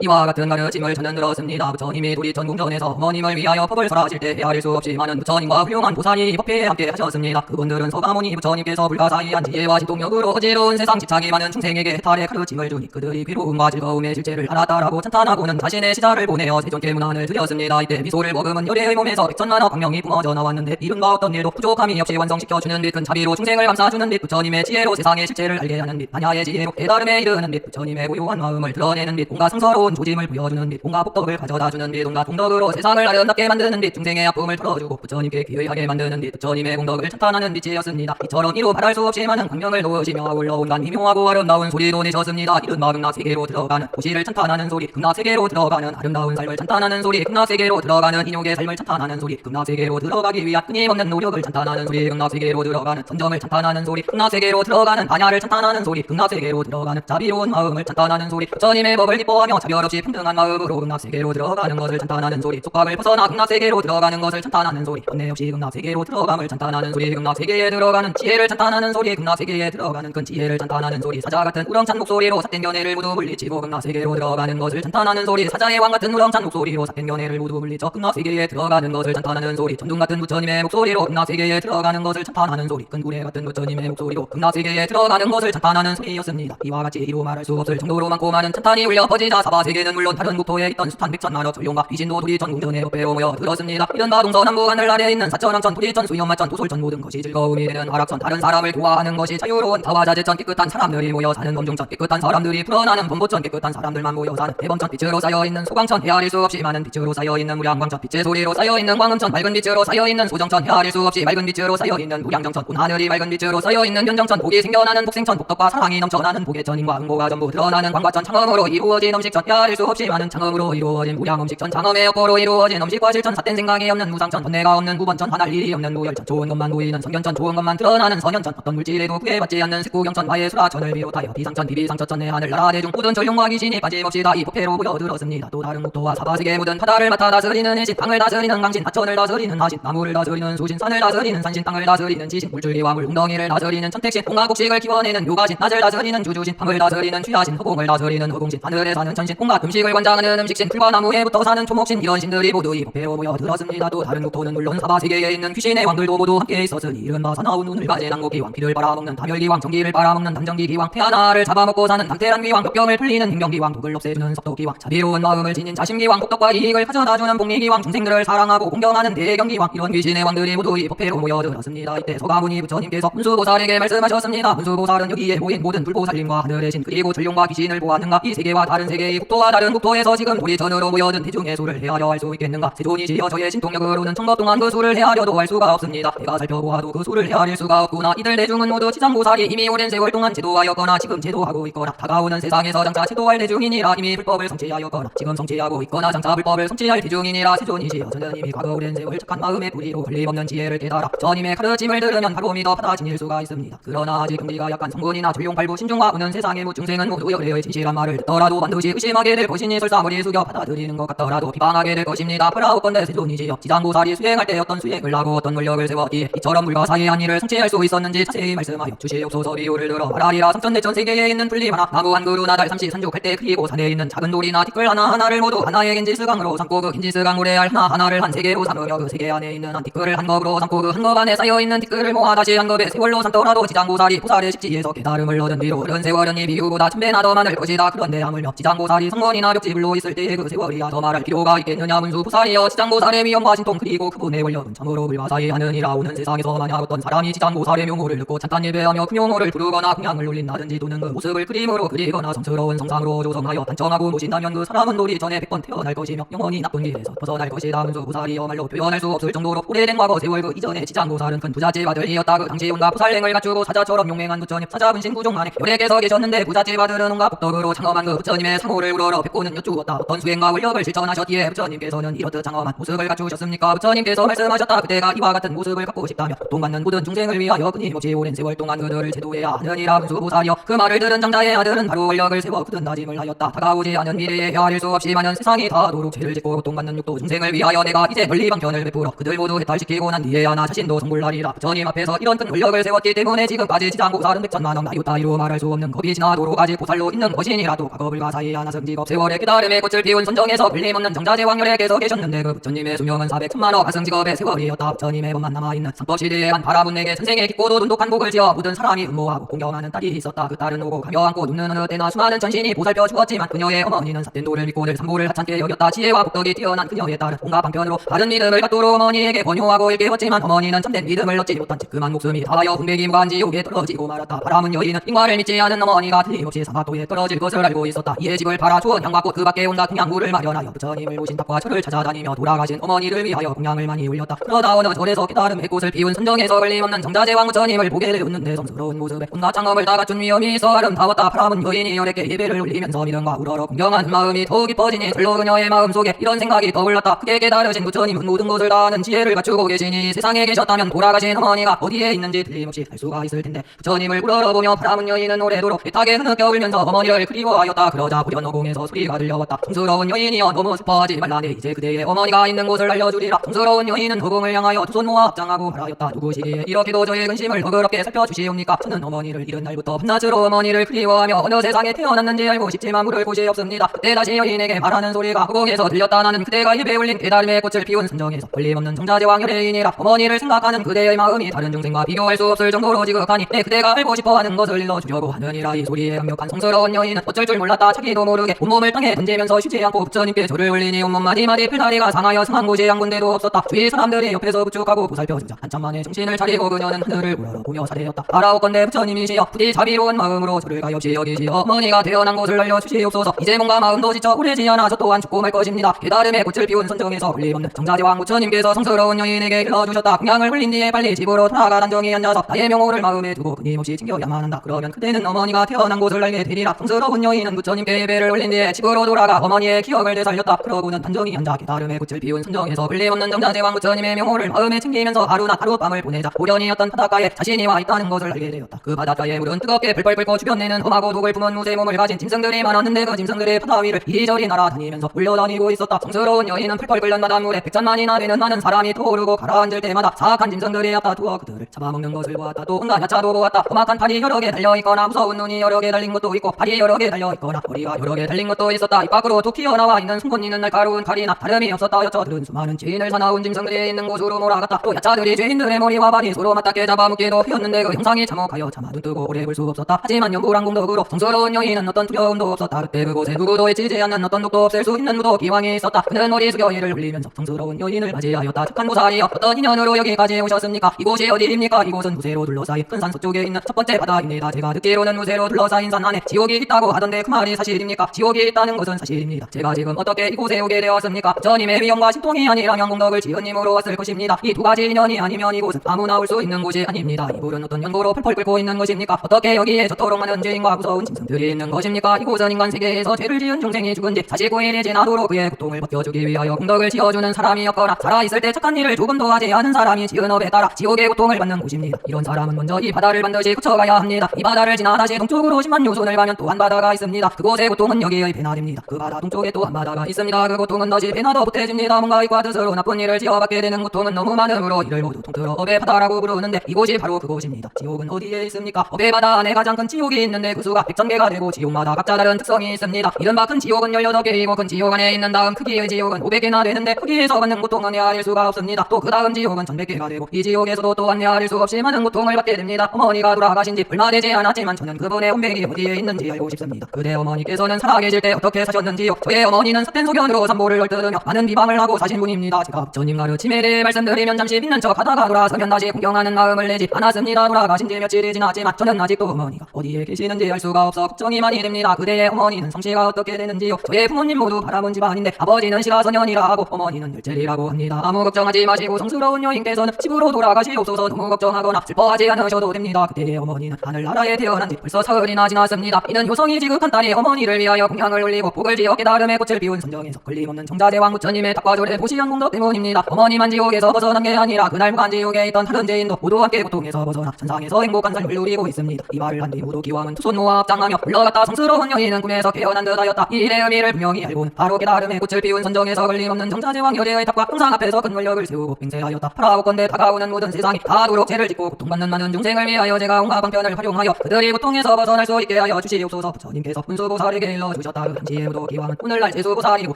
이와 같은 가르침을 저는 들었습니다. 부처님이 도리천궁전에서 어머님을 위하여 법을 설하실 때 헤아릴 수 없이 많은 부처님과 훌륭한 보살이 법회에 함께 하셨습니다. 그분들은 서가모니 부처님께서 불가사의한 지혜와 신통력으로 어지러운 세상 집착이 많은 중생에게 해탈의 가르침을 주니 그들이 괴로움과 즐거움의 실체를 알았다라고 찬탄하고는 자신의 시자를 보내어 세존께 문안을 드렸습니다. 이때 미소를 머금은 열애의 몸에서 백천만억 광명이 뿜어져 나왔는데 이른바 어떤 일도 부족함이 없이 완성시켜주는 듯 큰 자비로 중생을 감싸주는 듯 부처님의 지혜로 세상의 실체를 알게 하는 듯 반야의 지혜로 깨달음에 이르는 듯 부처님의 고요한 마음을 드러내는 듯 온갖 성서로운 조짐을 보여주는 듯 온갖 복덕을 가져다주는 듯 온갖 동덕으로 세상을 아름답게 만드는 듯 중생의 아픔을 털어주고 부처님께 기회하게 만드는 듯 부처님의 공덕을 찬탄하는 빛이었습니다. 이처럼 이루 말할 수 없이 많은 광명을 놓으시며 올라온 간 미묘하고 아름다운 소리도 내셨습니다. 이른바 극락세계로 들어가는 도시를 찬탄하는 소리, 극락세계로 들어가는 아름다운 삶을 찬탄하는 소리, 극락세계로 들어가는 인욕의 삶을 찬탄하는 소리, 극락세계로 들어가기 위한 끊임없는 노력을 찬탄하는 소리, 극락세계로 들어가는 선점을 찬탄하는 소리, 극락세계로 들어가는 반야를 찬탄하는 소리, 극락세계로 들어가는 자비로운 마음을 찬탄하는 소리, 부처님의 법을 기뻐하며 차별 없이 평등한 마음으로 극락세계로 들어가는 것을 찬탄하는 소리, 속박을 벗어나 극락세계로 들어가는 것을 찬탄하는 소리, 번뇌 없이 극락세계로 들어감을 찬탄하는 소리, 극락세계에 들어가는 지혜를 찬탄하는 소리, 극락세계에 들어가는 큰 지혜를 찬탄하는 소리, 사자 같은 우렁찬 목소리로 삿된 견해를 모두 물리치고 극락세계로 들어가는 것을 찬탄하는 소리, 사자의 왕 같은 우렁찬 목소리로 삿된 견해를 모두 물리쳐 극락세계에 들어가는 것을 찬탄하는 소리, 전둥 같은 부처님의 목소리로 극락세계에 들어가는 것을 찬탄하는 소리, 큰 구레 같은 부처님의 목소리로 극락세계에 들어가는 것을 찬탄하는 소리였습니다. 이와 같이 이루 말할 수 없을 정도로 많고 많은 찬탄이 울려 퍼지자 사바세계는 물론 다른 국토에 있던 숱한 백천만억 전룡과 귀신도 도리천궁전에 법회로 모여 들었습니다. 이른바 동서남북 하늘 아래에 있는 사천왕천, 도리천, 수염마천, 도솔천 모든 것이 즐거움이 되는 화락천, 다른 사람을 좋아하는 것이 자유로운 다와자재천, 깨끗한 사람들이 모여 사는 범중천, 깨끗한 사람들이 풀어나는 범보천, 깨끗한 사람들만 모여 사는 대범천, 빛으로 쌓여있는 소광천, 헤아릴 수 없이 많은 빛으로 쌓여있는 무량광천, 빛의 소리로 쌓여있는 광음천, 맑은 빛으로 쌓여있는 소정천, 헤아릴 수 없이 맑은 빛으로 쌓여있는 무량정천, 온 하늘이 맑은 빛으로 쌓여있는 변정천, 복이 생겨나는 복생천, 복덕과 사랑이 넘쳐나는 복의천, 인과 응고가 전부 드러나는 광과천, 창음으로 이루어진 음식천, 헤아릴 수 없이 많은 창음으로 이루어진 무량음식천, 창음의 여포로 이루어진 음식과 실천, 삿된 생각이 없는 무상천, 번뇌가 없는 구번천, 화날 일이 없는 무열천, 좋은 것만 보이는 성견천, 좋은 것만 드러나는 선현천, 어떤 물질에도 구애받지 않는 식구경천, 마의 수라천을 비롯하여 비상천, 비비상천천, 내 하늘 나라 대중 모든 전룡과 귀신이 빠짐없이 다 이 법회로 모여들었습니다. 또 다른 국토와 사바세계 모든 바다를 맡아 다스리는 해신, 땅을 다스리는 강신, 하천을 다스리는 하신, 나무를 다스리는 수신, 산을 다스리는 산신, 땅을 다스리는 지신, 물줄기와 물웅덩이를 다스리는 천택신, 온갖 곡식을 키워내는 요가신, 낮을 다스리는 주주신, 밤을 다스리는 취하신, 허공을 다스리는 허공신, 하늘에 사는 천신, 온갖 음식을 관장하는 음식신, 풀과 나무에 붙어 사는 초목신, 이런 신들이 모두 이 법회로 모여들었습니다. 또 다른 국토는 물론 사바세계에 있는 귀신의 왕들도 모두 함께 있었으니 이른바 사나운 눈을 가진 항곡기왕, 피를 빨아먹는 담혈기왕, 전기를 빨아먹는 담전기기왕, 태 하나를 잡아먹고 사는 담태란기왕, 벽병을 풀리는 힘경기왕, 독을 없애주는 석도기왕, 자비로운 마음을 지닌 자심기왕, 복덕과 이익을 가져다주는 복리기왕, 중생들을 사랑하고 공경하는 대경기왕, 이런 귀신의 왕들이 모두 이 법회로 모여들었습니다. 이때 서가모니 부처님께서 문수보살에게 말씀하셨습니다. 문수보살은 여기에 모인 모든 불보살님과 하늘의 신 그리고 전룡과 귀신을 보았는가? 이 세계와 다른 세계의 국토와 다른 국토에서 지금 도리천으로 모여든 대중의 수를 헤아려 할 수 있겠는가? 세존이시여 저의 신통력으로는 청법 동안 그 수를 헤아려도 할 수가 없습니다. 내가 살펴보아도 그 수를 헤아릴 수가 없구나. 이들 대중은 모두 지상보살이 이미 오랜 세월 동안 제도하였거나 지금 제도하고 있거나 다가오는 세상에서 장차 제도할 대중이니라 이미 불법을 성취하였거나 지금 성취하고 있거나 장차 불법을 성취할 대중이니라. 세존이시여 저는 이미 과거 오랜 세월 착한 마음의 뿌리로 걸림없는 지혜를 깨달아 전임의 가르침을 들으면 바로 믿어 받아 지닐 수가 있습니다. 그러나 아직 경지가 약한 성군이나 전룡발부 신중과 우는 세상의 무중생은 모두 열애의 진실한 말을 듣더라도 반드시 의심하게 될 것이니 설사 머리 숙여 받아들이는 것 같더라도 비방하게 될 것입니다. 파라오건대 세존이시여 지장보살이 수행할 때 어떤 수행을 하고 어떤 원력을 세웠기에 이처럼 불가사의한 일을 성취할 수 있었는지 자세히 말씀하여 주시옵소서. 리오를 들어 말하리라. 삼천대천 세계에 있는 풀림 하나, 나무 한 그루, 나달 삼시 산족할 때 그리고 산에 있는 작은 돌이나 티끌 하나하나를 모두 하나의 긴지스강으로 삼고 그 긴지스강물에 알 하나하나를 한 세계로 삼으려 그 세계 안에 있는 한 티끌을 한 겁으로 삼고 그 한 겁 안에 쌓여있는 티끌을 모아 다시 한 겁에 세월로 삼더라도 지장보살이 보살의 식지에서 깨달음을 얻은 뒤로 그런 세월은 이 비유보다 천배나 더 많을 것이다. 그런데 하물며 지장보살이 성원이나 벽지불로 있을 때의 그 세월이야 더 말할 필요가 있겠느냐. 문수보살이여 지장보살의 위엄과 신통 그리고 그분의 원력은 참으로 불가사의 하느니라. 오는 세상에서 만약 어떤 사람이 지장보살의 명호를 듣고 찬탄 예배하며 그 명호를 부르거나 공양을 올린다든지 또는 그 모습을 그림으로 그리거나 성스러운 성상으로 조성하여 단청하고 모신다면 그 사람은 도리 전에 100번 태어날 것이며 영원히 나쁜 길에서 벗어날 것이다. 문수보살이여 말로 표현할 수 없을 정도로 오래된 과거 세월 그 이전에 지장보살은 큰 부잣집 아들이었다. 그 당시 온갖 보살행을 갖추고 사자처럼 용맹한 부처님 사자분신 구종 안에 열애께서 계셨는데 부잣집 아들은 온갖 복덕으로 창엄한 그 부처님의 상호를 우러러 뵙고는 여쭈었다. 어떤 수행과 원력을 실천하셨기에 부처님께서는 이렇듯 창엄한 모습을 갖추셨습니까? 부처님께서 말씀하셨다. 그대가 이와 같은 모습을 갖고 싶다면 고통받는 모든 중생을 위하여 끊임없이 오랜 세월 동안 그들을 제도해야 하느니라. 문수보살이여 그 말을 들은 장자의 아들은 바로 원력을 세워 굳은 다짐을 하였다. 다가오지 않은 미래에 헤아릴 수 없이 많은 세상이 닿아도록 죄를 짓고 고통받는 육도 중생을 위하여 내가 이제 멀리 방편을 베풀어 그들 모두 해탈시키고 난 뒤에야 나 자신도 성불하리라. 부처님 앞에서 이런 큰 원력을 세웠기 때문에 지금까지 지장보살은 백천만억 나유 따위로 말할 수 없는 겁이 지나도록 아직 보살로 있는 것이니라도 과거 불가사의 하나승 직업 세월의 깨달음의 꽃을 피운 선정에서 걸림없는 정자제왕열에게서 계셨는데 그 부처님의 수명은 400천만억 가승직업의 세월이었다. 부처님의 법만 남아있는 상법시대에 한 바라문에게 선생의 깊고도 돈독한 복을 지어 모든 사람이 음모하고 공경하는 딸이 있었다. 그 딸은 오고 가며 안고 눕는 어느 때나 수많은 전신이 보살펴 주었지만 그녀의 어머니는 삿된 도를 믿고 늘 삼보를 하찮게 여겼다. 지혜와 복덕이 뛰어난 그녀의 딸은 온갖 방편으로 바른 믿음을 갖도록 어머니에게 권유하고 일깨웠지만 어머니는 참된 믿음을 얻지 못한 채 그만 목숨이 다하여 분배기 무간지옥에 떨어지고 말았다. 바라문 여인은 인과를 믿지 않은 어머니가 틀림없이 사막도에 떨어질 것을 알고 있었다. 이에 집을 팔아 주온 향과 꽃 그 밖에 온갖 동양물을 마련하여 부처님을 모신 탑과 절을 찾아다니며 돌아가신 어머니를 위하여 공양을 많이 올렸다. 그러다 어느 절에서 깨달음의 꽃을 피운 선정에서 걸림없는 정자제왕 부처님을 보게 되었는데 성스러운 모습에 온갖 장엄을 다 갖춘 위엄이 있어 아름다웠다. 바라문 여인이 열에게 예배를 올리면서 믿음과 우러러 공경하는 마음이 더욱 깊어지니 절로 그녀의 마음속에 이런 생각이 떠올랐다. 크게 깨달으신 부처님은 모든 것을 다 아는 지혜를 갖추고 계시니 세상에 계셨다면 돌아가신 어머니가 어디에 있는지 틀림없이 알 수가 있을 텐데 부처님을 우러러보며 바라문 여인은 오래도록 애타게 흐느껴 울면서 어머니를 그리워하였다. 그러자 불현어공에서 소리가 들려왔다. 성스러운 여인이여 너무 슬퍼하지 말라네. 이제 그대의 어머니가 있는 곳을 알려주리라. 성스러운 여인은 허공을 향하여 두 손 모아 합장하고 말하였다. 누구시기에 이렇게도 저의 근심을 너그럽게 살펴주시옵니까? 저는 어머니를 잃은 날부터 밤낮으로 어머니를 그리워하며 어느 세상에 태어났는지 알고 싶지만 물을 곳이 없습니다. 그때 다시 여인에게 말하는 소리가 허공에서 들렸다. 나는 그대가 입에 올린 깨달음의 꽃을 피운 선정에서 걸림없는 정자제왕 열애인이라. 어머니를 생각하는 그대의 마음이 다른 중생과 비교할 수 없을 정도로 지극하니 내 그대가 알고 싶어하는 것을 일러주려고 하느니라. 이 소리에 감격한 성스러운 여인은 어쩔 줄 몰랐다. 자기도 모르게 온몸을 땅에 던지면서 쉬지 않고 부처님께 절을 올리니 온몸 마디마디 풀다리가 상하여 상한 곳이 한 군데도 없었다. 주위 사람들이 옆에서 부축하고 보살펴주자 한참 만에 정신을 차리고 그녀는 하늘을 우러러보며 사대였다. 바라옵건대 부처님이시여 부디 자비로운 마음으로 저를 가엾이 여기시어 어머니가 태어난 곳을 알려주시옵소서. 이제 뭔가 마음도 지쳐 오래지 않아 저 또한 죽고 말 것입니다. 깨달음의 꽃을 피운 선정에서 걸림없는 정자제왕 부처님께서 성스러운 여인에게 일러주셨다. 공양을 흘린 뒤에 빨리 집으로 돌아가 단정히 앉아서 나의 명호를 마음에 두고 끊임없이 챙겨야만 한다. 그러면 그대는 어머니가 태어난 곳을 알게 되리라. 성스러운 여인은 부처님께 예배를 올린 뒤에 집으로 돌아가 어머니의 기억을 되살렸다. 그러고는 단정히 앉아 깨달음의 꽃을 피운 선정에서 걸림없는 정자제왕 부처님의 명호를 마음에 챙기면서 하루나 하룻밤을 보내자 오련이었던 바닷가에 자신이 와 있다는 것을 알게 되었다. 그 바닷가에 물은 뜨겁게 펄펄 끓고 주변에는 험하고 독을 품은 무쇠 몸을 가진 짐승들이 많았는데 그 짐승들의 바다 위를 이리저리 날아다니면서 물려다니고 있었다. 성스러운 여인은 펄펄 끓는 바닷물에 100천만이나 되는 많은 사람이 떠오르고 가라앉을 때마다 사악한 짐승들이 앞다투어 그들을 잡아먹는 것을 보았다. 또 온갖 야차도 보았다. 험악한 팔이 여러 개 달려있거나 무서운 눈이 여러 개 달린 것도 있고 발이 여러 개 달려있거나 머리가 여러 개 달린 것도 있었다. 입 밖으로 툭 튀어나와 있는 송곳니는 날카로운 칼이나 다름이 없었다. 여자들은 수많은 죄인을 사나운 짐승들이 있는 곳으로 몰아갔다. 또 야차들이 죄인들의 머리와 발이 서로 맞닿게 잡아먹기도 하였는데 그 형상이 참혹하여 차마 눈 뜨고 오래 볼 수 없었다. 하지만 연구랑 공덕으로 성스러운 여인은 어떤 두려움도 없었다. 그때 그곳에 누구도 해치지 않는 어떤 독도 없앨 수 있는 무도 기왕이 있었다. 그는 머리 숙여 이를 올리면서 성스러운 여인을 맞이하였다. 착한 보살이여 어떤 인연으로 여기까지 오셨습니까? 이곳이 어디입니까? 이곳은 무쇠로 둘러싸인 큰 산 서쪽에 있는 첫 번째 바다입니다. 제가 듣기로는 무쇠로 둘러싸인 산 안에 지옥이 있다고 하던데 그 말이 사실입니까? 지옥이 있다는 것은 사실입니다. 제가 지금 어떻게 이곳에 오게 되었습니까? 부처님의 위엄과 신통이 아니라면 공덕을 지은님으로 왔을 것입니다. 이 두 가지 인연이 아니면 이곳은 아무나 올 수 있는 곳이 아닙니다. 이 물은 어떤 연고로 펄펄 끓고 있는 것입니까? 어떻게 여기에 저토록 많은 죄인과 무서운 짐승들이 있는 것입니까? 이곳은 인간 세계에서 죄를 지은 중생이 죽은 지 49일이 지나도록 그의 고통을 벗겨주기 위하여 공덕을 지어주는 사람이었거나 살아있을 때 착한 일을 조금도 하지 않은 사람이 지은 업에 따라 지옥의 고통을 받는 곳입니다. 이런 사람은 먼저 이 바다를 반드시 거쳐가야 합니다. 이 바다를 지나 다시 동쪽으로 10만 요손을 가면 또 한 바다가 있습니다. 그곳의 고통은 여기의 배나입니다. 그 바다 동쪽에 또 한 바다가 있습니다. 그 고통은 다시 배나 더 보태집니다. 뭔가 이과 뜻으로 나쁜 일을 지어받게 되는 고통은 너무 많으므로 이를 모두 통틀어 업의 바다라고 부르는데 이곳이 바로 그곳입니다. 지옥은 어디에 있습니까? 업의 바다 안에 가장 큰 지옥이 있는데 그 수가 100,000개가 되고 지옥마다 각자 다른 특성이 있습니다. 이른바 큰 지옥은 18개이고 큰 지옥 안에 있는 다음 크기의 지옥은 500개나 되는데 크기에서 받는 고통은 헤아릴 수가 없습니다. 또 그 다음 지옥은 1100개가 되고 이 지옥에서도 또한 헤아릴 수 없이 많은 고통을 받게 됩니다. 어머니가 돌아가신 지 얼마 되지 않았지만 저는 그분의 운명이 어디에 있는지 알고 싶습니다. 그대 어머니께서는 살아계실 때 어떻게 사셨는지요? 저의 어머니는 삿된 소견으로 산보를 얼뜨며 많은 비방을 하고 사신 분입니다. 제가 부처님 가르침에 대해 말씀드리면 잠시 믿는 척 하다가 돌아서면 다시 공경하는 마음을 내지 않았습니다. 돌아가신 지 며칠이 지났지만 저는 아직도 어머니가 어디에 계시는지 알 수가 없어 걱정이 많이 됩니다. 그대의 어머니는 성씨가 어떻게 되는지요? 저의 부모님 모두 바라본 집안인데 아버지는 시라소년이라 하고 어머니는 열젤이라고 합니다. 아무 걱정하지 마시고 성스러운 여인께서는 집으로 돌아가시옵소서. 너무 걱정하거나 슬퍼하지 않으셔도 됩니다. 그대의 어머니는 하늘나라에 태어난 지 벌써 사흘이나 지났습니다. 이는 효성이 지극한 딸이 어머니를 위하여 공양을 올리고 복을 지어 깨달음의 꽃을 피운 선정에서 걸림없는 정자제왕 부처님의 탁과절에 보시한 공덕 때문입니다. 어머니만 지옥에서 벗어난 게 아니라 그날 무간지옥에 있던 다른 죄인도 모두 함께 고통에서 벗어나 천상에서 행복한 삶을 누리고 있습니다. 이 말을 한 뒤 모두 기왕은 두 손 모아 합장하며 불러갔다. 성스러운 여인은 꿈에서 깨어난 듯하였다. 이 일의 의미를 분명히 알고는 바로 깨달음의 꽃을 피운 선정에서 걸림없는 정자제왕 여제의 탁과 항상 앞에서 큰 권력을 세우고 맹세하였다. 바라옵건대 다가오는 모든 세상이 다도록 죄를 짓고 고통받는 많은 중생을 위하여 제가 온갖 방편을 활용하여 그들이 고통에서 벗어날 수 있게 하여 주시옵소서. 부처님께서 분수보살에게 일러 주셨다. 그 당시의 무도기왕은 오늘날 제수보살이고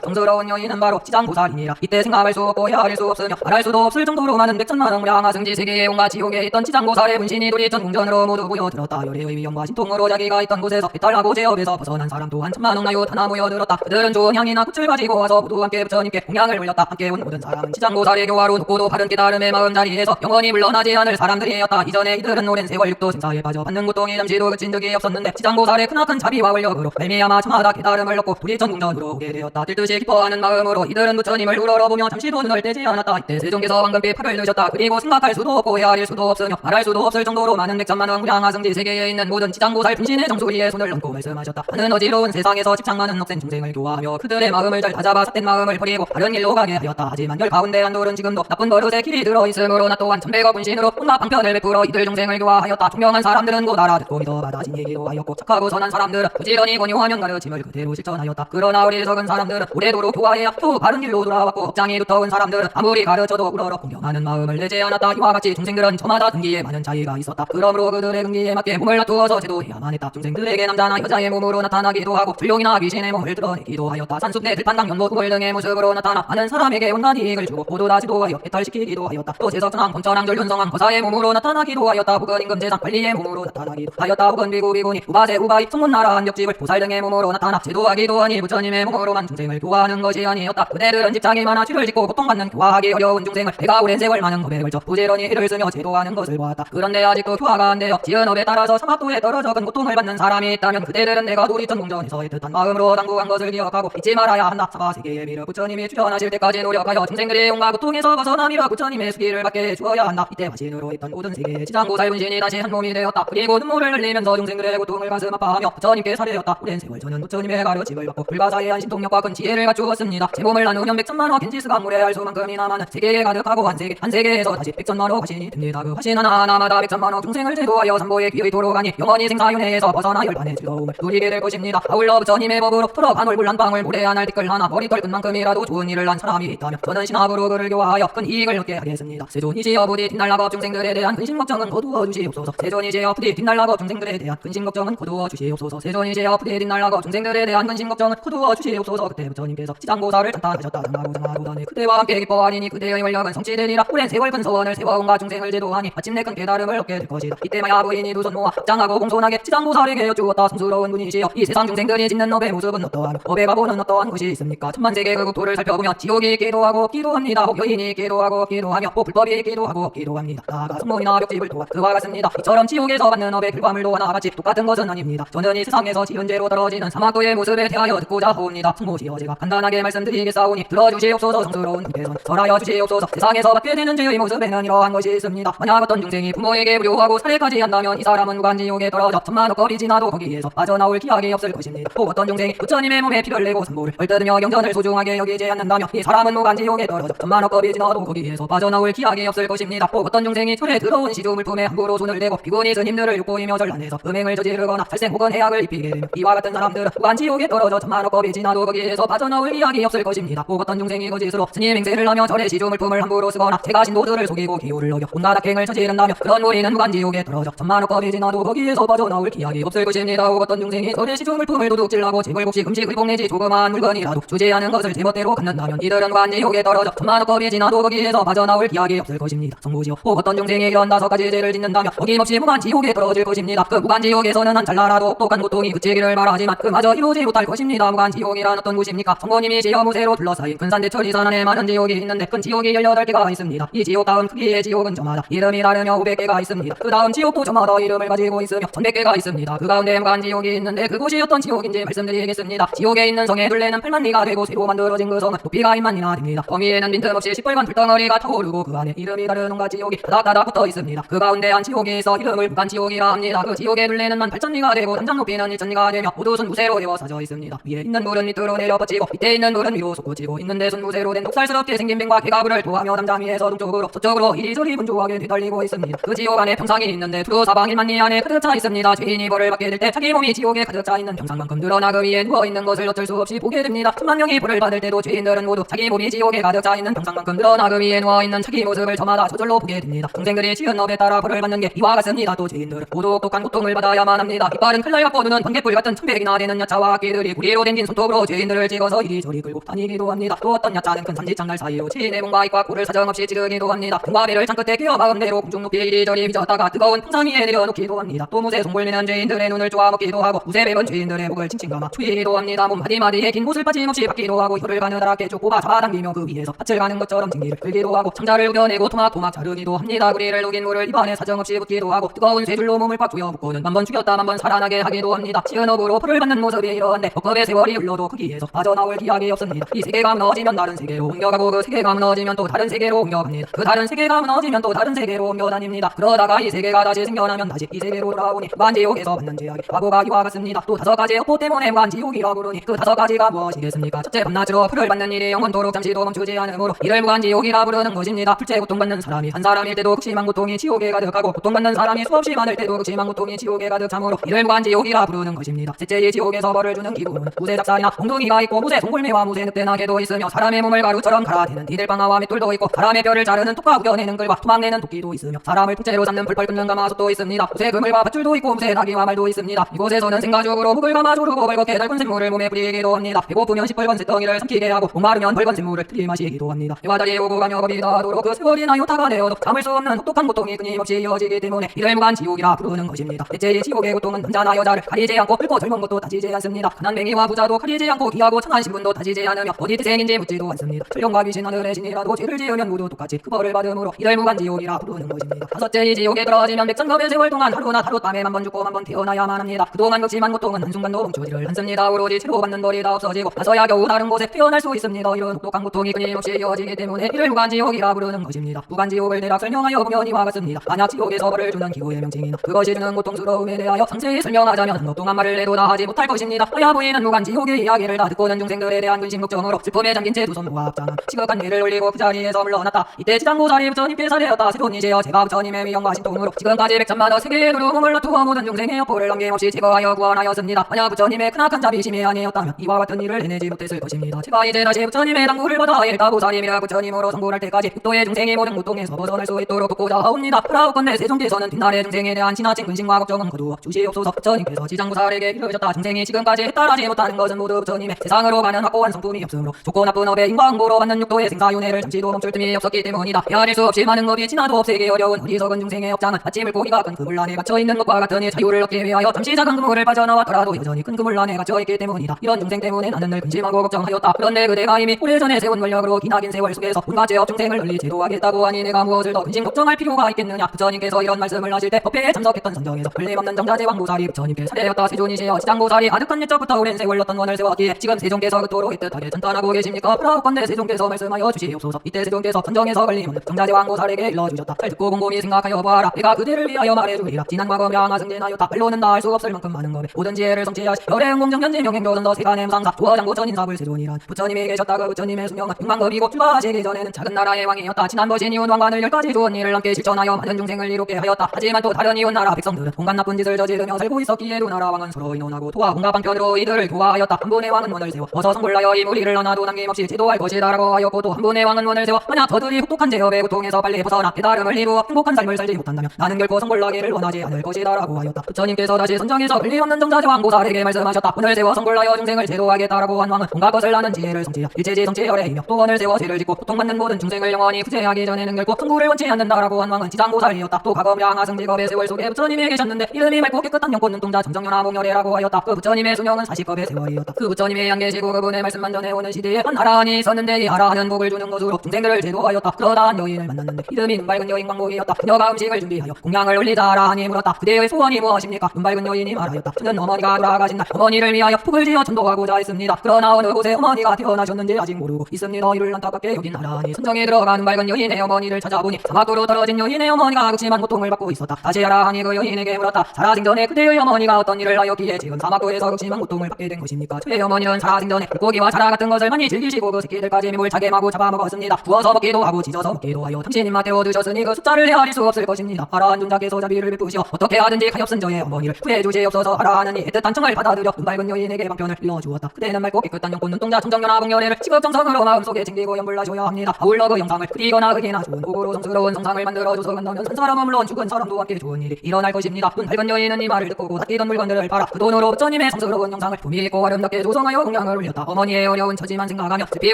정스러운 여인은 바로 지장보살이니라. 이때 생각할 수 없고 헤아릴 수 없으며 말할 수도 없을 정도로 많은 백천만원 무량하 승지 세계의 온갖 지옥에 있던 지장보살의 분신이 도리천궁전으로 모두 모여들었다. 열애의 위엄과 신통으로 자기가 있던 곳에서 배탈하고 제업에서 벗어난 사람 또한 천만원 나요 하나 모여들었다. 그들은 좋은 향이나 꽃을 가지고 와서 모두 함께 부처님께 공양을 올렸다. 함께 온 모든 사람은 지장보살의 교화로 높고도 바른 깨달음의 마음자리에서 영원히 물러나지 않을 사람들이었다. 이전에 이들은 오랜 세월 육도 생사에 빠져 받는 고통이 잠시도 그친 적이 없었는데 지장보살의 크나큰 자비와 원력으로 말미암아 저마다 깨달음을 얻고 도리천궁전으로 오게 되었다. 들듯이 기뻐하는 마음으로 이들은 부처님을 우러러보며 잠시도 눈을 떼지 않았다. 이때 세종께서 황금빛 팔을 드셨다. 그리고 생각할 수도 없고 헤아릴 수도 없으며 말할 수도 없을 정도로 많은 백천만원 무량하 승지 세계에 있는 모든 지장보살 분신의 정수 위에 손을 얹고 말씀하셨다. 하는 어지러운 세상에서 집착 많은 억센 중생을 교화하며 그들의 마음을 잘 다잡아 삿된 마음을 버리고 바른 길로 가게 하였다. 하지만 열 가운데 한돌은 지금도 나쁜 버릇에 길이 들어있으므로 나 또한 천백억 분신으로 온갖 방편을 베풀어 이들 중생을 교화하였다. 총명한 사람들은 곧 알아듣고 믿어 받아진 얘기도 하였고 착하고 선한 사람들은 부지런히 권유하면 가르침을 그대로 실천하였다. 그러나 어리석은 사람들은 오래도록 교화해야 겨우 바른 길로 돌아왔고 업장이 두터운 사람들은 아무리 가르쳐도 우러러 공경하는 마음을 내지 않았다. 이와 같이 중생들은 저마다 등기에 많은 차이가 있었다. 그러므로 그들의 등기에 맞게 몸을 놔두어서 제도해야만 했다. 중생들에게 남자나 여자의 몸으로 나타나기도 하고 불룡이나 귀신의 몸을 드러내기도 하였다. 산숲 내 들판당 연못 우물 등의 모습으로 나타나 많은 사람에게 온갖 이익을 주고 모두 다 지도하여 해탈시키기도 하였다. 또 제석천왕, 범천왕, 절륜성왕, 거사의 몸으로 나타나기도 하였다. 혹은 임금제상, 관리의 몸으로 나타나기도 하였다. 혹은 비구비구니, 우바세, 우바이, 성문나라, 한벽집을 보살 등의 몸으로 나타나 제도하기도 하니 부처님의 몸으로만 중생을 교화하는 것이 아니었다. 그대들은 집착이 많아 죄를 짓고 고통받는 교화하기 어려운 중생을 내가 오랜 세월 많은 법에 걸쳐 부지런히 애를 쓰며 제도하는 것을 보았다. 그런데 아직도 교화가 안 되어 지은 업에 따라서 사막도에 떨어져 큰 고통을 받는 사람이 있다면 그대들은 내가 도리천궁전에서 애틋한 마음으로 당부한 것을 기억하고 잊지 말아야 한다. 사바세계에 미르 부처님이 출현하실 때까지 노력하여 중생들의 용과 고통에서 벗어남이라 부처님의 수기를 받게 해주어야 한다. 이때 화신으로 있던 모든 세계의 지장보살 분신이 다시 한 몸이 되었다. 그리고 눈물을 흘리면서 중생들의 고통을 가슴 아파하며 부처님께 살해였다. 오랜 세월 저는 부처님의 가르침을 받고 불가사의한 신통력과 큰 지혜를 갖추었습니다. 제 몸을 나누면 백천만호 겐지스가 물에 할 수만큼이나 많은 세계에 가득하고 한 세계에서 다시 백천만호 화신이 됩니다. 그 화신 하나하나마다 백천만호 중생을 제도하여 삼보의 귀의토록 하니 영원히 생사윤회에서 벗어나 열반의 즐거움을 누리게 될 것입니다. 아울러 부처님의 법으로 토록 한 얼굴 한 방울 모래 한 알 티끌 하나 머리털 끝만큼이라도 좋은 일을 한 사람이 있다면 저는 신학으로 그를 교화하여 큰 이익을 얻게 하겠습니다. 세존이지어 부디 뒷날라거 중생들에 대한 근심 걱정은 거두어 주시옵소서. 세존이지어 부디 뒷날라거 중생들에 대한 근심 걱정은 거두어 주시옵소서. 세존이지어 부디 뒷날라거 중생들에 대한 근심 걱정은 거두어 주시옵소서. 그때 부처님께서 지장보살을 찬탄하셨다. 장하고장하고다네 그대와 함께 기뻐하리니 그대의 원력은 성취되리라. 오랜 세월 큰 소원을 세워 온갖 중생을 제도하니 마침내 큰 깨달음을 얻게 될 것이다. 이때 마야 부인이 두 손 모아 합장하고 공손하게 지장보살에게 여쭈었다. 성스러운 분이시여 이 세상 중생들이 짓는 업의 모습은 어떠하며 업의 가보는 어떠한 것이 있습니까? 천만세계 그 국토를 살펴보면 지옥이 있기도 하고 없기도 합니다. 혹 여인이 있기도 하고 없기도 하며 혹 불법이 있기도 하고 없기도 합니다. 나아가 성문이나 벽집을 도와 그와 같습니다. 이처럼 지옥에서 받는 업의 결과물도 하나같이 똑같은 것은 아닙니다. 저는 이 세상에서 지은죄로 떨어지는 사막도의 모습에 대하여 듣고자 하옵니다. 성모시여 제가 간단하게 말씀드리겠사오니 들어주시옵소서. 성스러운 분께서는 절하여 주시옵소서. 세상에서 받게 되는 죄의 모습에는 이러한 것이 있습니다. 만약 어떤 중생이 부모에게 불효하고 살해까지 한다면 이 사람은 무간지옥에 떨어져 천만억 거리 지나도 거기에서 빠져나올 기약이 없을 것입니다. 또 어떤 중생이 부처님의 몸에 피를 내고 삼보를 얼떠들며 경전을 소중하게 여기지 않는다면 이 사람은 무간지옥에 떨어져 천만억 거리 지나도 거기에서 빠져나올 기약이 없을 것입니다. 또 어떤 중생이 철에 들어온 시주 물품에 함부로 손을 대고 비구니 스님들을 욕보이며 전란해서 음행을 저지르거나 살생 혹은 해악을 입히게 되며 이와 같은 사람들은 무간지옥에 떨어져 천만억 거리 지나도 거기에서 빠져나올 기약이 없을 것입니다. 또 어떤 중생이 거짓으로 스님 행세를 하며 절의 시주 물품을 함부로 쓰거나 제가 신도들을 속이고 기호를 어겨 온갖 악행을 저지른다며 그런 무리는 무간지옥에 떨어져 천만억 거리 지나도 거기에서 빠져나올 기약이 없을 것입니다. 또 어떤 중생이 절의 시주 물품을 도둑질하고 재벌복식 음식 의복 내지 조그마한 물건이라도 주제하는 것을 제멋대로 갖는다면 이들은 무간지옥에 떨어져 천만억 거리 지나도 거기에서 빠져나올 기약이 없을 것입니다. 성부지요. 또 어떤 중생이 이런 5가지 죄를 짓는다면 어김없이 무간지옥에 떨어질 것입니다. 그 무간지옥에서는 한 찰나라도 똑똑한 고통이 그치기를 바라지만 그마저 이루지 못할 것입니다. 무간지옥이란 어떤 곳입니까? 성모님이 지어무새로 둘러싸인 근산대철 이산 안에 많은 지옥이 있는데 큰 지옥이 18개가 있습니다. 이 지옥 다음 크기의 지옥은 저마다 이름이 다르며 500개가 있습니다. 그 다음 지옥도 저마다 이름을 가지고 있으며 1100개가 있습니다. 그 가운데 무간지옥이 있는데 그곳이 어떤 지옥인지 말씀드리겠습니다. 지옥에 있는 성의 둘레는 8만리가 되고 새로 만들어진 그 성은 높이가 2만리나 됩니다. 거미에는 빈틈없이 시뻘건 불덩어리가 타오르고 그 안에 이름이 다른 온갖 지옥이 다닥다닥 붙어 있습니다. 그 가운데 한 지옥이 있어 이름을 무간지옥이라 합니다. 그 지옥의 둘레는 18,000리가 되고 담장 높이는 1,000리가 되며 모두 순무새로 에워싸져 있습니다. 위에 있는 물은 밑으로 내려 뻗치고 밑에 있는 물은 위로 솟구치고 있는데 순무새로 된 독살스럽게 생긴 뱀과 개가부를 도하며 담장 위에서 동쪽으로 서쪽으로 이리저리 분주하게 뒤떨리고 있습니다. 그 지옥 안에 평상이 있는데 두루 사방 1만리 안에 가득 차 있습니다. 죄인이 벌을 받게 될 때 자기 몸이 지옥에 가득 차 있는 평상만큼 드러나 그 위에 누워있는 것을 어쩔 수 없이 보게 됩니다. 천만 명이 벌을 받을 때도 죄인들은 모두 자기 몸이 지옥에 가득 차 있는 평상만큼 드러나 그 위에 누워있는 자기 모습을 저마다 저절로 보게 됩니다. 중생들이 지은 업에 따라 벌을 받는 게 이와 같습니다. 또 죄인들은 모두 똑똑한 고통을 받아야만 합니다. 이빨은 칼날 같고 눈은 번개불 같은 천백이나 되는 야차 야차와 악기들이 구리로 댕긴 손톱으로 죄인들을 찍어서 이리저리 끌고 다니기도 합니다. 또 어떤 야차는 큰 산지창날 사이로 지인의 몸과 입과 코를 사정없이 찌르기도 합니다. 등과 배를 창끝에 끼어 마음대로 공중 높이 이리저리 휘젓다가 뜨거운 풍상 위에 내려놓기도 합니다. 또 무쇠 송골매는 죄인들의 눈을 쪼아먹기도 하고 무쇠뱀은 죄인들의 목을 칭칭 감아 추이기도 합니다. 몸 마디마디에 긴 옷을 빠짐없이 받기도 하고 혀를 가느다랗게 쭉 뽑아 잡아당기며 그 위에서 밭을 가는 것처럼 징기를 끌기도 하고 창자를 우겨내고 토막토막 자르기도 합니다. 구리를 녹인 물을 입안에 사정없이 붓기도 하고 뜨거운 쇠줄로 몸을 꽉 조여 묶고는 만번 죽였다 만번 살아나게 하기도 합니다. 시은업으로 풀을 받는 모습이 이러한데 억겁의 세월이 흘러도 거기에서 빠져나올 기약이 없습니다. 이 세계가 무너지면 다른 세계로 옮겨가고 그 세계가 무너지면 또 다른 세계로 옮겨갑니다. 그 다른 세계가 무너지면 또 다른 세계로 옮겨다닙니다. 그러다가 이 세계가 다시 생겨나면 다시 이 세계로 돌아오니 무한지옥에서 받는 죄악이 바보가 이와 같습니다. 또 5가지 업보 때문에 무한지옥이라 부르니 그 5가지가 무엇이겠습니까? 첫째, 밤낮으로 풀을 받는 일이 영원토록 잠시도 멈추지 않으므로 이를 무한지옥이라 부르는 것입니다. 둘째, 고통받는 사람이 한 사람일 때도 극심한 고통이 지옥에 가득하고 고통받는 사람이 수없이 많을 때도 극심한 고통이 지옥에 가득 참으로 이를 무한지옥이라 부르는 것입니다. 셋째, 이 지옥에서 벌을 주는 기구는 무쇠 작살이나 몽둥이가 있고 무쇠 송골매와 무쇠 늑대나게도 있으며 사람의 몸을 가루처럼 갈아대는 이들방아와 맷돌도 있고 사람의 뼈를 자르는 톱과 우겨내는 글과 토막내는 도끼도 있으며 사람을 부채로 잡는 펄펄 끓는 가마솥도 있습니다. 무쇠 그물과 밧줄도 있고 무쇠 나귀와 말도 있습니다. 이곳에서는 생가죽으로 묵을 감아 조르고 벌겋게 닳은 샘물을 몸에 뿌리기도 합니다. 배고프면 시뻘건 쇳덩이를 삼키게 하고 목마르면 벌건 샘물을 들이마시기도 합니다. 해와 달이 오고 가며 겁이 다하도록 그 세월이나 요타가 되어도 참을 수 없는 혹독한 고통이 끊임없이 이어지기 때문에 이를 무한지옥이라 부르는 것입니다. 대체 이 지옥의 고통은 남자나 여자를 가리지 않고 늙고 젊은 것도 따지지 않습니다. 가난 맹이와 부자도 가리지 않고 귀하고 천한 신분도 따지지 않으며 어디 태생인지 묻지도 않습니다. 천령과 귀신 하늘의 신이라도 죄를 지으면 모두 똑같이 그 벌을 받음으로 이를 무한지옥이라 부르는 것입니다. 다섯째, 이 지옥에 떨어지면 백천겁의 세월 동안 하루나 하룻밤에 만번 죽고 만번 태어나야만 합니다. 그동안 극심한 고통은 한순간도 멈추지를 않습니다. 오로지 치료받는 벌이 다 없어지고 나서야 겨우 다른 곳에 태어날 수 있습니다. 이런 혹독한 고통이 끊임없이 이어지기 때문에 이를 무간지옥이라 부르는 것입니다. 무간지옥을 대략 설명하여 보면 이와 같습니다. 만약 지옥에서 벌을 주는 기구의 명칭이나 그것이 주는 고통스러움에 대하여 상세히 설명하자면 한것 동안 말을 해도 다 하지 못할 것입니다. 하야 부인은 무간지옥의 이야기를 다 듣고는 중생들에 대한 근심 걱정으로 슬픔에 잠긴 채 두 손 모아 합장한 시급한 뇌를 올리고 그 자리에서 물러났다. 이때 지장고자리 부처님께 살해였다. 새로운 이제여 제가 부처님의 위엄과 신통으로 지금까지 백천만여 세계의 두루뭉을 다투어 모든 중생의 여포를 남김없이 제거하여 구원하였습니다. 만약 부처님의 크나큰 자비심이 아니었다면 이와 같은 일을 해내지 못했을 것입니다. 제가 이제 다시 부처님의 당부를 받아 일가보살님이라 부처님으로 성불할 때까지 국도의 중생이 모든 고통에서 벗어날 수 있도록 돕고자 하옵니다. 그라옵건대 세종께서는 뒷날의 중생에 대한 지나친 근심과 걱정은 거두어 주시옵소서. 부처님께서 지장보살에게 이르셨다. 중생이 지금까지 해탈하지 못하는 것은 모두 부처님의 세상으로 가는 확고한 성품이 없으므로 좋고 나쁜 업의 인과응보로 받는 육도의 생사윤회를 잠시도 멈출 틈이 없었기 때문이다. 헤아릴 수 없이 많은 법이 지나도 없애기 어려운 어리석은 중생의 업장은 마치 물고기가 큰 그물란에 갇혀있는 것과 같으니 자유를 얻기 위하여 잠시 작은 그물을 빠져나왔더라도 여전히 큰 그물란에 갇혀있기 때문이다. 이런 중생 때문에 나는 늘 근심하고 걱정하였다. 그런데 그대가 이미 오래전에 세운 권력으로 기나긴 세월 속에서 온갖 죄업 중생을 널리 제도하겠다고 하니 내가 무엇을 더 근심 걱정할 필요가 있겠느냐. 부처님께서 이런 말씀을 하실 때 법회에 참석했던 선정에서 걸림없는 정자제왕보살이 부처님께 살해였다. 세존이시여 지장보살이 아득한 옛적부터 오랜 세월 어떤 원을 세웠기에 지금 세종께서 그토록 애틋하게 찬탄하고 계십니까? 그라옵건대 세종께서 말씀하여 주시옵소서. 이때 세종께서 선정에서 걸림없는 정자제왕보살에게 일러주셨다. 잘 듣고 곰곰이 생각하여 보아라. 내가 그대를 위하여 말해주리라. 지난 과거 명하 승진하였다. 말로는 다 할 수 없을 만큼 많은 법에 모든 지혜를 성취하시 열애응 공정견지 명행교선더 세간의 무상사 조화장고 전인사불 세존이란 부처님이 계셨다. 그 부처님의 수명은 육만급이고 출가하시기 전에는 작은 나라의 왕이었다. 지난 버신 이웃 왕관을 10가지 좋은 일을 함께 실천하여 많은 중생을 이롭게 하였다. 하지만 또 다른 이웃 나라 백성들은 온갖 나쁜 짓을 저지르며 살고 있었기에 두 나라 왕은 서로 의논하고 도와 온갖 방편으로 이들을 교화하였다. 한 분의 왕은 원을 세워 어서 성불하여 이 무리를 하나도 남김없이 제도할 것이다라고 하였고 또 한 분의 왕은 원을 세워 만약 저들이 혹독한 제업의 고통에서 빨리 벗어나 깨달음을 이루어 행복한 삶을 살지 못한다면 나는 결코 성불나기를 원하지 않을 것이다라고 하였다. 부처님께서 다시 선정에서 권리없는 정자제왕보살에게 말씀하셨다. 원을 세워 성불하여 중생을 제도하겠다라고 한 왕은 온갖 것을 나는 지혜를 성취하 일체지 성취열애이며 또 원을 세워 죄를 짓고 고통받는 모든 중생을 영원히 구제하기 전에는 결코 성불을 원치 않는다라고 한 왕은 지장보살이었다. 또 과거 명하승직업의 세월 속에 부처님이 계셨는데 이름이 맑고 깨끗한 영혼 눈동자 정정연화 목열애라고 하였다. 그 부처님의 수명은 40겁의 세월이었다. 그 부처님이 안 계시고 그분의 말씀만 전해오는 시대에 한 아라한이 있었는데 이 아라한은 복을 주는 것으로 중생들을 제도하였다. 그러다 한 여인을 만났는데 이름이 눈밝은 여인 광복이었다. 그녀가 음식을 준비하여 공양을 올리자 아라한이 물었다. 그대의 소원이 무엇입니까? 눈밝은 여인이 말하였다. 저는 어머니가 돌아가신 날 어머니를 위하여 복을 지어 전도하고자 했습니다. 그러나 어느 곳에 어머니가 태어나셨는지 아직 모르고 있습니다. 이를 안타깝게 여긴 아라한이 선정에 들어가 눈밝은 여인의 어머니를 찾아보니 사막으로 떨어진 여인의 어머니가 극심한 고통을 받고 있었다. 다시 아라한이 그 여인에게 물었다. 살아생전에 그대의 어머니가 어떤 일을 하였기에 지금 사막도에서 극심한 고통을 받게 된 것입니까? 저의 어머니는 살아생전에 물고기와 자라 같은 것을 많이 즐기시고 그 새끼들까지 몸을 자게 마구 잡아먹었습니다. 구워서 먹기도 하고 지져서 먹기도 하여 당신 입맛 태워 드셨으니 그 숫자를 헤아릴 수 없을 것입니다. 아라한 존자께서 자비를 베푸시어 어떻게 하든지 가엾은 저의 어머니를 구해 주시옵소서. 아라한이 애틋한 청을 받아들여 눈밝은 여인에게 방편을 일러주었다. 그대는 맑고 깨끗한 영혼 눈동자 정정연화 복열애를 지극정성으로 마음속에 챙기고 염불하셔야 합니다. 아울러 그 영상을 그리거나 흑이나 좋은 복으로 성스러운 성상을 만들어줘서 간다면 산 사람은 물론 죽은 사람도 함께 좋은 일이 일어날 것입니다. 눈밝은 여인은 이 말을 듣고 그 닦이던 물건들을 팔아 그 돈으로 부처님의 성상 영광스러운 영상을 품위 있고 아름답게 조성하여 공양을 올렸다. 어머니의 어려운 처지만 생각하며 슬피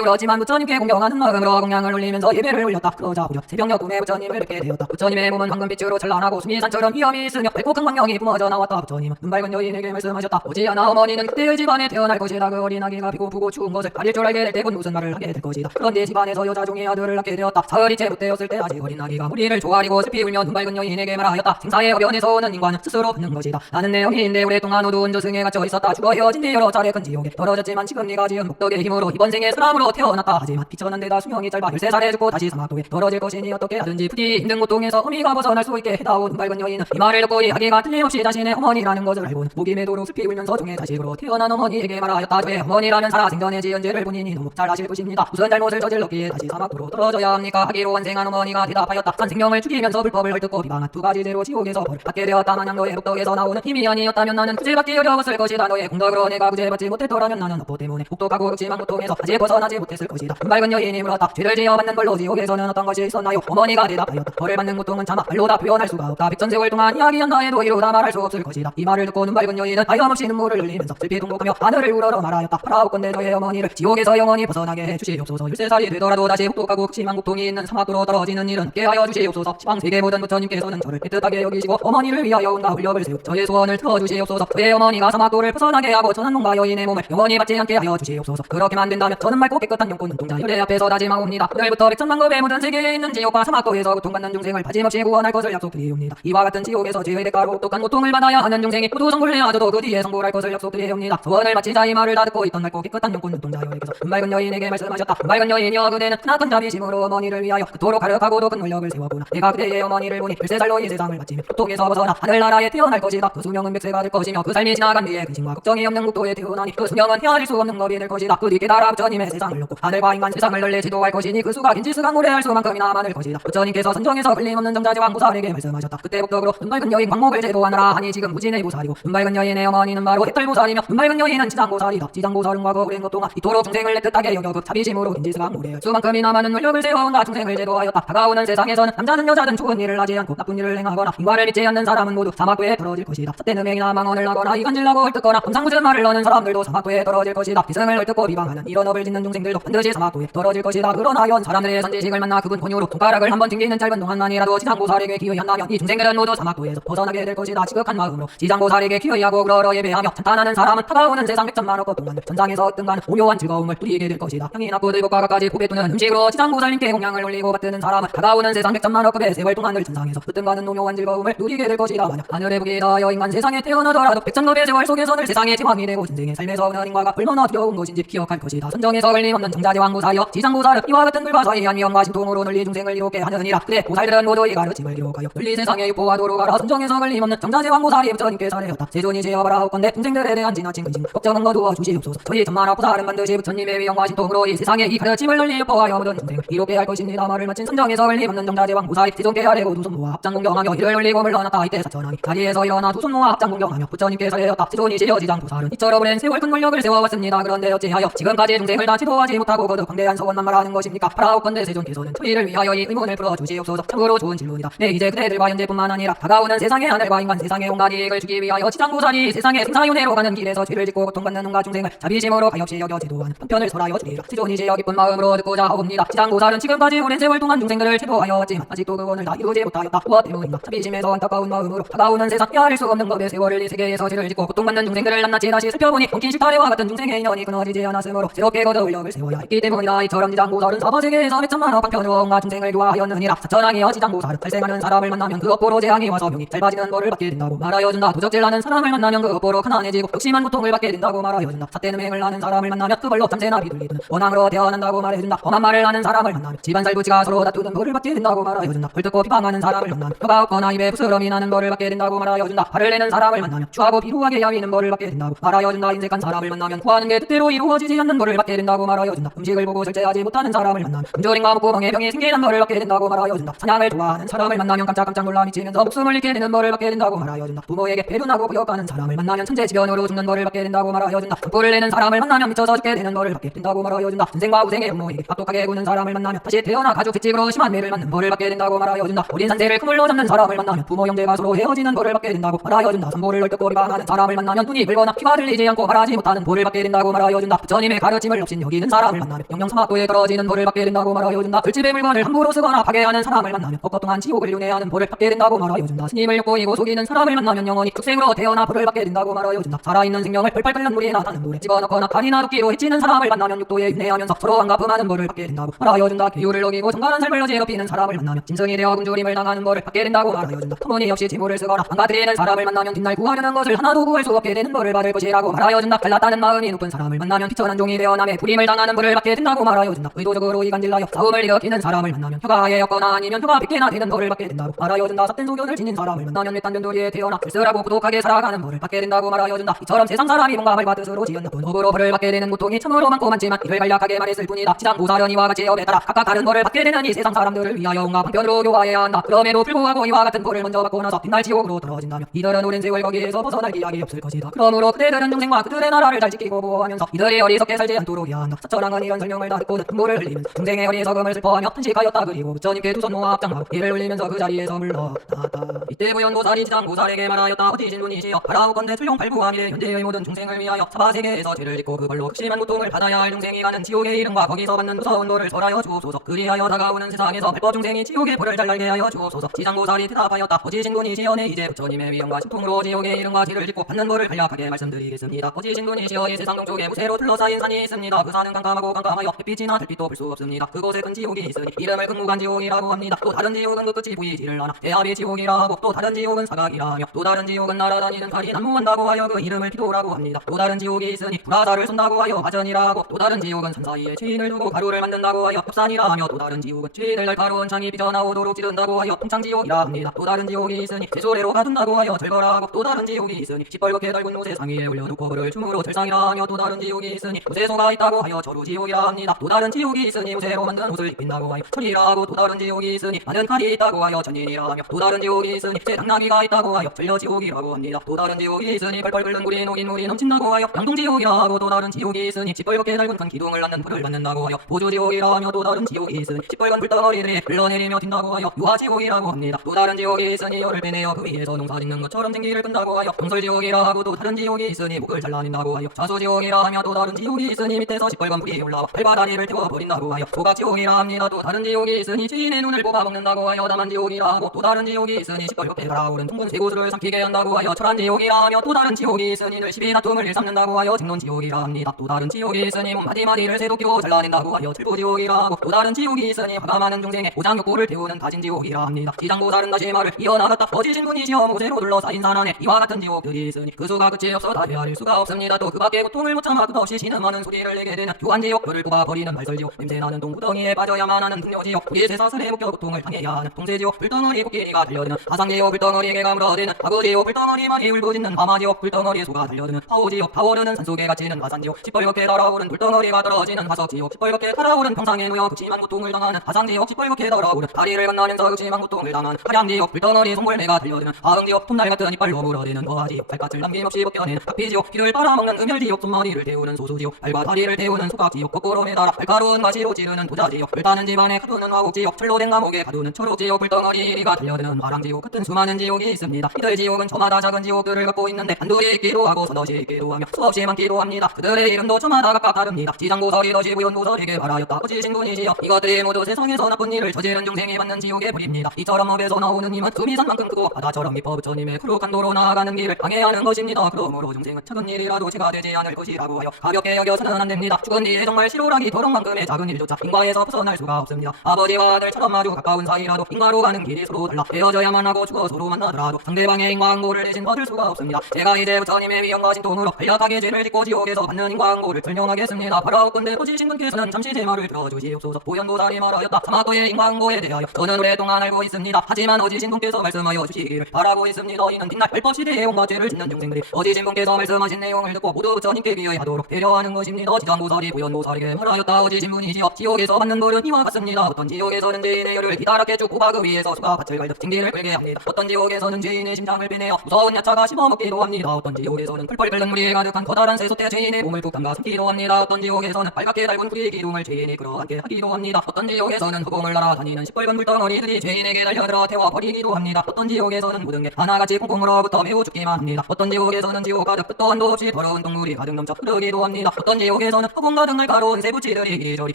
울었지만 부처님께 공경하는 마음으로 공양을 올리면서 예배를 올렸다. 그러자 무려 새벽녘 꿈에 부처님을 뵙게 되었다. 부처님의 몸은 황금빛으로 찬란하고 수미산처럼 위엄이 있으며 밝고 큰 광명이 뿜어져 나왔다. 부처님은 눈밝은 여인에게 말씀하셨다. 오지 않아 어머니는 그때의 집안에 태어날 것이다. 그 어린 아기가 배고프고 추운 것을 가릴 줄 알게 될 때 곧 무슨 말을 하게 될 것이다. 그런데 집안에서 여자 중에 아들을 낳게 되었다. 사흘이 채 못되었을 때 아직 어린 아기가 무리를 조아리고 슬피 울며 눈밝은 여인에게 말하였다. 생사의 어변에서 오는 인과는 스스로 붙는 것이다. 나는 내 영희인데 오랫동안 어두운 저승에 갇혀 있었다. 죽어 헤어진 뒤 여러 차례 큰 지옥에 떨어졌지만 지금 네가 지은 목덕의 힘으로 이번 생에 사람으로 태어났다. 하지만 비천한 데다 수명이 짧아 13살에 죽고 다시 사막도에 떨어질 것이니 어떻게 하든지 부디 힘든 고통에서 어미가 벗어날 수 있게 해다오. 눈밝은 여인은 이 말을 듣고 이 아기가 틀림없이 자신의 어머니라는 것을 알고는 목이 매도록 슬피 울면서 종의 자식으로 태어난 어머니에게 말하였다. 저의 어머니라는 살아생전에 지은 죄를 본인이 너무 잘 아실 것입니다. 무슨 잘못을 저질렀기에 다시 사막도로 떨어져야 합니까? 하기로 원생한 어머니가 대답하였다. 산 생명을 죽이면서 불법을 헐뜯고 비방한 두 가지 죄로 지옥에서 벌을 받게 되었다. 만약 너의 복덕에서 나오는 힘이 아니었다면 나는 구제받기 어려웠을 것이다. 너의 공덕으로 내가 구제받지 못했더라면 나는 업보 때문에 혹독하고 극심한 고통에서 아직 벗어나지 못했을 것이다. 눈밝은 여인이 물었다. 죄를 지어 받는 벌로 지옥에서는 어떤 것이 있었나요? 어머니가 대답하였다. 벌을 받는 고통은 차마 말로 다 표현할 수가 없다. 백전세월 동안 이야기한다 해도 이루다 말할 수 없을 것이다. 이 말을 듣고 눈밝은 여인은 하염없이 눈물을 흘리면서 슬피 통곡하며 하늘을 우러러 말하였다. 파라오건대 저의 어머니를 지옥에서 영원히 벗어나게 해주시옵소서. 13살이 되더라도 다시 혹독하고 극심한 고통이 있는 사막으로 떨어지는 일은 없게 하여 주시옵소서. 지방세계 모든 부처님께서는 저를 깨끗하게 여기시고 어머니를 위하여 온갖 훈력을 세우 저의 소원을 들어주시옵소서. 저의 어머니가 사막도를 벗어나게 하고 천한놈과 여인의 몸을 영원히 받지 않게 하여 주시옵소서. 그렇게만 된다면 저는 맑고 깨끗한 영혼 눈동자 열애 앞에서 다짐하옵니다. 오늘부터 백천만급의 모든 세계에 있는 지옥과 사막도에서 고통받는 중생을 바짐없이 구원할 것을 약속드리옵니다. 이와 같은 지옥에서 죄의 대가로 혹독한 고통을 받아야 하는 중생이 모두 성불해야져도 그 뒤에 성불할 것을 약속드리옵니다. 소원을 마치자 이 말을 다 듣고 있던 맑고 깨끗한 영혼 눈동자 여인께서 눈맑은 여인에게 말씀하셨다. 눈맑은 여인이여 그대는 크나큰 자비심으로 어머니를 위하여 그토록 가력하고도 큰 권력을 세웠구나. 내가 그대의 어머니를 보니 13살로 이 세상을 마치며 고통에서 벗어나 하늘나라에 태어날 것이다. 그 수명은 100세가 될 것이며 그 삶이 지나간 뒤에 근심과 걱정이 없는 국도에 태어나니 그 수명은 헤아릴 수 없는 법이 될 것이다. 그 뒤 깨달아 부처님의 세상을 놓고 하늘과 인간 세상을 널리 지도할 것이니 그 수가 긴지수가 노래할 수만큼이나 많을 것이다. 부처님께서 선정에서 걸림없는 정자지왕 보살에게 말씀하셨다. 그때 복덕으로 눈밝은 여인 광목을 제도하느라 하니 지금 무진의 보살이고 눈밝은 여인의 어머니는 바로 해탈 보살이며 눈밝은 여인은 지장보살이다. 지장보살은 과거 오랜 것 동안 이토록 중생을 애틋하게 여겨 그 자비심으로 긴지수가 노래할 수만큼이나 많은 권력을 세워온다. 중생을 제도하였다. 다가오는 세상에서는 남자든 여자든 좋은 일을 하지 않고 나쁜 일을 행하거나 인과를 믿지 않는 사람은 모두 사막도에 떨어질 것이다. 삿된 음행이나 망언을 하거나 이간질나고 헐뜯거나 엄상궂은 말을 하는 사람들도 사막도에 떨어질 것이다. 기승을 헐뜯고 비방하는 이런 업을 짓는 중생들도 반드시 사막도에 떨어질 것이다. 그러나 연 사람들의 선지식을 만나 그분 권유로 손가락을 한번 튕기는 짧은 동안만이라도 지장보살에게 기여한다면 이 중생들은 모두 사막도에서 벗어나게 될 것이다. 지극한 마음으로 지장보살에게 기여하고 그러러 예배하며 찬탄하는 사람은 다가오는 세상 백천만억 고통받는 전장에서 어떤가는 오묘한 즐거움을 누리게 될 것이다. 향이 낮고 들국과 같이 부배두는 음식으로 지장보살님께 공양을 올리고 받드는 사람은 다가오는 세상 백천만억 급의 세월 동안을 전장에서 어떤가는 오묘한 즐거움을 누리게 될 것이다. 만약 하늘의 복이 닿아여 인간 세상에 태어나더라도 백천급의 세월 속에서 늘 세상의 지왕이 되고 전생의 삶에서 오는 인과가 얼마나 두려운 것인지 기억할 것이다. 선정에서 걸림없는 정자지왕보살이여 지장보살은 이와 같은 불가사의한 위험과 신통으로 널리 중생을 이롭게 하느니라. 그래 보살들은 모두 이 가르침을 기록하여 널리 세상에 유포하도록 하라. 선정에서 걸림없는 정자지왕보살이 부처님께 사례였다. 세존이 제어바라옵건대 중생들에 대한 지나친 근심 걱정은 거두어 주시옵소서. 저희 천만억 보살은 반드시 부처님의 위엄과 신통으로 이 세상에 이 가르침을 널리 유포하여 모든 중생을 이롭게 할 것입니다. 말을 마친 선정에서 걸림없는 정자지왕보살이 세존께 아뢰고 두 손 모아 합장 공경하며 이를 올리고 물러났다. 이때 사천왕이 자리에서 일어나 두 손 모아 합장 공경하며 부처님께 사례였다. 세존이 제어지장보살은 이처럼 오랜 세월 큰 권력을 세워왔습니다. 그런데 어찌하여 지금까지 중생을 다 지도하지 못하고 거듭 광대한 서원만 말하는 것입니까? 파라오건대 세존께서는 저희를 위하여 이 의문을 풀어주시옵소서. 참으로 좋은 질문이다. 네, 이제 그대들과 현재뿐만 아니라 다가오는 세상의 하늘과 인간 세상의 온갖 이익을 주기 위하여 지장보살이 세상의 생사윤회로 가는 길에서 죄를 짓고 고통받는 온갖 중생을 자비심으로 가엾이 여겨 지도하는 편편을 설하여 주리라. 세존이 제여 기쁜 마음으로 듣고자 하옵니다. 지장보살은 지금까지 오랜 세월 동안 중생들을 지도하여 왔지만 아직도 그원을 다 이루지 못하였다. 무엇 때문인가? 자비심에서 안타까운 마음으로 다가오는 세상 헤아릴 수 없는 법의 세월을 이 세계에서 죄를 짓고 고통받는 중생들을 낱낱이 다시 살펴보니 엉킨 실타래와 같은 중생의 인연이 끊어지지 않았으므로 새롭게 거듭 권력을 세워야 했기 때문이다. 이처럼 지장보살은 사바세계에서 백천만억 방편으로 온갖 중생을 교화하였느니라. 사천왕이여 지장보살은 발생하는 사람을 만나면 그 업보로 재앙이 와서 병이 짧아지는 벌을 받게 된다고 말하여준다. 도적질하는 사람을 만나면 그 업보로 가난해지고 극심한 고통을 받게 된다고 말하여준다. 삿된 음행을 하는 사람을 만나면 그 벌로 잠새나 비둘리든 원앙으로 태어난다고 말해준다. 험한 말을 하는 사람을 만나면 집안 살부지가 서로 다투는 벌을 받게 된다고 말하여준다. 헐뜯고 비방하는 사람을 만나면 혀가 없거나 입에 부스럼이 나는 벌을 받게 된다고 말하여준다. 발을 내는 사람을 만나면 추하고 비루하게 야위는 벌을 받게 된다고 말하여준다. 인색한 사람을 만나면 구하는 게 뜻대로 이루어지지 않는 벌을 받게 된다고 말하여준다. 음식을 보고 절제하지 못하는 사람을 만나면 음조림과 목구멍에 병이 생기는 벌을 받게 된다고 말하여준다. 사냥을 좋아하는 사람을 만나면 깜짝깜짝 놀라 미치면서 목숨을 잃게 되는 벌을 받게 된다고 말하여준다. 부모에게 배륜하고 부역하는 사람을 만나면 천재지변으로 죽는 벌을 받게 된다고 말하여준다. 뿔을 내는 사람을 만나면 미쳐서 죽게 되는 벌을 받게 된다고 말하여준다. 전생과 후생의 부모에게 악독하게 구는 사람을 만나면 다시 태어나 가족 채찍으로 심한 매를 맞는 벌을 받게 된다고 말하여준다. 어린 산새를 그물로 잡는 사람을 만나면 부모 형제가 서로 헤어지는 벌을 받게 된다고 말하여준다. 선보를 헐뜯고 비방하는 사람을 만나면 눈이 붉거나 피가 들리지 않고 말하지 못하는 벌을 받게 된다고 말하여준다. 부처님의 가르침을 없인 여기는 사람을 만나면 영영사막도에 떨어지는 벌을 받게 된다고 말하여준다. 들집의 물건을 함부로 쓰거나 파괴하는 사람을 만나면 법법 동안 지옥을 윤회하는 벌을 받게 된다고 말하여준다. 스님을 욕보이고 속이는 사람을 만나면 영원히 축생으로 태어나 벌을 받게 된다고 말하여준다. 살아있는 생명을 펄펄 끓는 물에 나타는 물에 집어넣거나 칼이나 도끼로 해치는 사람을 만나면 육도에 윤회하면서 서로 안갚음하는 벌을 받게 된다고 말하여준다. 규율을 어기고 정갈한 삶을 어지럽히는 사람을 만나면 짐승이 되어 굶주림을 당하는 벌을 받게 된다고 말하여준다. 터무니없이 지물을 쓰거나 망가뜨리는 사람을 만나면 뒷날 구하려는 것을 하나도 구할 수 없게 되는 벌을 받을 것이라고 말하여준다. 잘났다는 마음이 높은 사람을 만나면 피천한 종이 되어 남의 부림을 당하는 벌을 받게 된다고 말하여준다. 의도적으로 이간질하여 싸움을 일으키는 사람을 만나면 혀가 하얘였거나 아니면 혀가 100개나 되는 벌을 받게 된다고 말하여준다. 삿된 소견을 지닌 사람을 만나면 외딴 변두리에 태어나 쓸쓸하고 고독하게 살아가는 벌을 받게 된다고 말하여준다. 이처럼 세상 사람이 뭔가 말과 뜻으로 지은 나쁜 업으로 벌을 받게 되는 고통이 참으로 많고 많지만 이를 간략하게 말했을 뿐이다. 지장보살은 이와 같이 업에 따라 각각 다른 벌을 받게 되는 이 세상 사람들을 위하여 온갖 방편으로 교화해야 한다. 그럼에도 불구하고 이와 같은 벌을 먼저 받고 나서 뒷날 지옥으로 떨어진다면 이들은 오랜 세월 거기에서 벗어날 기약이 없을 것이다. 그러므로 그대들은 중생과 그들의 나라를 잘 지키고 보호하면서 이들이 어리석게 살지 않도록 해야 한다. 사철왕은 이런 설명을 다 듣고 눈물을 흘리면서 중생의 어리석음을 슬퍼하며 탄식하였다. 그리고 부처님께 두 손 모아 합장하고 이를 올리면서 그 자리에서 물러났다. 이때 부연보살이 지장보살에게 말하였다. 어디신 분이시여 바라오건대 출룡팔부함이래 현재의 모든 중생을 위하여 사바세계에서 죄를 짓고 그걸로 극심한 고통을 받아야 할 중생이 가는 지옥의 이름과 거기서 받는 무서운 도를 설하여 주옵소서. 그리하여 다가오는 세상에서 발법 중생이 지옥의 불을 잘 날게 하여 주옵소서. 지장보살이 대답하였다. 어지신 분이시여 네 이제 부처님의 위엄과 신통으로 지옥의 이름과 죄를 짓고 받는 벌을 간략하게 말씀드리겠습니다. 어지신 분이시여 이 세상 동쪽에 무쇠로 둘러싸인 산이 있습니다. 그 산은 깜깜하고 깜깜하여 햇빛이나 달빛도 볼 수 없습니다. 그곳에 큰 지옥이 있으니 이름을 금무간지옥이라고 합니다. 또 다른 지옥은 그 끝이 보이지를 않아 대합의 지옥이라 하고 또 다른 지옥은 사각이라 하며 또 다른 지옥은 날아다니는 칼이 난무한다고 하여 그 이름을 피도라고 합니다. 또 다른 지옥이 있으니 불화살을 쏜다고 하여 화전이라 하고 또 다른 지옥은 산 사이에 죄인을 두고 가루를 만든다고 하여 협산이라 하며 또 다른 지옥은 죄인을 날카로운 창이 삐져나오도록 찌른다고 하여 통창지옥이라 합니다. 또 다른 지옥이 있으니 제소래로 가둔다고 하여 절거라 하고 또 다른 지옥이 있으니 시뻘겋게 달군 노새 상위에 올려놓고 불을 춤으로 절상이라 하며 또 다른 지옥이 있으니 무쇠소가 있다고 하여 저루지옥이라 합니다. 또 다른 지옥이 있으니 무쇠로 만든 옷을 입힌다고 하여 천이라 하고 또 다른 지옥이 있으니 많은 칼이 있다고 하여 천인이라 하며 또 다른 지옥이 있으니 쇠당나귀가 있다고 하여 전려지옥이라고 합니다. 또 다른 지옥이 있으니 펄펄 끓는 물이 녹인 물이 넘친다고 하여 양동지옥이라 하고 또 다른 지옥이 있으니 시뻘겋게 달군 큰 기둥을 낳는 불을 받는다고 하여 보조지옥이라 하며 또 다른 지옥이 있으니 시뻘건 불덩어리들이 흘러내리며 튄다고 하여 유화지옥이라고 합니다. 또 다른 지옥이 있으니 열을 빼내어 그 위에서 농사 짓는 것처럼 생기를 끈다고 하여 동설지옥이라 하고 또 다른 지옥이 있으니 목을 잘라낸다고 하여 좌소지옥이라 하며 또 다른 지옥이 있으니 밑에서 시뻘건 불이 올라와 발바다리를 태워버린다고 하여 조각지옥이라 합니다. 또 다른 지옥이 있으니 죄인의 눈을 뽑아먹는다고 하여 다만지옥이라 하고 또 다른 지옥이 있으니 시뻘겋게 달아오른 통분 세고수를 삼키게 한다고 하여 철한지옥이라 하며 또 다른 지옥이 있으니 늘십이 다툼을 일삼는다고 하여 쟁론지옥이라 합니다. 또 다른 지옥이 있으니 몸마디마디를 새도끼로 잘라낸다고 하여 철부지옥이라 하고 또 다른 지옥이 있으니 화가 많은 중생의 오장욕구를 태우는 다진지옥이라 합니다. 지장보살은 다시 말을 이어나갔다. 어지신 분이시여 무쇠로 둘러싸인 산 안에 이와 같은 지옥들이 있으니 그 수가 끝이 없어 다 헤아릴 수가 없습니다. 또 그 밖에 고통을 못 참아 끝없이 신음하는 소리를 내게 되는 유한지옥 혀를 뽑아버리는 말설지옥 냄새나는 동구덩이에 빠져야만 하는 등려지옥 우리의 사슬에 묶여 고통을 당해야 하는 동세지옥 불덩어리 코끼리가 달려드는 하상지옥 불덩어리 개가 물어대는 하구지옥 불덩어리 말이 울부짖는 하마지옥 불덩어리 소가 달려드는 하오지옥 타오르는 산속에 갇히는 하산지옥 시뻘겋게 달아오른 불덩어리가 떨어지는 하석지옥 시뻘겋게 달아오른 평상에 놓여 극심한 고통을 당하는 하상지옥 시뻘겋게 달아오른 다리를 건너면서 극심한 고통을 당하는 하량지옥 불덩어리 송골매가 달려드는 하흥지옥 톱날 같은 이빨로 물어대는 거하지옥 발끝을 남김없이 벗겨내는 박피지옥 피를 빨아먹는 음혈지옥 손머리를 태우는 소수지옥 발과 다리를 태우는 소각지옥 거꾸로 매달아 발가루운 가시로 찌르는 도자지옥 불타는 집안에 가두는 화곡지옥 철로 된 감옥에 가두는 초록지옥 불덩어리가 달려드는 화랑지옥 같은 수많은 지옥이 있습니다. 이들 지옥은 저마다 작은 지옥들을 갖고 있는데 한둘이 있기도 하고 서너시 있기도 하며 수없이 많기도 합니다. 그들의 이름도 저마다 각각 다릅니다. 지장보살이 더시 부연보살에게 말하였다. 어지신 분이시여 이것들이 모두 세상에서 나쁜 일을 저지른 중생이 받는 지옥의 불입니다. 이처럼 업에서 나오는 힘은 수미산만큼 크고 바다처럼 깊어 부처님의 거룩한 도로 나아가는 길을 방해하는 것입니다. 그러므로 중생은 작은 일이라도 죄가 되지 않을 것이라고 하여 가볍게 여겨서는 안 됩니다. 죽은 뒤에 정말 실오라기 더럭만큼의 작은 일조차 인과에서 벗어날 수가 없습니다. 아버지와 아들처럼 아주 가까운 사이라도 인과로 가는 길이 서로 달라 헤어져야만 하고 죽어 서로 만나더라도 상대방의 인과항고를 대신 받을 수가 없습니다. 제가 이제 부처님의 위엄과 신통으로 간략하게 죄를 짓고 지옥에서 받는 인과항고를 설명하겠습니다. 바라옵건대 어지신 분께서는 잠시 제 말을 들어주시옵소서. 보현보살이 말하였다. 사마도의 인과항고에 대하여 저는 오랫동안 알고 있습니다. 하지만 어지신 분께서 말씀하여 주시기를 바라고 있습니다. 이는 뒷날 발법시대에 온갖 죄를 짓는 중생들이 어지신 분께서 말씀하신 내용을 듣고 모두 부처님께 기여하도록 배려하는 것입니다. 지장보살이 보현보살에게 말하였다. 어지신 분이시여 지옥에서 받는 벌은 이와 같습니다. 어떤 지옥에서는 죄인의 혈을 기다랗게 쭉 뽑아 그 위에서 수가 밭을 갈듯 징기를 끌게 합니다. 어떤 지옥에서는 죄인의 심장을 빼내어 무서운 야차가 씹어먹기도 합니다. 어떤 지옥에서는 펄펄 끓는 물이 가득한 커다란 쇠솥에 죄인의 몸을 푹 담가 삼키기도 합니다. 어떤 지옥에서는 빨갛게 달군 불의 기둥을 죄인이 끌어안게 하기도 합니다. 어떤 지옥에서는 허공을 날아다니는 시뻘건 물덩어리들이 죄인에게 달려들어 태워버리기도 합니다. 어떤 지옥에서는 모든 게 하나같이 콩콩으로부터 매우 춥기만 합니다. 어떤 지옥에 지옥에서는 지옥 가득 끝도 한도 없이 더러운 동물이 가득 넘쳐 흐르기도 합니다. 어떤 지옥에서는 흑공 가득 날카로운 새부치들이 이리저리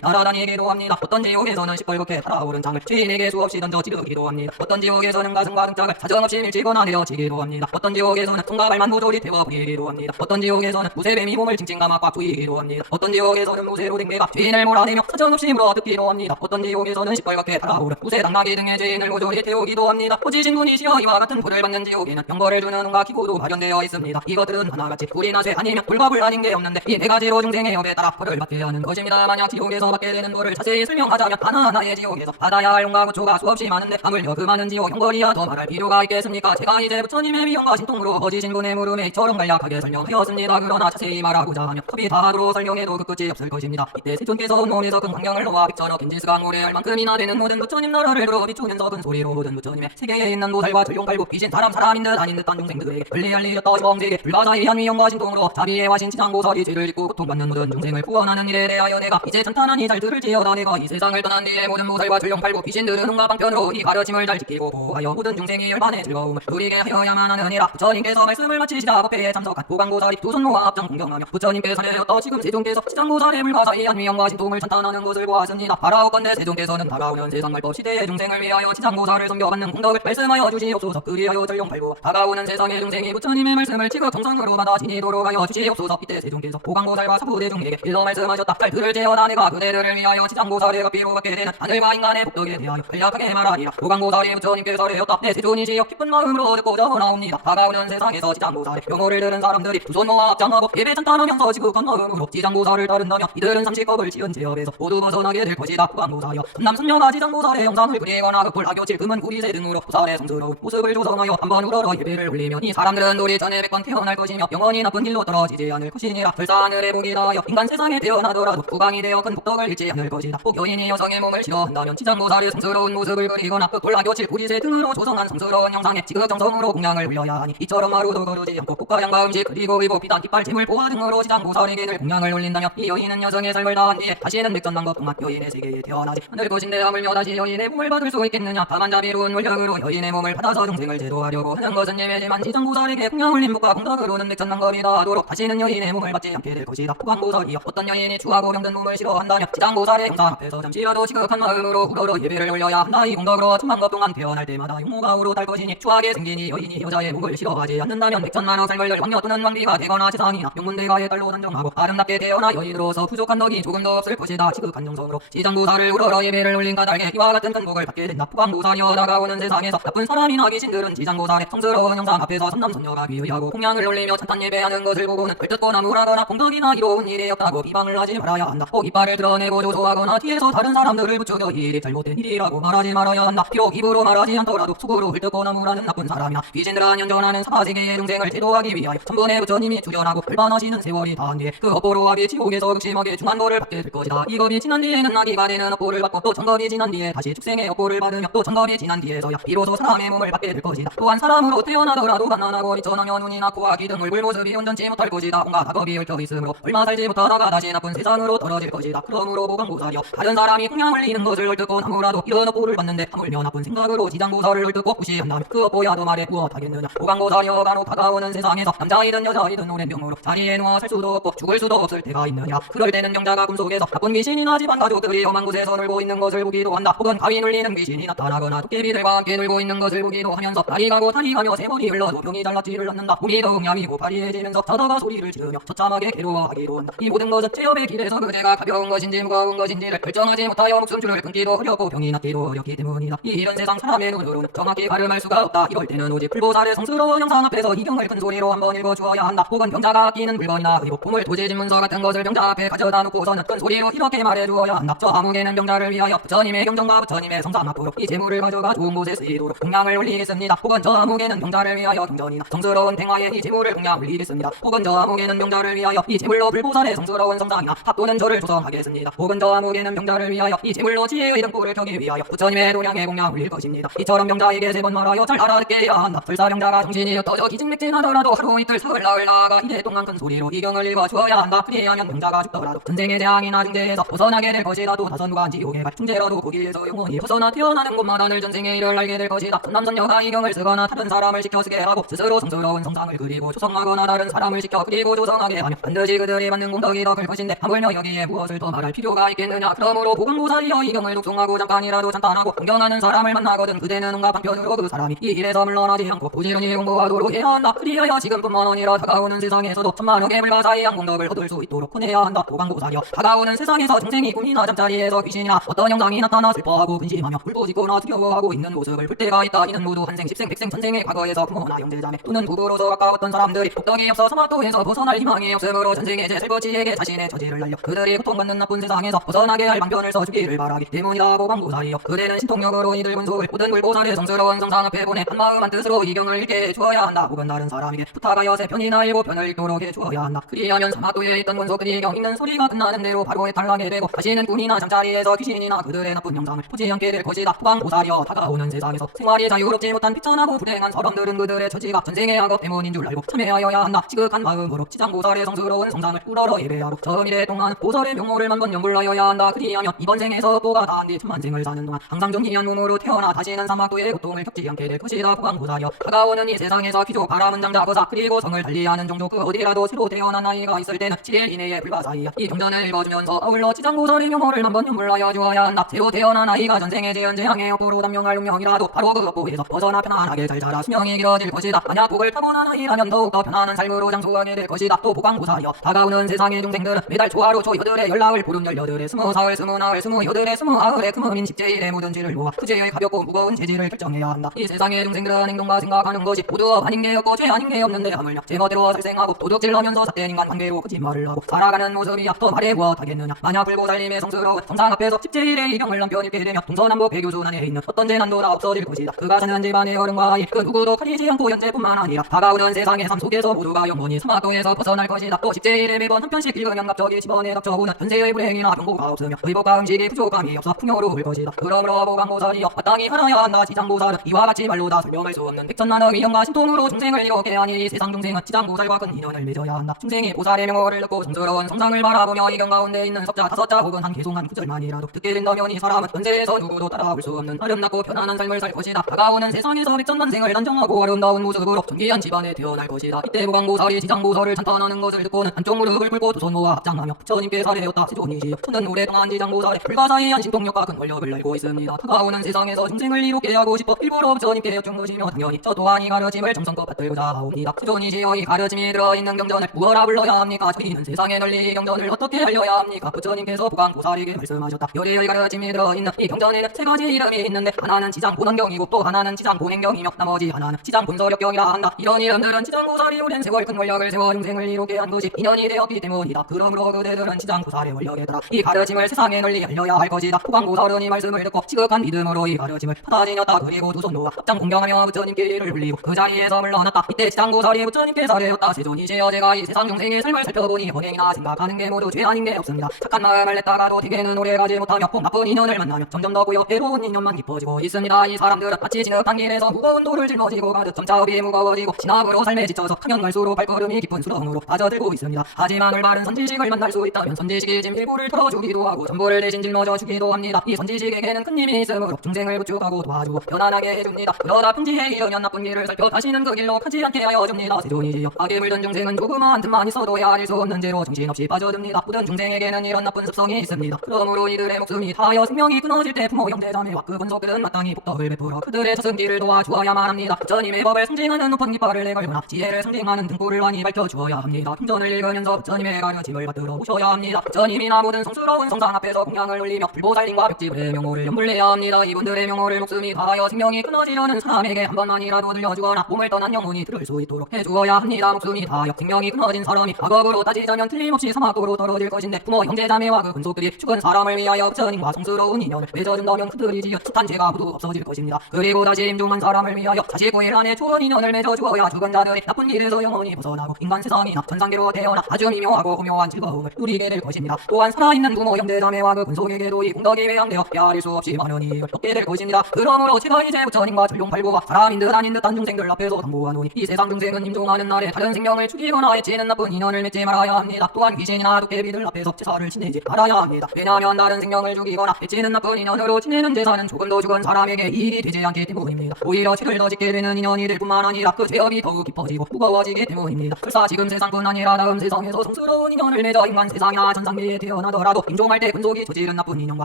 날아다니기도 합니다. 어떤 지옥에서는 시뻘겋게 달아오른 장을 주인에게 수없이 던져 지르기도 합니다. 어떤 지옥에서는 가슴과 등짝을 사정없이 밀치거나 내어치기도 합니다. 어떤 지옥에서는 손과 발만 모조리 태워버리기도 합니다. 어떤 지옥에서는 무쇠뱀이 몸을 칭칭 감아 꽉 조이기도 합니다. 어떤 지옥에서는 무쇠로 된 개가 주인을 몰아내며 사정없이 물어뜯기도 합니다. 어떤 지옥에서는 시뻘겋게 달아오른 무쇠 당나귀 등의 죄인을 모조리 태우기도 합니다. 오지신 분이시여 이와 같은 불을 받는 지옥에는 형벌을 주는 은과 기구도 마련되어 있습니다. 이것들은 하나같이 불이나 쇠 아니면 불과 불 아닌 게 없는데 이 네 가지로 중생의 업에 따라 벌을 받게 하는 것입니다. 만약 지옥에서 받게 되는 벌을 자세히 설명하자면 하나하나의 지옥에서 받아야 할 용과 고초가 수없이 많은데 하물며 그 많은 지옥 형벌이야 더 말할 필요가 있겠습니까? 제가 이제 부처님의 위엄과 신통으로 거지신 분의 물음에 이처럼 간략하게 설명하였습니다. 그러나 자세히 말하고자 하면 컵이 다하도록 설명해도 그 끝이 없을 것입니다. 이때 세존께서 온몸에서 큰 광명을 놓아 백천억 인지수가 모래알 만큼이나 되는 모든 부처님 나라를 들어 비추면서 큰 소리로 모든 부처님의 세계에 있는 보살과 전룡팔구 귀신 사람인 듯 아닌 듯한 중생들에게 권리알리렸다 정세계 불가사의한 위엄과 신통으로 자비에 와신 지상보살이 죄를 짓고 고통받는 모든 중생을 구원하는 일에 대하여 내가 이제 전탄하니 잘 들을지어다. 내가 이 세상을 떠난 뒤에 모든 보살과 전룡팔구 귀신들은 온갖 방편으로 이 가르침을 잘 지키고 보호하여 모든 중생이 열반의 즐거움을 누리게 하여야만 하느니라. 부처님께서 말씀을 마치시자 법회에 참석한 보강보살이 두 손 모아 앞장 공경하며 부처님께서 내렸다. 지금 세존께서 지상보살의 불가사의한 위엄과 신통을 찬탄하는 것을 보았습니다. 바라오건대 세존께서는 다가오는 세상 말법 시대의 중생을 위하여 지상보살을 섬겨받는 공덕을 말씀하여 주시옵소서. 그리하여 전룡팔구 다가오는 세상의 중생이 부처님의 말씀을 지극 정성으로 받아 지니도록 하여 주시옵소서. 이때 세존께서 보강보살과 사부대중에게 일러 말씀하셨다. 잘 들을지어다. 내가 그대들을 위하여 지상보살의 급비로 받게 되는 하늘과 인간의 복덕에 대하여 간략하게 말하리라. 보강보살이 부처님께서 되었다. 내 세존이시여 기쁜 마음으로 듣고 전하옵니다. 다가오는 세상에서 지상보살의 경호를 들은 사람들이 두 손 모아 앞장하고 예배 찬탄하면서 지극한 마음으로 지상보살을 따른다면 이들은 삼시겁을 지은 제업에서 모두 벗어나게 될 것이다. 보강보살이여 남순녀가 지상보살의 영상을 그리거나 극불하교칠 금은 구리새 등으로 보살의 성스러운 모습을 조성하여 한번 우러러 예배를 올리면 이 사람들은 우리 전에 100번 태어날 것이며 영원히 나쁜 길로 떨어지지 않을 것이니라. 설사 하늘의 복이다 하여 인간 세상에 태어나더라도 후광이 되어 큰 복덕을 잃지 않을 것이다. 혹 여인이 여성의 몸을 싫어한다면 지상보살의 성스러운 모습을 그리거나 극불하교칠 구리새 등으로 조성한 성스러운 영상에 지극정성으로 공양을 올려야 하니 이처럼 하루도 거르지 않고 국과 양과 음식 그리고 의복 비단 깃발 재물 보화 등으로 지상보살에게 공양을 올린다면 이 여인은 여성의 삶을 다한 뒤에 다시는 백전만법 동안 여인의 세계에 태어나지 않을 것인데 하물며 다시 여인의 몸을 받을 수 있겠느냐. 다만 자비로운 원력으로 여인의 몸을 받아서 중생을 제도하려고 하는 것은 예외지만 지상보살에게 공양 올린 복과 공덕으로는 백전만법이다 하도록 다시는 여인의 몸을 받지 않게 될 것이다. 보강보살이여 어떤 여인이 추하고 병든 몸을 싫어한다면 지상보살의 영상 앞에서 잠시라도 지극한 마음으로 우러러 예배를 올려야 한다. 이 공덕으로 천만법 동안 태어날 때마다 용모가 오롯할 것이니 추하게 생기니 여인이 여자의 목을 싫어하지 않는다면 백천만억 삶을 열 왕녀 또는 왕비가 되거나 지상이나 명문대가의 딸로 단정하고 아름답게 태어나 여인으로서 부족한 덕이 조금도 없을 것이다. 지극한 정성으로 지상보살을 우러러 예배를 올린 까닭에 이와 같은 큰 복을 받게 된다. 보강보살이여 다가오는 세상에서 나쁜 사람이나 귀신들은 지상보살의 성스러운 영상 앞에서 선남선녀가 귀의하고 공양을 올리며 찬탄 예배하는 것을 보고는 걸뜯고 나무라거나 공덕이나 이로운 일이 없다고 비방을 하지 말아야 한다. 혹 이빨을 드러내고 조소하거나 뒤에서 다른 사람들을 부추겨 이 일이 잘못된 일이라고 말하지 말아야 한다. 비록 입으로 말하지 않더라도 속으로 헐뜯고 나무라는 나쁜 사람이나 귀신들아 연전하는 사바세계의 중생을 제도하기 위하여 천번의 부처님이 출연하고 불반하시는 세월이 다한 뒤에 그 업보로 합이 지옥에서 극심하게 중한도를 받게 될 것이다. 이 겁이 지난 뒤에는 나기가 되는 업보를 받고 또 전겁이 지난 뒤에 다시 축생의 업보를 받으며 또 전겁이 지난 뒤에서야 비로소 사람의 몸을 받게 될 것이다. 또한 사람으로 태어나더라도 갓난하고 미천하며 눈이나 코와 귀 등 얼굴 모습이 온전치 못할 것이다. 온갖 악업이 얽혀 있으므로 얼마 살지 못하다가 다시 나쁜 세상으로 떨어질 것이다. 그러므로 보강보살이여 다른 사람이 공양 올리는 것을 헐뜯고 아무라도 이런 업보를 받는데 하물며 나쁜 생각으로 지상보살을 헐뜯고 무시한다면 그 업보야도 말해 무엇하겠느냐. 보강보살이여 간혹 다가오는 세상에서 남자이든 여자이든 오랜 병으로 자리에 누워 살 수도 없고 죽을 수도 없을 때가 있느냐. 그럴 때는 영자가 꿈속에서 나쁜 귀신이나 집안 가족들이 험한 곳에서 놀고 있는 것을 보기도 한다. 혹은 가위 눌리는 귀신이 나타나거나 도깨비들과 함께 놀고 있는 것을 보기도 하면서 다리 가고 다리 가며 세번이 흘러도 병이 잘 낫지를 않는다. 몸이 더욱 야위고 파리해지면서 자다가 소리를 지르며 처참하게 괴로워하기도 한다. 이 모든 것은 체험의 길에서 그제가 가벼운 것인지 무거운 것인지를 결정하지 못하여 목숨줄을 끊기도 어렵고 병이 낫기도 어렵기 때문이다. 이 이런 세상 사람의 눈으로는 정확히 가름할 수가 없다. 이럴 때는 오직 불보살의 성스러운 영상 앞에서 이경을 큰 소리로 한번 읽어주어야 한다. 혹은 병자가 아끼는 물건이나 그리고 보물 도제진 문서 같은 것을 병자 앞에 가져다 놓고서는 큰 소리로 이렇게 말해주어야 한다. 저 아무개는 병자를 위하여 부처님의 경전과 부처님의 성상 앞으로 이 재물을 가져가 좋은 곳에 쓰이도록 공양을 올리겠습니다. 혹은 저 아무개는 병자를 위하여 경전이나 성스러운 탱화에 이 재물을 공양 올리겠습니다. 혹은 저 아무개는 병자를 위하여 이 재물로 불보살의 성스러운 성상이나 탑 또는 절을 조성하겠습니다. 혹은 저 아무개는 병자를 위하여 이 재물로 지혜의 등불을 켜기 위하여 부처님의 도량에 공양 올릴 것입니다. 이처럼 병자에게 세 번 말하여 잘 알아듣게 해야 한다. 설사 병자가 정신이 흩어져 기진맥진하더라도 하루 이틀 사흘 나흘 나아가 이래 동안 큰 소리로 이경을 읽어주어야 한다. 그리하면 병자가 죽더라도 전생의 재앙이나 중재에서 벗어나게 될 것이다. 또 다선과 지옥에 갈 중재라도 거기에서 영원히 벗어나 태어나는 곳마다 늘 전생의 일을 알게 될 것이다. 남선녀가 이경을 쓰거나 다른 사람을 시켜 쓰게 하고 스스로 성스러운 성상을 사람을 그리고 조성하거나 다른 사람을 시켜 그리고 조성하게 하며 반드시 그들이 받는 공덕이 더 클 것인데 하물며 여기에 무엇을 더 말할 필요가 있겠느냐. 그러므로 보강보살이여 이 경을 독송하고 잠깐이라도 찬탄하고 존경하는 사람을 만나거든 그대는 온갖 방편으로 그 사람이 이 일에서 물러나지 않고 부지런히 공부하도록 해야 한다. 그리하여 지금뿐만 아니라 다가오는 세상에서도 천만억의 불가사의한 공덕을 얻을 수 있도록 혼해야 한다. 보강보살이여 다가오는 세상에서 중생이 꿈이나 잠자리에서 귀신이나 어떤 형상이 나타나 슬퍼하고 근심하며 울부짖거나 두려워하고 있는 모습을 볼 때가 있다. 이는 모두 한생 십생 백생 전생의 과거에서 부모나 형제자매 또는 부부로서 가까웠던 사람들이 복덕이 없어 사막도에서 벗어날 희망이 없으므로 전생의 제설거지에게 자신의 처지를 날려 그들이 고통받는 나쁜 세상에서 벗어나게 할 방편을 써주기를 바라기 때문이다. 보강보살이여 그대는 신통력으로 이들 군속을 모든 불보살의 성스러운 성상 앞에 보내 한마음 한뜻으로 이 경을 읽게 해주어야 한다. 혹은 다른 사람에게 부탁하여 3편이나 7편을 읽도록 해주어야 한다. 그리하면 사막도에 있던 군속들이 경 읽는 소리가 끝나는 대로 바로 해탈하게 되고 다시는 꿈이나 잠자리에서 귀신이나 그들의 나쁜 형상을 보지 않게 될 것이다. 보강보살이여 다가오는 세상에서 생활이 자유롭지 못한 비천하고 불행한 사람들은 그들의 처지가 전생의 악업 때문인 줄 알고 참회하여야 한다. 지극한 마음으로 지장보살의 성스러운 성상을 우러러 예배하고 저 미래 동안 보살의 명호를 만번 연불하여야 한다. 그리하면 이번 생에서 또가 다한 뒤 천만생을 사는 동안 항상 존귀한 몸으로 태어나 다시는 사막도의 고통을 겪지 않게 될 것이다. 보강보살이여 다가오는 이 세상에서 귀족 바라문장자 거사 그리고 성을 달리하는 종족 그 어디라도 새로 태어난 아이가 있을 때는 7일 이내에 불가사의야 이 경전을 읽어주면서 아울러 지장보살의 명호를 만번 연불하여 주어야 한다. 새로 태어난 아이가 전생에 지은 재앙의 업보로 단명할 운명이라도 바로 그 업보에서 벗어나 편안하게 잘 자라 수명이 길어질 것이다. 만약 복을 타고난 아이라면 더욱더 편안한 삶으로 장수하게 될 것이다. 또 보강보살이여 다가오는 세상의 중생들은 매달 초하루 초여들의 열나흘 보름 열여들의 스무사흘 스무나흘 스무여들의 스무아흘의 금음인 십제일의 모든 죄를 모아 그 죄의 가볍고 무거운 죄질을 결정해야 한다. 이 세상의 중생들은 행동과 생각하는 것이 모두 아닌 게 없고 죄 아닌 게 없는데 하물며 제멋대로 살생하고 도둑질하면서 삿된 인간 관계로 거짓말을 하고 살아가는 모습이야 더 말해 무엇하겠느냐. 만약 불보살님의 성스러운 성상 앞에서 십제일의 이경을 남편 읽게 되며 동서남북 백유순 안에 있는 어떤 재난도 다 없어질 것이다. 그가 사는 집안의 어른과 아이 그 누구도 가리지 않고 현재뿐만 아니라 다가오는 세상의 삶 속에서 모두가 영원히 사막도에서 벗어날 것이다. 또 십제일에 매번 한 편씩 읽으면 갑자기 집안에 닥쳐오는 현세의 불행이나 병고가 없으며 의복과 음식이 부족함이 없어 풍요로울 것이다. 그러므로 보강보살이여 마땅히 알아야 한다. 지장보살은 이와 같이 말로 다 설명할 수 없는 백천만의 위엄과 신통으로 중생을 이롭게 하니 이 세상 중생은 지장보살과 큰 인연을 맺어야 한다. 중생이 보살의 명호를 듣고 성스러운 성상을 바라보며 이 경 가운데 있는 석자 5자 혹은 한 개송 한 구절만이라도 듣게 된다면 이 사람은 현세에서 누구도 따라올 수 없는 아름답고 편안한 삶을 살 것이다. 다가오는 세상에서 백천만생을 단정하고 아름다운 모습으로 존귀한 집안에 태어날 것이다. 이때 보강보살이 지장보살을 찬탄하는 것을 듣고는 한쪽 무릎을 꿇고 두 손 모아 합장하며 부처님께 사례였다. 세존이시여 저는 오랫동안 지장보살의 불가사의한 신통력과 큰 권력을 알고 있습니다. 다가오는 세상에서 중생을 이롭게 하고 싶어 일부러 부처님께 여쭈무시며 당연히 저 또한 이 가르침을 정성껏 받들고자 하옵니다. 세존이시여 이 가르침이 들어있는 경전을 무엇라 불러야 합니까? 저희는 세상에 널리 이 경전을 어떻게 알려야 합니까? 부처님께서 보강보살에게 말씀하셨다. 요리의 가르침이 들어있는 이 경전에는 3가지 이름이 있는데 하나는 지장본원경이고 또 하나는 지장본행경이며 나머지 하나는 지장본서력경이라 한다. 이런 이름들은 지장보살이 오랜 세월 큰 권력을 세워 중생을 이롭게 한 것이 인연이 되었기 때문이다. 그러므로 그대들은 지장보살의 원력에 따라 이 가르침을 세상에 널리 알려야 할 것이다. 보강보살은 이 말씀을 듣고 지극한 믿음으로 이 가르침을 받아지녔다. 그리고 두 손 놓아 합장 공경하며 부처님께 이를 올리고 그 자리에서 물러났다. 이때 지장보살이 부처님께 사례였다. 세존이시여 제가 이 세상 중생의 삶을 살펴보니 언행이나 생각하는 게 모두 죄 아닌 게 없습니다. 착한 마음을 냈다가도 대개는 오래가지 못하며 꼭 나쁜 인연을 만나며 점점 더 고요 해로운 인연만 깊어지고 있습니다. 이 사람들은 마치 진흙한 길에서 무거운 돌을 짊어지고 가듯 점차 업이 무거워지고 진압으로 삶에 지쳐서 가면 갈수록 발걸음이 깊은 수렁으로 빠져들고 있습니다. 하지만 올바른 선지식을 만날 수 있다면 선지식이 짐일부를 털어주기도 하고 전보를 대신 짊어져 주기도 합니다. 이 선지식에게는 큰 힘이 있으므로 중생을 구축하고 도와주고 편안하게 해줍니다. 그러다 평지에 이르면 나쁜 길을 살펴 다시는 그 길로 가지 않게 하여 줍니다. 세존이시여 악에 물든 중생은 조그마한 틈만 있어도 헤아릴 수 없는 죄로 정신없이 빠져듭니다. 모든 중생에게는 이런 나쁜 습성이 있습니다. 그러므로 이들의 목숨이 다하여 생명이 끊어질 때 부모 형제자매와 그 본속들은 마땅히 복덕을 베풀어 그들의 저승길을 도와주어야만 합니다. 부처님의 법을 상징하는 높은 깃발을 내걸거나 지혜를 상징하는 등불을 많이 밝혀주어야 합니다. 경전을 읽으면서 부처님의 가르침을 받들어 오셔야 합니다. 부처님이나 모든 성스러운 성상 앞에서 공양을 올리며 불보살님과 백지불의 명호를 연불해야 합니다. 이분들의 명호를 목숨이 다하여 생명이 끊어지려는 사람에게 한 번만이라도 들려주거나 몸을 떠난 영혼이 들을 수 있도록 해주어야 합니다. 목숨이 다하여 생명이 끊어진 사람이 악업으로 따지자면 틀림없이 사막도로 떨어질 것인데 부모 형제자매와 그 근속들이 죽은 사람을 위하여 부처님과 성스러운 인연을 맺어준다면 그들이 지은 숱한 죄가 모두 없어질 것입니다. 그리고 다시 임종한 사람을 위하여 49일 안에 좋은 인연을 맺어주어야 죽은 자들이 나쁜 길에서 영원히 벗어나고 인간 세상이나 천상계로 태어나 아주 미묘하고 고묘한 즐거움을 누리게 될 것입니다. 또한 살아있는 부모 형제자매와 그 근속에게도 이 공덕이 회양되어 헤아릴 수 없이 많은 이익을 얻게 될 것입니다. 그러므로 제가 이제 부처님과 전룡팔보가 사람인 듯 아닌 듯한 중생들 앞에서 당부하노니 이 세상 중생은 임종하는 날에 다른 생명을 죽이거나 해치는 나쁜 인연을 맺지 말아야 합니다. 또한 귀신이나 도깨비들 앞에서 제사를 지내지 말아야 합니다. 왜냐하면 다른 생명을 죽이거나 해치는 나쁜 인연으로 지내는 제사는 조금도 죽은 사람에게 이익이 되지 않기 때문입니다. 오히려 죄를 더 짓게 되는 인연이 될 뿐만 아니라 그 죄업이 더욱 더욱 깊어지고 무거워지기 때문입니다. 설사 지금 세상뿐 아니라 다음 세상에서 성스러운 인연을 맺어 인간 세상이나 전상미에 태어나더라도 임종할 때 근속이 저지른 나쁜 인연과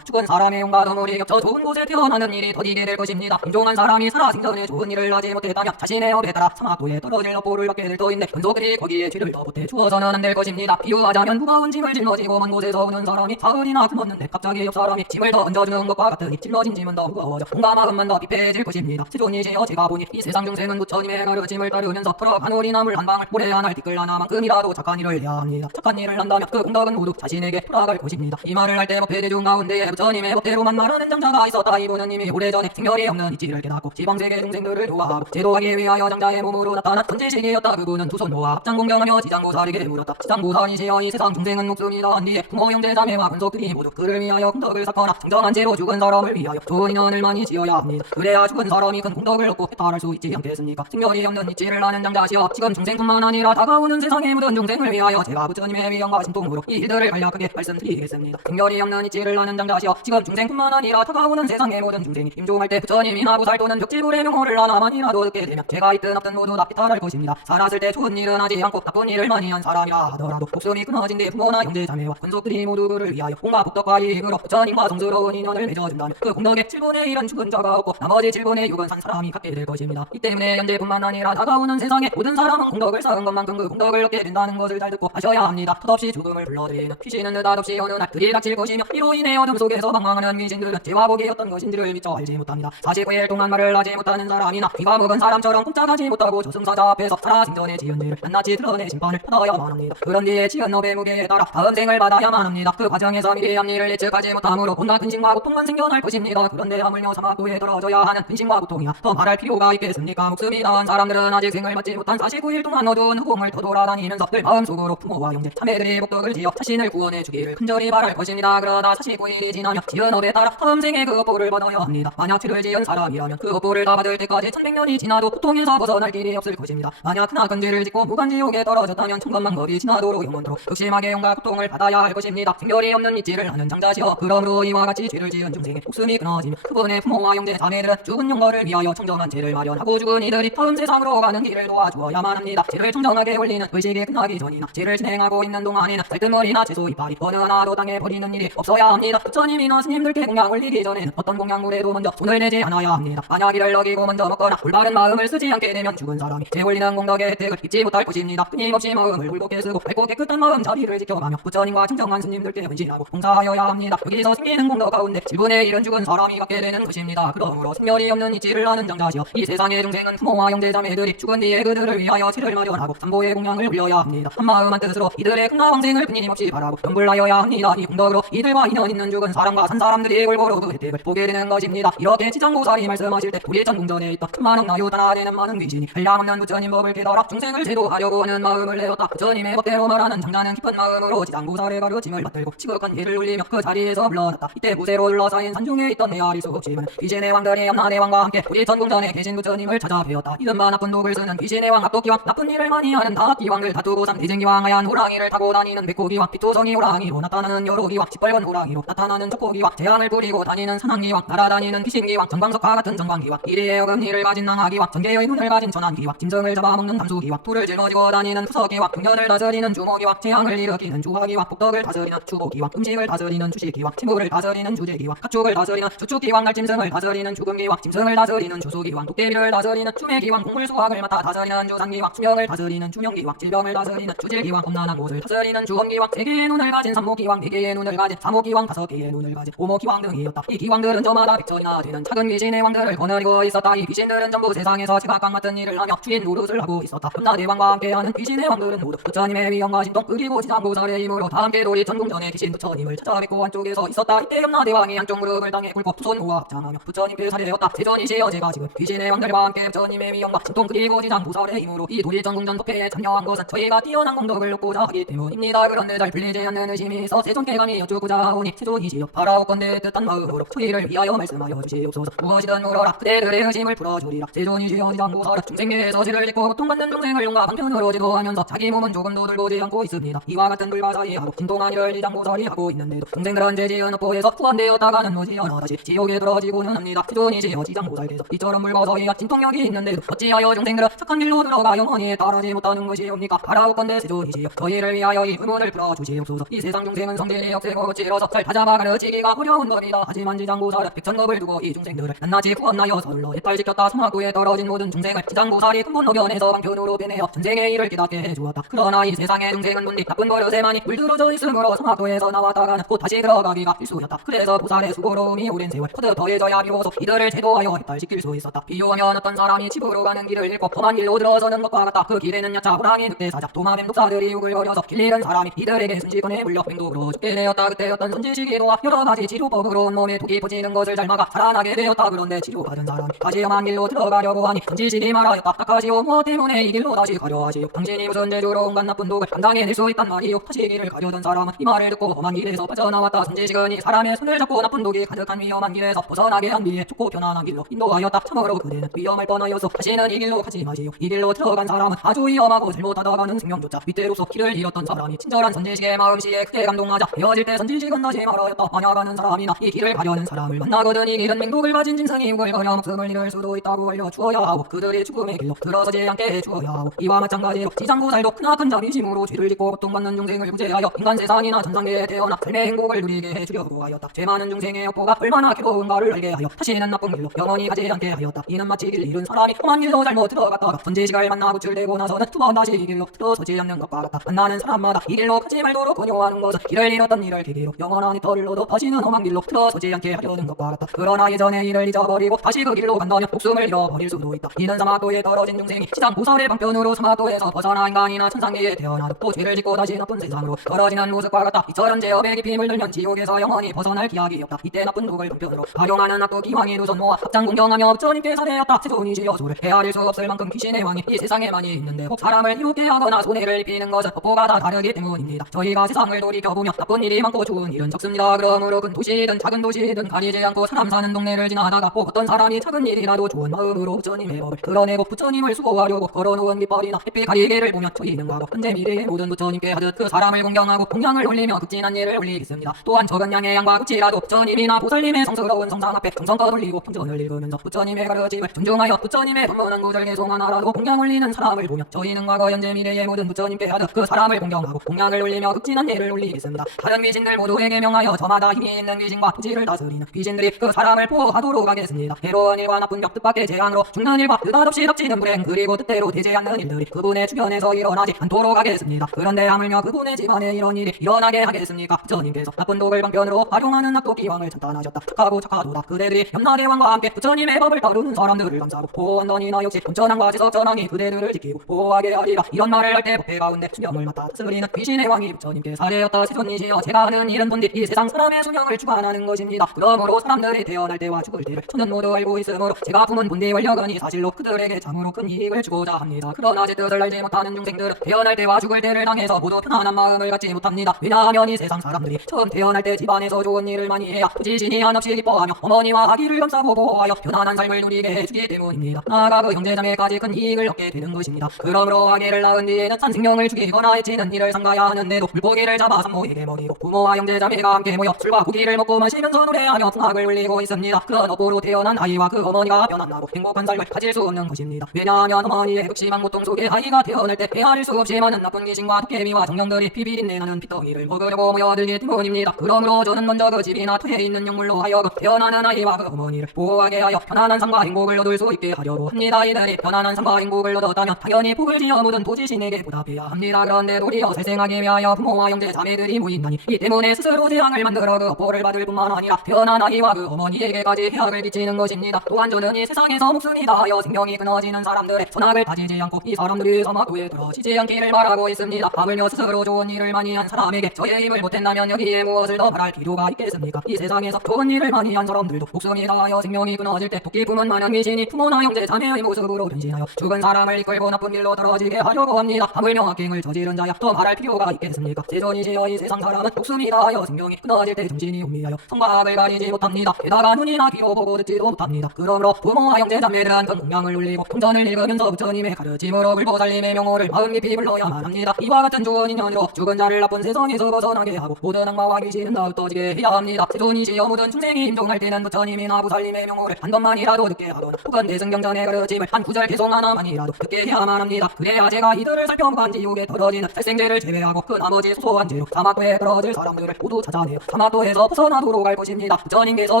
죽은 사람의 용과 더물이 겹쳐 좋은 곳에 태어나는 일이 더디게 될 것입니다. 임종한 사람이 살아생전에 좋은 일을 하지 못했다면 자신의 업에 따라 사막도에 떨어질 업보를 받게 될 터인데 근속들이 거기에 죄를 더 보태 주어서는 안 될 것입니다. 비유하자면 무거운 짐을 짊어지고 먼 곳에서 오는 사람이 사흘이나 굶었는데 갑자기 옆 사람이 짐을 더 얹어주는 것과 같으니 짊어진 짐은 더 무거워져 몸과 마음만 더 비폐해질 것입니다. 세존이시여 제가 보니 이 세상 중생은 부처님의 가르침을 따르면서 털어간 오리나물 한 방울 모래 하나를 티끌 하나만큼이라도 착한 일을 해야 합니다. 착한 일을 한다면 그 공덕은 모두 자신에게 돌아갈 것입니다. 이 말을 할 때 법회 대중 가운데에 부처님의 법대로만 말하는 장자가 있었다. 이분은 이미 오래전에 생멸이 없는 이치를 깨닫고 지방세계 중생들을 도와하고 제도하기 위하여 장자의 몸으로 나타난 선지식이었다. 그분은 두 손 모아 합장공경하며 지장보살에게 물었다. 지장보살이시여 이 세상 중생은 목숨이다 한 뒤에 부모 형제 자매와 근속들이 모두 그를 위하여 공덕을 쌓거나 정정한 죄로 죽은 사람을 위하여 좋은 인연을 많이 지어야 합니다. 그래야 죽은 사람이 큰 공덕을 얻고 해탈할 수 있지 않겠습니까? 생멸이 없는 이치를 아는 장자시여 지금 중생뿐만 아니라 다가오는 세상의 모든 중생을 위하여 제가 부처님의 위엄과 신통으로 이 일들을 간략하게 말씀드리겠습니다. 생멸이 없는 이치를 아는 장자시여 지금 중생뿐만 아니라 다가오는 세상의 모든 중생이 임종할 때 부처님이나 보살 또는 벽지불의 명호를 하나만이라도 듣게 되면 죄가 있든 없든 모두 다 해탈할 것입니다. 살았을 때 좋은 일은 하지 않고 나쁜 일을 많이 한 사람이라 하더라도 목숨이 끊어진 뒤 부모나 형제 자매와 근속들이 모두 그를 위하여 공과 복덕과 이익으로 부처님과 성스러운 인연을 맺어준다면 그 공덕의 7분의 1은 죽은 자가 없고 나머지 7분의 6은 산 사람이 갖게 될 것입니다. 이 때문에 현재뿐만 아니라 다가오는 세상에 모든 사람은 공덕을 쌓은 것만큼 그 공덕을 얻게 된다는 것을 잘 듣고 하셔야 합니다. 탓없이 죽음을 불러들이는 귀신은 느닷없이 어느 날 들이닥칠 것이며 이로 인해 어둠 속에서 방황하는 귀신들은 죄와 복이 어떤 것인지를 미처 알지 못합니다. 49일 동안 말을 하지 못하는 사람이나 귀가 먹은 사람처럼 꼼짝하지 못하고 저승사자 앞에서 살아생전에 지은 죄를 낱낱이 드러내 심판을 받아야만 합니다. 그런 뒤에 지은 업의 무게에 따라 다음 생을 받아야만 합니다. 그 과정에서 미리 앞일을 예측하지 못함으로 온갖 근심과 고통만 생겨날 것입니다. 그런데 하물며 사막도에 떨어져야 하는 근심과 고통이야 더 말할 필요가 있겠습니까? 목숨이 나은 사람들은 아직 생을 받지 못한 49일 동안 어두운 후공을 터돌아다니면서 늘 마음속으로 부모와 형제 자매들이 복덕을 지어 자신을 구원해 주기를 간절히 바랄 것입니다. 그러다 49일이 지나면 지은 업에 따라 다음 생에 그 업보를 받아야 합니다. 만약 죄를 지은 사람이라면 그 업보를 다 받을 때까지 1100년이 지나도 고통에서 벗어날 길이 없을 것입니다. 만약 크나큰 죄를 짓고 무간지옥에 떨어졌다면 천번만 거리 지나도록 영원토록 극심하게 용과 고통을 받아야 할 것입니다. 생결이 없는 이치를 아는 장자시여 그러므로 이와 같이 죄를 지은 중생의 목숨이 끊어지며 그분의 부모와 형제 자매들은 죽은 영가를 위하여 청정한 죄를 마련하고 죽은 이들이 다음 세상으로 가는 길을 도와주어야만 합니다. 죄를 청정하게 올리는 의식이 끝나기 전이나 죄를 진행하고 있는 동안에는 살뜰머리나 채소 이파리 어느 하나도 땅에 버리는 일이 없어야 합니다. 부처님이나 스님들께 공양 올리기 전에는 어떤 공양물에도 먼저 손을 대지 않아야 합니다. 만약 이를 어기고 먼저 먹거나 올바른 마음을 쓰지 않게 되면 죽은 사람이 죄 올리는 공덕의 혜택을 잊지 못할 것입니다. 끊임없이 마음을 굴복해 쓰고 밝고 깨끗한 마음 자리를 지켜가며 부처님과 청정한 스님들께 헌신하고 봉사하여야 합니다. 여기서 생기는 공덕 가운데 7분의 1은 죽은 사람이 갖게 되는 것입니다. 그러므로 생멸이 없는 이치를 아는 장자시여 이 세상의 중생은 부모와 형제 자매들이 죽은 뒤에 그들을 위하여 치를 마련하고 삼보의 공양을 올려야 합니다. 한마음 한뜻으로 이들의 큰나왕생을 끊임없이 바라고 연불하여야 합니다. 이 공덕으로 이들과 인연 있는 죽은 사람과 산 사람들이 골고루 그 혜택을 보게 되는 것입니다. 이렇게 지장보살이 말씀하실 때 우리 전궁전에 있던 천만억 나요 단아되는 많은 귀신이 한량없는 부처님 법을 깨달아 중생을 제도하려고 하는 마음을 내었다. 부처님의 법대로 말하는 장자는 깊은 마음으로 지장보살의 가르침을 받들고 지극한 예를 올리며 그 자리에서 물러났다. 이때 무쇠로 둘러싸인 산중에 있던 메아리 수없이는 귀신의 왕들이 염라대왕과 함께 우리 전궁전에 계신 부처님을 찾아뵈었다. 이른바 나쁜 독을 쓰는 귀신의 왕 악독기왕 나쁜 일을 많이 하는 다악기왕을 다투고 산 대쟁기왕 하얀 호랑이를 타고 다니는 백호기왕 피투성이 호랑이로 나타나는 여로기왕 시뻘건 호랑이로 나타나는 족호기왕 재앙을 부리고 다니는 산항기왕 날아다니는 귀신기왕 정광석화 같은 정광기왕 이리의 어금니를 가진 낭하기왕 전개의 눈을 가진 천안기왕 짐승을 잡아먹는 담수기왕 돌을 짊어지고 다니는 푸석기왕 풍년을 다스리는 주모기왕 재앙을 일으키는 주화기왕 복덕을 다스리는 주보기왕 음식을 다스리는 주식기왕 침물을 다스리는 주제기왕 가축을 다스리는 주축기왕 날짐승을 다스리는 죽음기왕 짐승을 다스리는 주수기왕 도깨비를 다스리는 추매기왕 동물 수확을 맡아 다스리는 주상기왕 수명을 다스리는 주명기왕 질병을 다스리는 주질기왕 험난한 곳을 다스리는 주검기왕 3개의 눈을 가진 삼모기왕 4개의 눈을 가진 사모기왕 5개의 눈을 가진 오모기왕 등이었다. 이 기왕들은 저마다 100천이나 되는 작은 귀신의 왕들을 거느리고 있었다. 이 귀신들은 전부 세상에서 지각각 맡은 일을 하며 주인 노릇을 하고 있었다. 염라대왕과 함께하는 귀신의 왕들은 모두 부처님의 위엄과 신동 그리고 지장보살의 힘으로 다 함께 도리 전궁전에 계신 부처님을 찾아뵙고 한쪽에서 있었다. 이때 염라대왕이 한쪽 무릎을 땅에 꿇고 두손 모아 합장하며 부처님께 살해되었다. 세존이시여 제가 지금 귀신의 왕들과 함께 부처님의 위엄과 신동 그리고 지장보살의 힘으로 이 도리 전궁전 법회에 참여한 것은 저희가 뛰어난 공덕을 얻고자 하기 때문입니다. 그런데 잘 풀리지 않는 의심이 있어 세존께 감히 여쭈고자 하오니 세존이시여 바라옵건대 뜻한 마음으로 저희를 위하여 말씀하여 주시옵소서. 무엇이든 물어라 그대들의 의심을 풀어주리라. 세존이시여 지장보살은 중생계에서 죄를 짓고 고통받는 중생을 용과 방편으로 지도하면서 자기 몸은 조금도 들보지 않고 있습니다. 이와 같은 불가사의하고 진통한 일을 지장보살이 하고 있는데도 중생들은 죄 지은 업보에서 후원되었다가는 무지하나 다시 지옥에 들어지고는 합니다. 세존이시여 지장보살께서 이처럼 물거서이야 진통력이 있는데도 어찌하여 중생들은 악한 길로 들어가 영원히 따르지 못하는 것이옵니까? 바라옵건대 세존이시여 저희를 위하여 이 의문을 풀어주시옵소서. 이 세상 중생은 성질이 억세고 찌러서 잘 다잡아 가르치기가 어려운 법이다. 하지만 지장고사를 백천겁을 두고 이 중생들을 낱낱이 구원하여 서둘러 해탈 지켰다. 사막도에 떨어진 모든 중생을 지장고사리 큰분 노변에서 방편으로 빼내어 전생의 일을 깨닫게 해주었다. 그러나 이 세상의 중생은 문디 나쁜 버릇에만이 물들어져 있으므로 사막도에서 나왔다가는 곧 다시 들어가기가 필수였다. 그래서 보살의 수고로움이 오랜 세월 거듭 더해져야 비로소 이들을 제도하여 해탈시킬 수 있었다. 비유하면 어떤 사람이 집으로 가는 길을 잃고 험한 길로 들어서는 것과 같다. 그 길에는 야차, 호랑이, 늑대, 사자, 도마뱀, 독사들이 우글거려서 길 잃은 사람이 이들에게 순식간에 물려 맹독으로 죽게 되었다. 그때 어떤 선지식이도와 여러가지 치료법으로 온몸에 독이 퍼지는 것을 잘 막아 살아나게 되었다. 그런데 치료받은 사람이 다시 험한 길로 들어가려고 하니 선지식이 말하였다. 닦아지오 무엇 때문에 이 길로 다시 가려 하시오. 당신이 무슨 죄주로 온갖 나쁜 독을 감당해낼 수 있단 말이오. 다시 길을 가려던 사람은 이 말을 듣고 험한 길에서 빠져나왔다. 선지식은 이 사람의 손을 잡고 나쁜 독이 가득한 위험한 길에서 벗어나게 한 뒤에 좁고 편안한 길로 인도하였다. 참으로 그대는 위험할 뻔하여서 다시는 이 길로 가지 마시오. 이 길로 들어간 사람은 아주 위험하고 잘못하다가는 생명조차 윗대로서 길을 잃었던 사람이 친절한 선지식의 마음씨에 크게 감동하자 헤어질 때 선지식은 다시 말하였다. 만약하는 사람이나 이 길을 가려는 사람을 만나거든 이 길은 맹독을 가진 짐승이 우글거려 목숨을 잃을 수도 있다고 알려주어야 하고 그들이 죽음의 길로 들어서지 않게 해주어야 하고 이와 마찬가지로 지장고살도 크나큰 자비심으로 죄를 짓고 고통받는 중생을 구제하여 인간 세상이나 천상계에 태어나 삶의 행복을 누리게 해주려고 하였다. 죄 많은 중생의 역보가 얼마나 괴로운가를 알게 하여 다시는 나쁜 길로 영원히 가지 않게 하였다. 이는 마치 길 잃은 사람이 험한 길로 잘못 들어갔다가 선지식을 만나고 출되고 나서는 두 번 다시 이 길로 들어서지 않는 것과 같다. 만나는 사람마다 이 길로 가지 말도록 권유하는 것은 길을 잃었던 일을 계기로 영원한 이터를 얻어 다시는 험한 길로 들어서지 않게 하려는 것과 같다. 그러나 예전의 일을 잊어버리고 다시 그 길로 간다면 목숨을 잃어버릴 수도 있다. 이는 사막도에 떨어진 중생이 지상 보살의 방편으로 사막도에서 벗어나 인간이나 천상계에 태어나도 또 죄를 짓고 다시 나쁜 세상으로 떨어지는 모습과 같다. 이처럼 죄업에 깊이 물들면 지옥에서 영원히 벗어날 기약이 없다. 이때 나쁜 독을 방편으로 활용하는 악도 기왕이 두 손 모아 합장 공경하며 부처님께 살해했다. 세존이시여 소를 헤아릴 수 없을 만큼 귀신의 왕이 이 세상에 많이 있는데 혹 사람을 이롭게 하거나 손해를 입히는 것은 법보가 다 다르기 때문입니다. 저희가 세상을 돌이켜보며 나쁜 일이 많고 좋은 일은 적습니다. 그러므로 큰 도시든 작은 도시든 가리지 않고 사람 사는 동네를 지나다가 꼭 어떤 사람이 작은 일이라도 좋은 마음으로 부처님의 법을 드러내고 부처님을 수고하려고 걸어놓은 깃발이나 햇빛 가리개를 보며 저희는 과거 현재 미래의 모든 부처님께 하듯 그 사람을 공경하고 공양을 올리며 극진한 예를 올리겠습니다. 또한 적은 양의 양과 극치라도 부처님이나 보살님의 성스러운 성상 앞에 정성껏 올리고 경전을 읽으면서 부처님의 가르침을 존중하여 부처님의 법문한 구절 개송만 하라도 공양 올리는 사람을 보며 저희는 과거 현재 미래의 모든 부처님께 하듯 그 사람을 공경하고 공양을 올리며 극진한 예를 올리겠습니다. 다른 귀신들 모두에게 명하여 저마다 힘이 있는 귀신과 토지를 다스리는 귀신들이 그 사람을 보호하도록 하겠습니다. 해로운 일과 나쁜 격 뜻밖의 재앙으로 죽는 일과 느닷없이 닥치는 불행 그리고 뜻대로 되지 않는 일들이 그분의 주변에서 일어나지 않도록 하겠습니다. 그런데 하물며 그분의 집안에 이런 일이 일어나게 하겠습니까? 부처님께서 나쁜 독을 방편으로 활용하는 악독 기왕을 찬탄하셨다. 착하고 착하도다. 그대들이 염라대왕과 함께 부처님의 법을 다루는 사람들을 감싸고 보원더니나 역시 본전왕과 지석전왕이 그대들을 지키고 보호하게 하리라. 이런 말을 할 때 법회 가운데 수명을 맡아 다스리는 귀신의 왕이 부처님께 살해였다. 세존이시여 제가 하는 일은 본디 이 세상 사람의 수명을 주관하는 것입니다. 그러므로 사람들이 태어날 때와 죽을 때를 천연 모두 알고 있으므로 제가 품은 본디 원력은 이 사실로 그들에게 참으로 큰 이익을 주고자 합니다. 그러나 제 뜻을 알지 못하는 중생들은 태어날 때와 죽을 때를 당해서 모두 편안한 마음을 갖지 못합니다. 왜냐하면 이 세상 사람들이 처음 태어날 때 집안에서 좋은 일을 많이 해야 부지신이 한없이 기뻐하며 어머니와 아기를 감싸고 보호하여 편안한 삶을 누리게 해주기 때문입니다. 나아가 그 형제자매까지 큰 이익을 얻게 되는 것입니다. 그러므로 아기를 낳은 뒤에는 산생명을 죽이거나 해치는 일을 삼가야 하는데도 물고기를 잡아 산모에게 먹이고 부모와 형제자매가 함께 모여 술과 고기를 먹고 마시면서 노래하며 풍악을 울리고 있습니다. 그런 업보로 태어난 아이와 그 어머니가 편안하고 행복한 삶을 가질 수 없는 것입니다. 왜냐하면 어머니의 극심한 고통 속에 아이가 태어날 때 헤아릴 수 없이 많은 나쁜 귀신과 도깨비와 정령들이 비비린내 나는 피덩이를 먹으려고 모여들기 때문입니다. 그러므로 저는 먼저 그 집이나 터에 있는 영물로 하여금 태어나는 아이와 그 어머니를 보호하게 하여 편안한 삶과 행복을 얻을 수 있게 하려고 합니다. 이들이 편안한 삶과 행복을 얻었다면 당연히 복을 지어 모든 도지신에게 보답해야 합니다. 그런데 도리어 살생하게 위하여 부모와 형제 자매들이 모인다니 이 때문에 스스로 재앙을 만들어 그 업보를 받을 뿐만 아니라 태어난 아이와 그 어머니에게까지 해악을 끼치는 것입니다. 또한 저는 이 세상에서 목숨이 다하여 생명이 끊어지는 사람들의 선악을 다지지 않고 이 사람들이 사막도에 떨어지지 않기를 바라고 있습니다. 하물며 스스로 좋은 일을 많이 한 사람에게 저의 힘을 보탠다면 여기에 무엇을 더 말할 필요가 있겠습니까? 이 세상에서 좋은 일을 많이 한 사람들도 목숨이 다하여 생명이 끊어질 때 토끼 품은 많은 귀신이 부모나 형제 자매의 모습으로 변신하여 죽은 사람을 이끌고 나쁜 길로 떨어지게 하려고 합니다. 하물며 악행을 저지른 자야 더 말할 필요가 있겠습니까? 세존이시여 이 세상 사람은 목숨이 다하여 생명이 끊어질 때 정신이 혼미하여 선과 악을 가리지 못합니다. 게다가 눈이나 귀로 보고 듣지도 못합니다. 그러므로 부모와 형제 자매들은 공양을 울리고 통전을 읽으면서 부처님의 가르침으로 불보살님의 명호를 마음 깊이 불러야만 합니다. 이와 같은 좋은 인연으로 죽은 자를 나쁜 세상에서 벗어나게 하고 모든 악마와 귀신은 다 흩어지게 해야 합니다. 세존이시여 모든 중생이 임종할 때는 부처님이나 보살님의 명호를 한 번만이라도 듣게 하거나 혹은 대승경전의 가르침을 한 구절 계속 중 하나만이라도 듣게 해야만 합니다. 그래야 제가 이들을 살펴보간 지옥에 떨어지는 살생죄를 제외하고 그 나머지 소소한 죄로 사막도에 떨어질 사람들을 모두 찾아내어 사막도에서 벗어나도록 할 것입니다. 부처님께서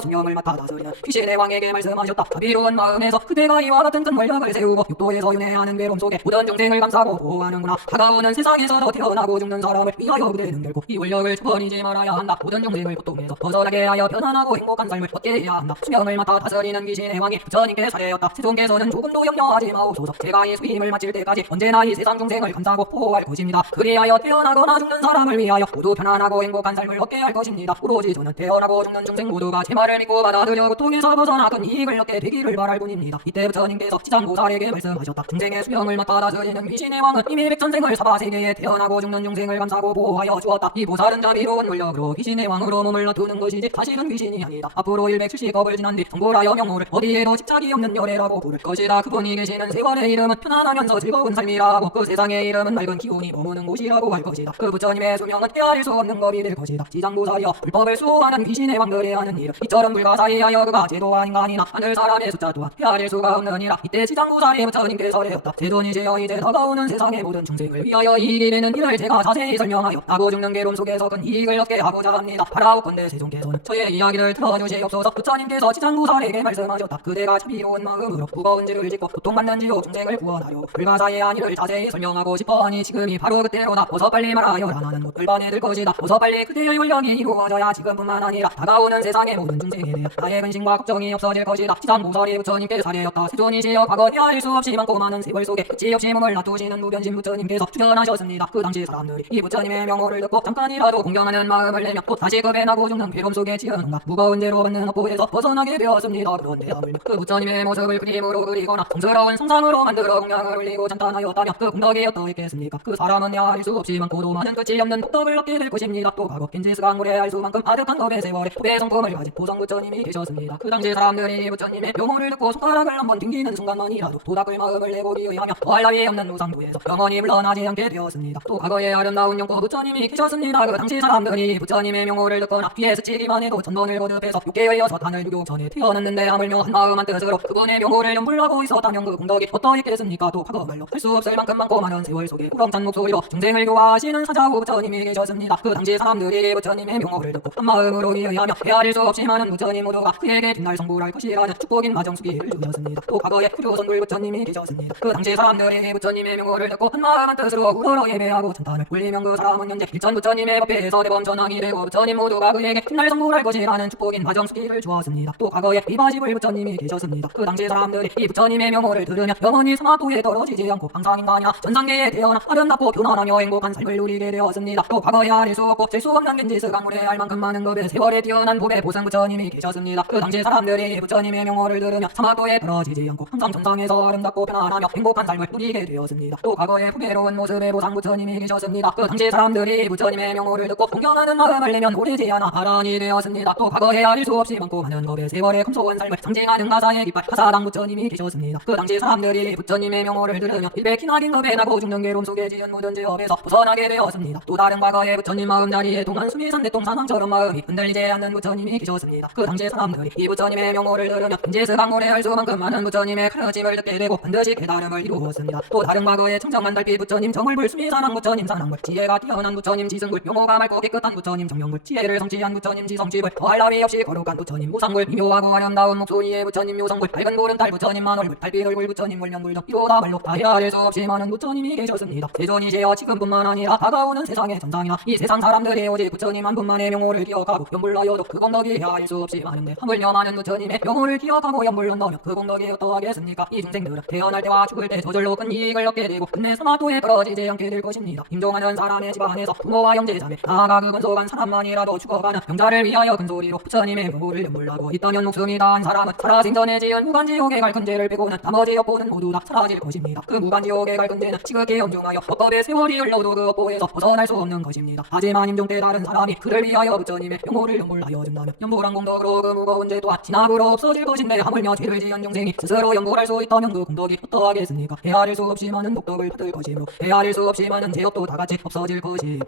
수명을 맡아 다스리는 귀신의 왕에게 말씀하셨다. 자비로운 마음에서 그대가 이와 같은 큰 원력을 세우고 육도에서 윤회하는 괴로움 속에 모든 중생을 감싸고 보호하는구나. 다가오는 세상에서도 태어나고 죽는 사람을 위하여 그대는 결코 이 원력을 버리지 말아야 한다. 모든 중생을 고통에서 벗어나게 하여 편안하고 행복한 삶을 얻게 해야 한다. 수명을 맡아 다스리는 귀신의 왕이 부처님께 사례였다. 세존께서는 조금도 염려하지 마옵소서. 제가 이 수임을 마칠 때까지 언제나 이 세상 중생을 감싸고 보호할 것입니다. 그리하여 태어나거나 죽는 사람을 위하여 모두 편안하고 행복한 삶을 얻게 할 것입니다. 오로지 저는 태어나고 죽는 중생 모두가 제 말을 믿고 받아들여 고통에서 벗어나 큰 이익을 얻게 되기를 바랄 뿐입니다. 이때 부처님께서 지장보살에게 말씀하셨다. 중생의 수명을 맡아 다스리는 귀신의 왕은 이미 백천생을 사바세계에 태어나고 죽는 중생을 감싸고 보호하여 주었다. 이 보살은 자비로운 원력으로 귀신의 왕으로 몸을 놔두는 것이지 사실은 귀신이 아니다. 앞으로 170겁을 지난 뒤 성불하여 명호를 어디에도 집착이 없는 열애라고 부를 것이다. 그분이 계시는 세월의 이름은 편안하면서 즐거운 삶이라고, 그 세상의 이름은 맑은 기운이 머무는 곳이라고 할 것이다. 그 부처님의 수명은 헤아릴 수 없는 법이 될 것이다. 지장보살이여, 불법을 수호하는 귀신의 왕들이 하는 일은 이처럼 불가사의하여 그가 제도와 인간이나 하늘 사람의 숫자 또한 헤아릴 수가 없느니라. 이때 지장보살이 부처님께서 래었다. 제존이시여, 이제 다가오는 세상의 모든 중생을 위하여 이익이 되는 일을 제가 자세히 설명하여 나고 죽는 괴로움 속에서 큰 이익을 얻게 하고자 합니다. 바라옵건대 세존께서는 저의 이야기를 들어주시옵소서. 부처님께서 지장보살에게 말씀하셨다. 그대가 자비로운 마음으로 무거운 죄를 짓고 고통받는 지옥 중생을 구원하려 불가사의한 일을 자세히 설명하고 싶어하니 지금이 바로 그때로다. 어서 빨리 말하여라. 나는 못 불반에 들 것이다. 어서 빨리 그대의 원력이 이루어져야 지금뿐만 아니라 다가오는 세상의 모든 중생에 대해 나의 근심과 걱정이 없어질 것이다. 지장보살이 부처님께 사례였다. 세존이시여, 과거 헤아릴 수 없이 많고 많은 세월 속에 끝이 없이 몸을 놔두시는 무변신 부처님께서 출현하셨습니다. 그 당시 사람들이 이 부처님의 명호를 듣고 잠깐이라도 공경하는 마음을 내며 또 다시 그 배나고 죽는 괴로움 속에 지어놓은 무거운 죄로 얻는 업보에서 벗어나게 되었습니다. 그런데 하물며 그 부처님의 모습을 그림으로 그리거나 성스러운 성상으로 만들어 공양을 올리고 찬탄하였다면 그 공덕이 어떠했겠습니까? 그 사람은 헤아릴 수 없이 많고도 많은 끝이 없는 복덕을 얻게 될 것입니다. 또 과거 겐지스강물에 할 수만큼 아득한 법의 세월에 후배 성품을 가진 보성 부처님이 계셨습니다. 그 당시 사람들이 부처님의 명호를 듣고 손가락을 한번 튕기는 순간만이라도 도닦을 마음을 내고 비의하며 더할 나위 없는 우상도에서 영원히 물러나지 않게 되었습니다. 또 과거에 아름다운 영고 부처님이 계셨습니다. 그 당시 사람들이 부처님의 명호를 듣거나 귀에 스치기만 해도 천번을 거듭해서 육계의 여섯 한을 유교 전에 태어났는데 하물며 한 마음 한 뜻으로 그분의 명호를 연불하고 있었다면 그 공덕이 어떠했겠습니까? 또 과거 말로 할 수 없을 만큼 많고 많은 세월 속에 우렁찬 목소리로 중생을 교화하시는 사자후 부처님이 계셨습니다. 그 당시 사람들이 부처님의 명호를 듣고 한 마음으로 이해하며 헤아릴 수 없이 많은 부처님 모두가 그에게 뒷날 성불할 것이라는 축복인 마정수기를 주셨습니다. 또 과거에 구조선불 부처님이 계셨습니다. 그 당시 사람들이 부처님의 명호를 듣고 한 마음 한 뜻으로 우러러 예배하고 찬탄을 올리면 그 사람은 현재 일천 부처님의 법회에서 대범 전왕이 되고 부처님 모두가 그에게 뒷날 성불할 것이라는 축복인 마정수기를 주었습니다. 또 과거에 이바지불 부처님이 계셨습니다. 그 당시 사람들이 이 부처님의 명호를 들으며 영원히 사마도에 떨어지지 않고 항상 인간이나 전상계에 태어나 아름답고 편안하며 행복한 삶을 누리게 되었습니다. 또 과거에 아릴 수 없고 셀 수 없는 겐지스 강물에 알 만큼 많은 법에 세월에 뛰어난 법의 보승 부처님이 계셨습니다. 그 당시 사람들이 부처님의 명호를 들으며 사마도에 떨어지지 않고 항상 전상에서 아름답고 편안하며 행복한 삶을 누리게 되었습니다. 또 과거에 후배로운 모습의 보상 부처님이 계셨습니다. 그 당시 사람들이 부처님의 명호를 듣고 공경하는 마음을 내면 오래지 않아 아란이 되었습니다. 또 과거에 아릴 수 없이 많고 많은 법의 세월의 검소한 삶을 상징하는 가사의 깃발 가사당 부처님이 계셨습니다. 그 당시 사람들이 부처님의 명호를 들으며 일백히나긴 법에 나고 죽는 괴로움 속에 지은 모든 죄업에서 벗어나게 되었습니다. 또 다른 과거의 부처님 마음자리에 동안 수미산 대통사상처럼 마음이 흔들리지 않는 부처님이 계셨습니다. 그 당시 사람들이 이 부처님의 명호를 들으며 인제스 강물에 할 수만큼 많은 부처님의 가르침을 듣게 되고 반드시 깨달음을 이루었습니다. 또 다른 과거의 청정만 달빛 부처님 정물불 수미산왕 부처님 산왕불 지혜가 뛰어난 부처님 지승불 용어가 맑고 깨끗한 부처님 정명불 지혜를 성취한 부처님 지성취불 더할 나위 없이 거룩한 부처님 무상불 미묘하고 아름다운 목소리의 부처님 묘성불 밝은 보름달 부처님 만얼불 달빛 얼굴 부처님 물명불 등 이로다 말로 다 헤아릴 수 없이 많은 부처님이 계셨습니다. 세존이시여, 지금뿐만 아니라 다가오는 세상의 전상이나 이 세상 사람들이 오직 부처님 한 분만의 명호를 기억하고 연불하여도 그 공덕이 헤아릴 수 없이 많은데 하물며 많은 부처님의 명호를 기억하고 연불한다면 그 공덕이 어떠하겠습니까? 이 중생들은 태어날 때와 죽을 때 저절로 큰 이익을 얻게 되고 끝내 사마도에 떨어지지 않게 될 것입니다. 임종하는 사람의 집안에서 부모와 형제 자매 나아가 그 근속한 사람만이라도 죽어가는 병자를 위하여 큰소리로 부처님의 명호를 연불하고 있다면 목숨이 다한 사람은 살아생전에 지은 무간지옥에 갈 근죄를 빼고는 나머지 업보는 모두 다 사라질 것입니다. 그 무간지옥에 갈 근죄는 지극히 엄중하여 법법의 세월이 흘러도 그 업보에서 벗어날 수 없는 것입니다. 하지만 임종 때 다른 사람이 그를 위하여 부처님의 명호를 연불하여 준다면 연불한 공덕으로 그 무거운 죄 또한 진압으로 없어질 것인데 하물며 죄를 지은 중생이 스스로 연불할 수 있다면 그 공덕이 어떠하겠습니까? 헤아릴 수 없이 많은 복덕을 받을 것이므로 헤아릴 수 없이 많은 죄업도 다같이 없어질 것입니다.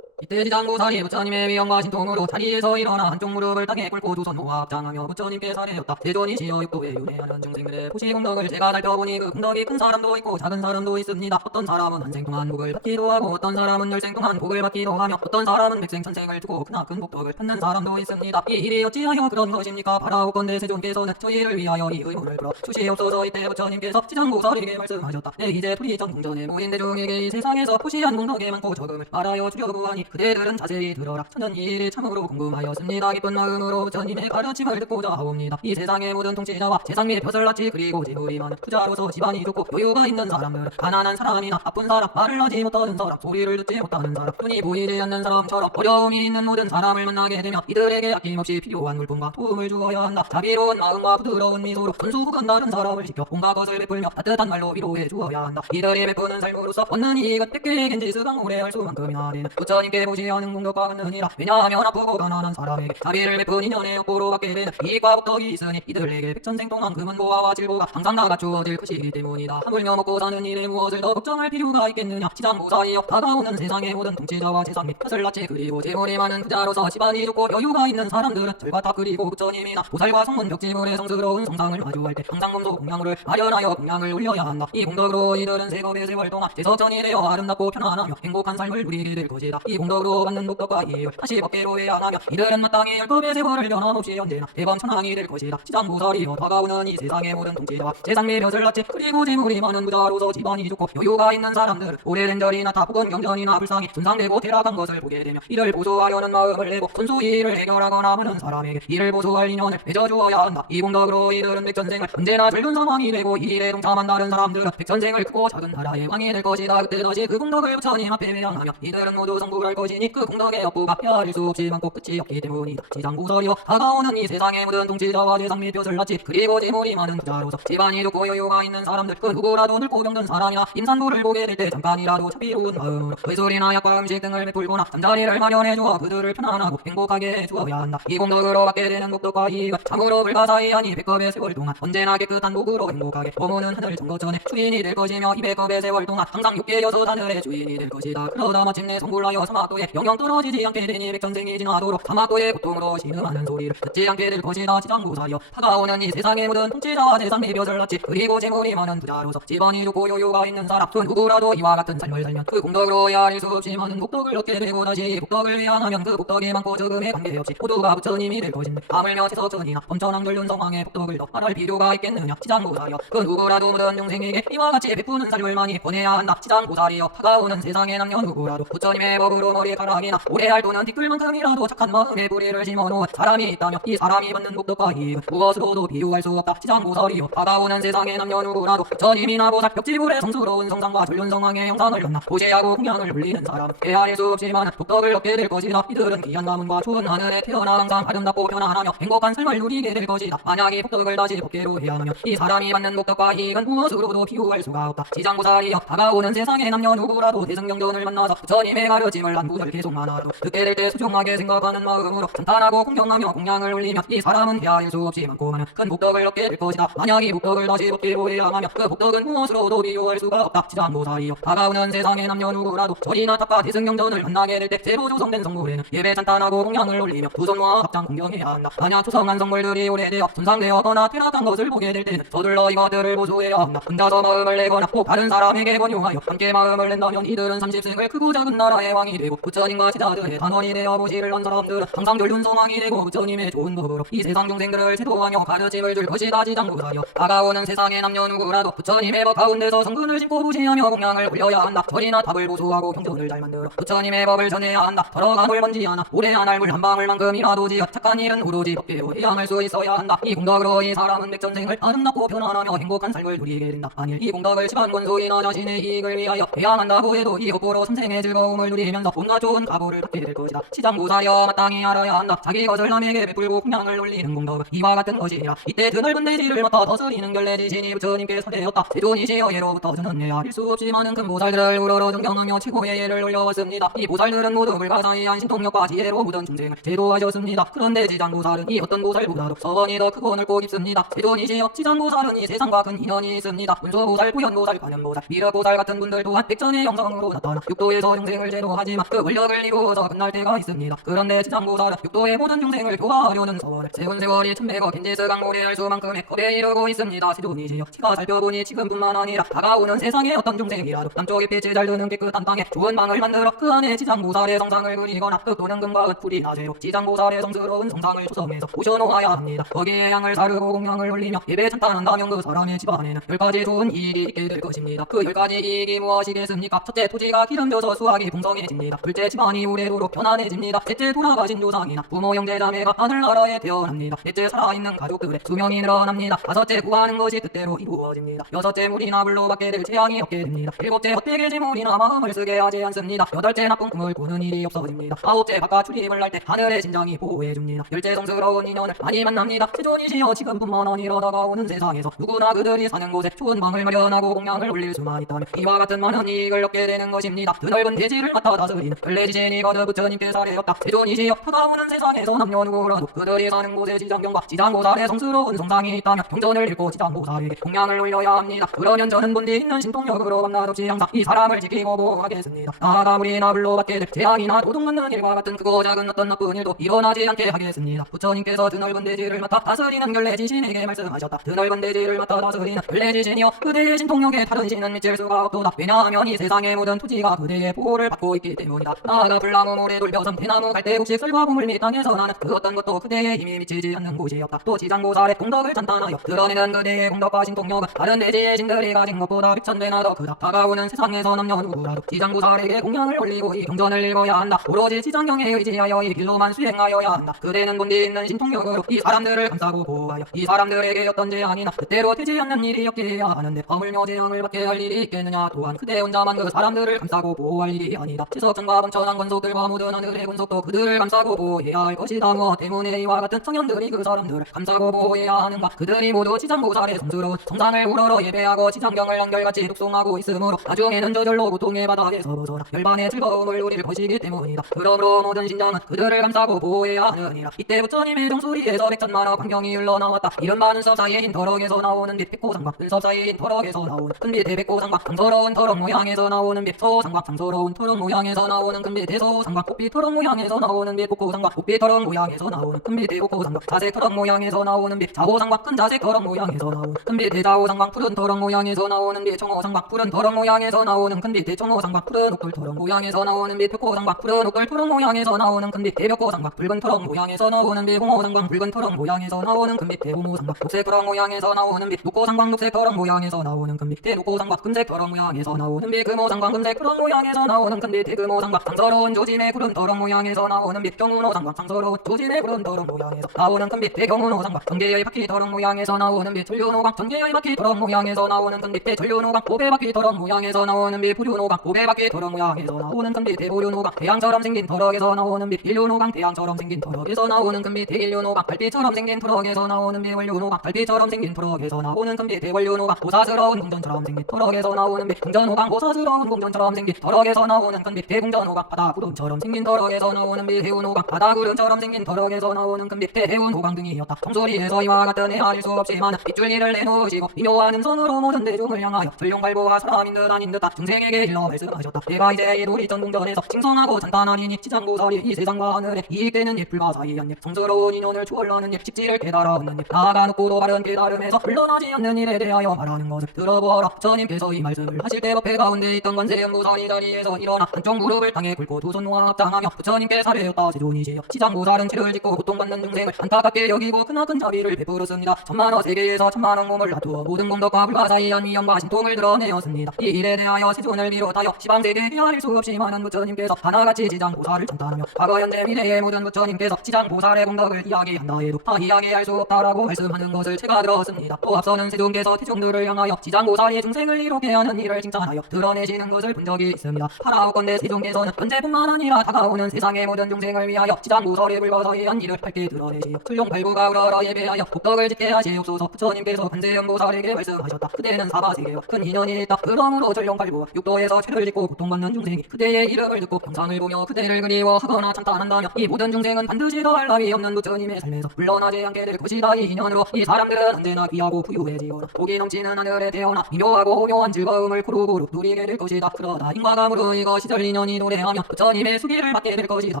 이때 지장보살이 부처님의 위엄과 신통으로 자리에서 일어나 한쪽 무릎을 땅에 꿇고 두 손 모아 합장하며 부처님께 사례였다. 대존이시여 육도에 윤회하는 중생들의 보시 공덕을 제가 살펴보니 그 공덕이 큰 사람도 있고 작은 사람도 있습니다. 어떤 사람은 한 생 동안 복을 받기도 하고 어떤 사람은 열생 동안 복을 받기도 하며 어떤 사람은 백생 천생을 두고 크나큰 복덕을 받는 사람도 있습니다. 이 일이 어찌하여 그런 것입니까? 바라오건대 세존께서는 저희를 위하여 이 의문을 풀어 주시옵소서. 이때 부처님께서 지장보살에게 말씀하셨다. 네, 이제 둘이 전공전에 모인 대중에게 이 세상에서 보시한 공덕이 많고 적음을 말하여 주려고 그대들은 자세히 들어라. 저는 이 일이 참으로 궁금하였습니다. 기쁜 마음으로 부처님의 가르침을 듣고자 하옵니다. 이 세상의 모든 통치자와 세상 및 벼슬같이 그리고 재물이 많은 부자로서 집안이 좋고 여유가 있는 사람들은 가난한 사람이나 아픈 사람, 말을 하지 못하는 사람, 소리를 듣지 못하는 사람, 눈이 보이지 않는 사람처럼 어려움이 있는 모든 사람을 만나게 되면 이들에게 아낌없이 필요한 물품과 도움을 주어야 한다. 자비로운 마음과 부드러운 미소로 손수건 다른 사람을 지켜 온갖 것을 베풀며 따뜻한 말로 위로해 주어야 한다. 이들이 베푸는 삶으로서 얻는 이익은 100개의 겐지스강 오래 할 수만큼이나 되는 부처님께 보시하는 공덕과 같느니라. 왜냐하면 아프고 가난한 사람에게 자비를 베푼 인연의 업보로 받게 되는 이익과 복덕이 있으니 이들에게 백전생 동안 금은 보화와 질보가 항상 다 갖추어질 것이기 때문이다. 하물며 먹고 사는 일에 무엇을 더 걱정할 필요가 있겠느냐. 지장보살이여 다가오는 세상의 모든 통치자와 세상 및 벼슬같이 그리고 재물이 많은 부자로서 집안이 좋고 여유가 있는 사람들은 절과 탑 그리고 부처님이나 보살과 성문 벽지물의 성스러운 성상을 마주할 때 항상 검소 공양을 마련하여 공양을 올려야 한다. 이 공덕으로 이들은 세겁의 세월 동안 제석전이 되어 아름답고 편안하며 행복한 삶을 누리게 될 것이다. 이 공덕으로 받는 복덕과 이익을 다시 법계로 회양하며 이들은 마땅히 율법의 세월을 변함없이 언제나 대범천왕이 될 것이다. 지장보살이여 다가오는 이 세상의 모든 통치자와 세상 및 벼슬같이 그리고 재물이 많은 부자로서 집안이 좋고 여유가 있는 사람들은 오래된 절이나 타복은 경전이나 불상이 손상되고 퇴락한 것을 보게 되며 이를 보소하려는 마음을 내고 손수 이를 해결하거나 하는 사람에게 이를 보소할 인연을 맺어주어야 한다. 이 공덕으로 이들은 백전생을 언제나 젊은 상황이 되고 이 일에 동참한 다른 사람들은 백전생을 크고 작은 나라의 왕이 될 것이다. 그때 다시 그 공덕을 부처님 앞에 회양하며 이들은 모두 성불할 것이니 그 공덕의 업보가 헤아릴 수 없이 많고 끝이 없기 때문이다. 지장보살이여 다가오는 이 세상의 모든 통치자와 세상 및 벼슬같이 그리고 재물이 많은 부자로서 집안이 좋고 여유가 있는 사람들 그 누구라도 늙고 병든 사람이나 임산부를 보게 될 때 잠깐이라도 자비로운 마음으로 의술이나 약과 음식 등을 베풀거나 잠자리를 마련해 주어 그들을 편안하고 행복하게 해주어야 한다. 이 공덕으로 받게 되는 복덕과 이익은 참으로 불가사의하니 백겁의 세월 동안 언제나 깨끗한 복으로 행복하게 머무는 하늘 정거전의 주인이 될 것이며 이 백겁의 세월 동안 항상 육계 여섯 하늘의 주인이 될 것이다. 그러다 마침내 성불하여 사막도에 영영 떨어지지 않게 되니 백전생이 지나도록 사막도의 고통으로 신음하는 소리를 듣지 않게 될 것이다. 지장보살이여 다가오는 이 세상의 모든 통치자와 세상의 벼슬같이 그리고 재물이 많은 부자로서 집안이 좋고 여유가 있는 사람 또 누구라도 이와 같은 삶을 살면 그 공덕으로 헤아릴 수 없이 많은 복덕을 얻게 되고 다시 복덕을 회양하면 그 복덕이 많고 적음에 관계없이 모두가 부처님이 될 것인데 하물며 세석전이나 엄청난 전륜성왕의 복덕을 더 말할 필요가 있겠느냐. 지장보살이여 그 누구라도 모든 영생에게 이와 같이 베푸는 삶을 많이 보내야 한다. 지장보살이여 다가오는 세상의 남녀 누구라도 부처님의 법으로 머리카락이나 오래할 또는 티끌만큼이라도 착한 마음에 뿌리를 심어놓은 사람이 있다면 이 사람이 받는 복덕과 이익은 무엇으로도 비교할 수 없다. 지장보살이여 다가오는 세상의 남녀 누구라도 부처님이나 보살 벽지불의 성스러운 성상과 전륜성왕의 형상을 만나 보시하고 공양을 올리는 사람은 헤아릴 수 없이 많은 복덕을 얻게 될 것이다. 이들은 귀한 나무과 좋은 하늘에 태어나 항상 아름답고 편안하며 행복한 삶을 누리게 될 것이다. 만약 이 복덕을 다시 법계로 회양하면 이 사람이 받는 복덕과 이익은 무엇으로도 비교할 수가 없다. 지장보살이여 다가오는 세상의 남녀 누구라도 대승경전을 만나서 부처님의 가르침을 한 구절 계속만 하도 듣게 될 때 수종하게 생각하는 마음으로 찬탄하고 공경하며 공양을 올리면 이 사람은 헤아릴 수 없이 많고 많은 큰 복덕을 얻게 될 것이다. 만약 이 복덕을 다시 법계로 회양하면 그 복덕은 무엇으로도 비교할 수가 없다. 지장보살이여 다가오는 세상의 남녀 누구라도 절이나 탑과 대승경전을 만나게 될 때 새로 조성된 성물에는 예배 찬탄하고 공양을 올리며 두 손 모아 합장 공경해야 한다. 만약 조성한 성물들이 오래되어 손상되었거나 퇴락한 것을 보게 될 때는 서둘러 이것들을 보수해야 한다. 혼자서 마음을 내거나 꼭 다른 사람에게 권유하여 함께 마음을 낸다면 이들은 30생을 크고 작은 나라의 왕이 되고 부처님과 제자들의 단원이 되어 보시를 한 사람들은 항상 전륜성왕이 되고 부처님의 좋은 법으로 이 세상 중생들을 제도하며 가르침을 줄 것이다. 지장보살이여 다가오는 세상의 남녀 누구라도 부처님의 법 가운데서 성근을 신고 부시하며 공양을 올려야 한다. 절이나 탑을 보수하고 경전을 잘 만들어 부처님의 법을 전해야 한다. 더러간 물 먼지 하나 오래 안 할 물 한 방울만큼이라도 지어 착한 일은 오로지 법계로 회양할 수 있어야 한다. 이 공덕으로 이 사람은 백전생을 아름답고 편안하며 행복한 삶을 누리게 된다. 만일 이 공덕을 집안 권속이나 자신의 이익을 위하여 회양한다고 해도 이 업보로 선생의 즐거움을 누리면서 온갖 좋은 가보를 받게 될 것이다. 지장보살이여 마땅히 알아야 한다. 자기 것을 남에게 베풀고 공양을 올리는 공덕은 이와 같은 것이니라. 이때 드넓은 대지를 맡아 더스리는 결례지신이 부처님께서 되었다. 세존이시여 예로부터 저는 헤아릴 수 없이 많은 큰 보살들을 우러러 존경하며 최고의 예를 올려왔습니다. 이 보살들은 모두 불가사의한 신통력과 지혜로 모든 중생을 제도하셨습니다. 그런데 지장보살은 이 어떤 보살보다도 서원이 더 크고 넓고 깊습니다. 세존이시여 지장보살은 이 세상과 큰 인연이 있습니다. 문소보살, 부현보살, 관현보살, 미륵보살 같은 분들 또한 백전의 영성으로 나타나 육도에서 중생을 제도하지만 그 권력을 이루어서 끝날 때가 있습니다. 그런데 지장보살은 육도의 모든 중생을 교화하려는 서원을 세운 세월이 천백억 겐지스 강고리할 수만큼의 겁에 이르고 있습니다. 세존이시여, 제가 살펴보니 지금뿐만 아니라 다가오는 세상의 어떤 중생이라도 남쪽의 빛이 잘 드는 깨끗한 땅에 좋은 방을 만들어 그 안에 지장보살의 성상을 그리거나 흙도는 금과 흙불이 나세요 지장보살의 성스러운 성상을 조성해서 모셔놓아야 합니다. 거기에 양을 사르고 공양을 올리며 예배 찬탄한다면 그 사람의 집안에는 10가지 좋은 이익이 있게 될 것입니다. 그 10가지 이익이 무엇이겠습니까? 첫째, 토지가 기름져서 수확이 풍성해집니다. 둘째, 집안이 오래도록 편안해집니다. 셋째, 돌아가신 조상이나 부모 형제 자매가 하늘나라에 태어납니다. 넷째, 살아있는 가족들의 수명이 늘어납니다. 다섯째, 구하는 것이 뜻대로 이루어집니다. 여섯째, 물이나 불로 받게 될 재앙이 없게 됩니다. 일곱째, 헛되게 재물이나 마음을 쓰게 하지 않습니다. 여덟째, 나쁜 꿈을 꾸는 일이 없어집니다. 아홉째, 바깥 출입을 할 때 하늘의 심장이 보호해줍니다. 열째, 성스러운 인연을 많이 만납니다. 세존이시여, 지금뿐만 아니라 다가오는 세상에서 누구나 그들이 사는 곳에 좋은 방을 마련하고 공양을 올릴 수만 있다면 이와 같은 많은 이익을 얻게 되는 것입니다. 드넓은 대지를 맡아 다스리는 근래지신이 거듭 부처님께 사례였다. 세존이시여, 다가오는 세상에서 남녀 누구라도 그들이 사는 곳에 지장경과 지장보살의 성스러운 성상이 있다면 경전을 읽고 지장보살에게 공양을 올려야 합니다. 그러면 저는 본디 있는 신통력으로 밤낮없이 항상 이 사람을 지키고 보호하겠습니다. 나아가 물이나 불로 받게 될 재앙이나 도둑맞는 일과 같은 크고 작은 어떤 나쁜 일도 일어나지 않게 하겠습니다. 부처님께서 드넓은 대지를 맡아 다스리는 결례지신에게 말씀하셨다. 드넓은 대지를 맡아 다스리는 결례지신이여, 그대의 신통력에 다른 신은 미칠 수가 없도다. 왜냐하면 이 세상의 모든 토지가 그대의 보호를 받고 있기 때문이다. 나아가 불나무, 모래, 돌벼섬, 대나무, 갈대, 곡식, 썰과 보물 및 땅에서 나는 그 어떤 것도 그대의 힘이 미치지 않는 곳이 없다. 또 지장보살의 공덕을 찬탄하여 드러내는 그대의 공덕과 신통력은 다른 대지의 신들이 가진 것보다 백천배나 더 크다. 다가오는 세상에서 남녀 누구라도 지장보살에게 공양을 올리고 이 경전을 읽어야 한다. 오로지 지장경에 의지하여 이 길로만 수행하여야 한다. 그대는 본디 있는 신통력으로 이 사람들을 감싸고 보호하여 이 사람들에게 어떤 재앙이나 그때로 되지 않는 일이 없게 해야 하는데 허물며 재앙을 받게 할 일이 있겠느냐. 또한 그대 혼자만 그 사람들을 감싸고 보호할 일이 아니다. 지석천과 번천한 권속들과 모든 하늘의 권속도 그들을 감싸고 보호해야 할 것이다. 무엇 때문에 이와 같은 성현들이 그 사람들을 감싸고 보호해야 하는가. 그들이 모두 지장보살의 성스러운 성상을 우러러 예배하고 지장경을 한결같이 독송하고 있으므로 나중에는 저절로 고통의 바닥에서 벗어나 열반의 즐거움을 누릴 것이기 때문이다. 그러므로 모든 신장은 그들을 감싸고 보호해야 하느니라. 이때 부처님의 종소리에서 백천만억 광경이 흘러나왔다. 이른 많은 섭 사이인 더럭에서 나오는 빛 백호상각, 큰섭 사이인 더럭에서 나오는 큰빛 대백호상각, 강서러운 터럭 모양에서 나오는 빛 소상각, 강서러운 터럭 모양에서 나오는 큰빛 대소상각, 꽃빛 터럭 모양에서 나오는 빛 복호상각, 꽃빛 터럭 모양에서 나오는 큰빛 대복호상각, 자색 터럭 모양에서 나오는 빛 자호상각, 큰 자색 터럭 모양에서 나오는 큰빛 대자호상각, 푸른 터럭 모양에서 나오는 빛 청호상각, 푸른 터럭 모양에서 나오는 큰빛 대청호상각, 푸른 옥돌 터럭 모양에서 나오는 빛 벽호상각, 푸른 옥돌 터럭 모양에서 나오는 큰빛 대벽호상각, 붉은 터럭 모양에서 나오는 빛 홍호상각, 붉은 터럭 모양에서 나오는 큰빛 대홍호상각, 녹색 터럭 모양에서 나오는 빛 녹호상각, 녹색 터럭 모양에서 나오는 큰빛 대녹호상각, 금색 터럭 모양에서 나오는 빛 금호상각, 금색 터럭 모양에서 나오는 큰빛 대금호상각, 상서로운 조짐의 구른 터럭 모양에서 나오는 빛 경운호상각, 상서로운 조짐의 구른 터럭 모양에서 나오는 큰빛 대경운호상각, 전개의 바퀴 터럭 모양에서 나오는 빛 전륜호각, 전개의 바퀴 터럭 모양에서 나오는 큰빛 대전륜호각, 보배 바퀴 터럭 모양에서 나오는 빛 부륜호각, 보배 바퀴 터럭 모양에서 나오는 큰빛 대보륜호각, 태양처럼 생긴 터럭에서 나오는 빛 일륜호각, 태양처럼 생긴 터럭에서 나오는 큰빛 대일륜호각, 달빛처럼 생긴 터럭에서 나오는 빛 월륜호각, 달빛처럼 생긴 터럭에서 나오는 큰빛 대월륜호각, 보사스러운 궁전처럼 생긴 터럭에서 나오는 빛 궁전호각, 보사스러운 궁전처럼 생긴 터럭에서 나오는 큰빛 대궁전호각, 바다구름처럼 생긴 터럭에서 나오는 빛 해운호각, 바다구름처럼 생긴 터럭에서 나오는 큰빛 대해운호각 등이었다. 종소리에서 이와 같은 헤아릴 수 없이 많은 빗줄기를 내놓으시고 미묘한 음성으로 모든 대중을 향하여 전룡발보가 사람인 듯 아닌 듯한 중생에게 일러 말씀하셨다. 내가 이제 이 도리전공전에서 칭송하고 찬탄하니 지장보살이 이 세상과 하늘에 이익되는 예 불과 사이한 예 성스러운 인연을 추월하는 예 직지를 깨달아 얻는 예 나아가 높고도 바른 깨달음에서 물러나지 않는 일에 대하여 말하는 것을 들어보아라. 부처님께서 이 말씀을 하실 때 법회 가운데 있던 관세음보살이 자리에서 일어나 한쪽 무릎을 땅에 꿇고 두 손 모아 합장하며 부처님께 사례였다. 세존이시여, 지장보살은 죄를 짓고 고통받는 중생을 안타깝게 여기고 크나큰 자비를 베풀었습니다. 천만어 세계에서 천만억 몸을 놔두어 모든 공덕과 불가사의한 위엄과 신통을 드러내었습니다. 이 일에 대하여 세존을 비롯하여 시방세계 헤아릴 수 없이 많은 부처님께서 하나같이 지장보살을 찬탄하며 과거 현재 미래의 모든 부처님께서 지장보살의 공덕을 이야기한다 해도 다 이야기할 수 없다라고 말씀하는 것을 제가 들었습니다. 또 앞서는 세존께서 태종들을 향하여 지장보살이 중생을 이롭게 하는 일을 칭찬하여 드러내시는 것을 본 적이 있습니다. 하라오건대 세존께서는 현재뿐만 아니라 다가오는 세상의 모든 중생을 위하여 지장보살의 불가사의한 일을 밝게 드러내시어 출룡발부가 우러러 예배하여 복덕을 짓게 하시옵소서. 부처님께서 관세음보살에게 말씀하셨다. 그대는 사바세계와 큰 인연이 있다. 그러므로 출룡발부와 육도에서 죄를 짓고 고통받는 중생이 그대의 이름을 듣고 영상을 보며 그대를 그리워하거나 찬탄한다면 이 모든 중생은 반드시 더할 나위 없는 부처님의 삶에서 물러나지 않게 될 것이다. 이 인연으로 이 사람들은 언제나 귀하고 부유해지거나 복이 넘치는 하늘에 태어나 미묘하고 오묘한 즐거움을 고루고루 누리게 될 것이다. 그러나 인과가 무르익어 시절 인연이 노래하며 부처님의 수기를 받게 될 것이다.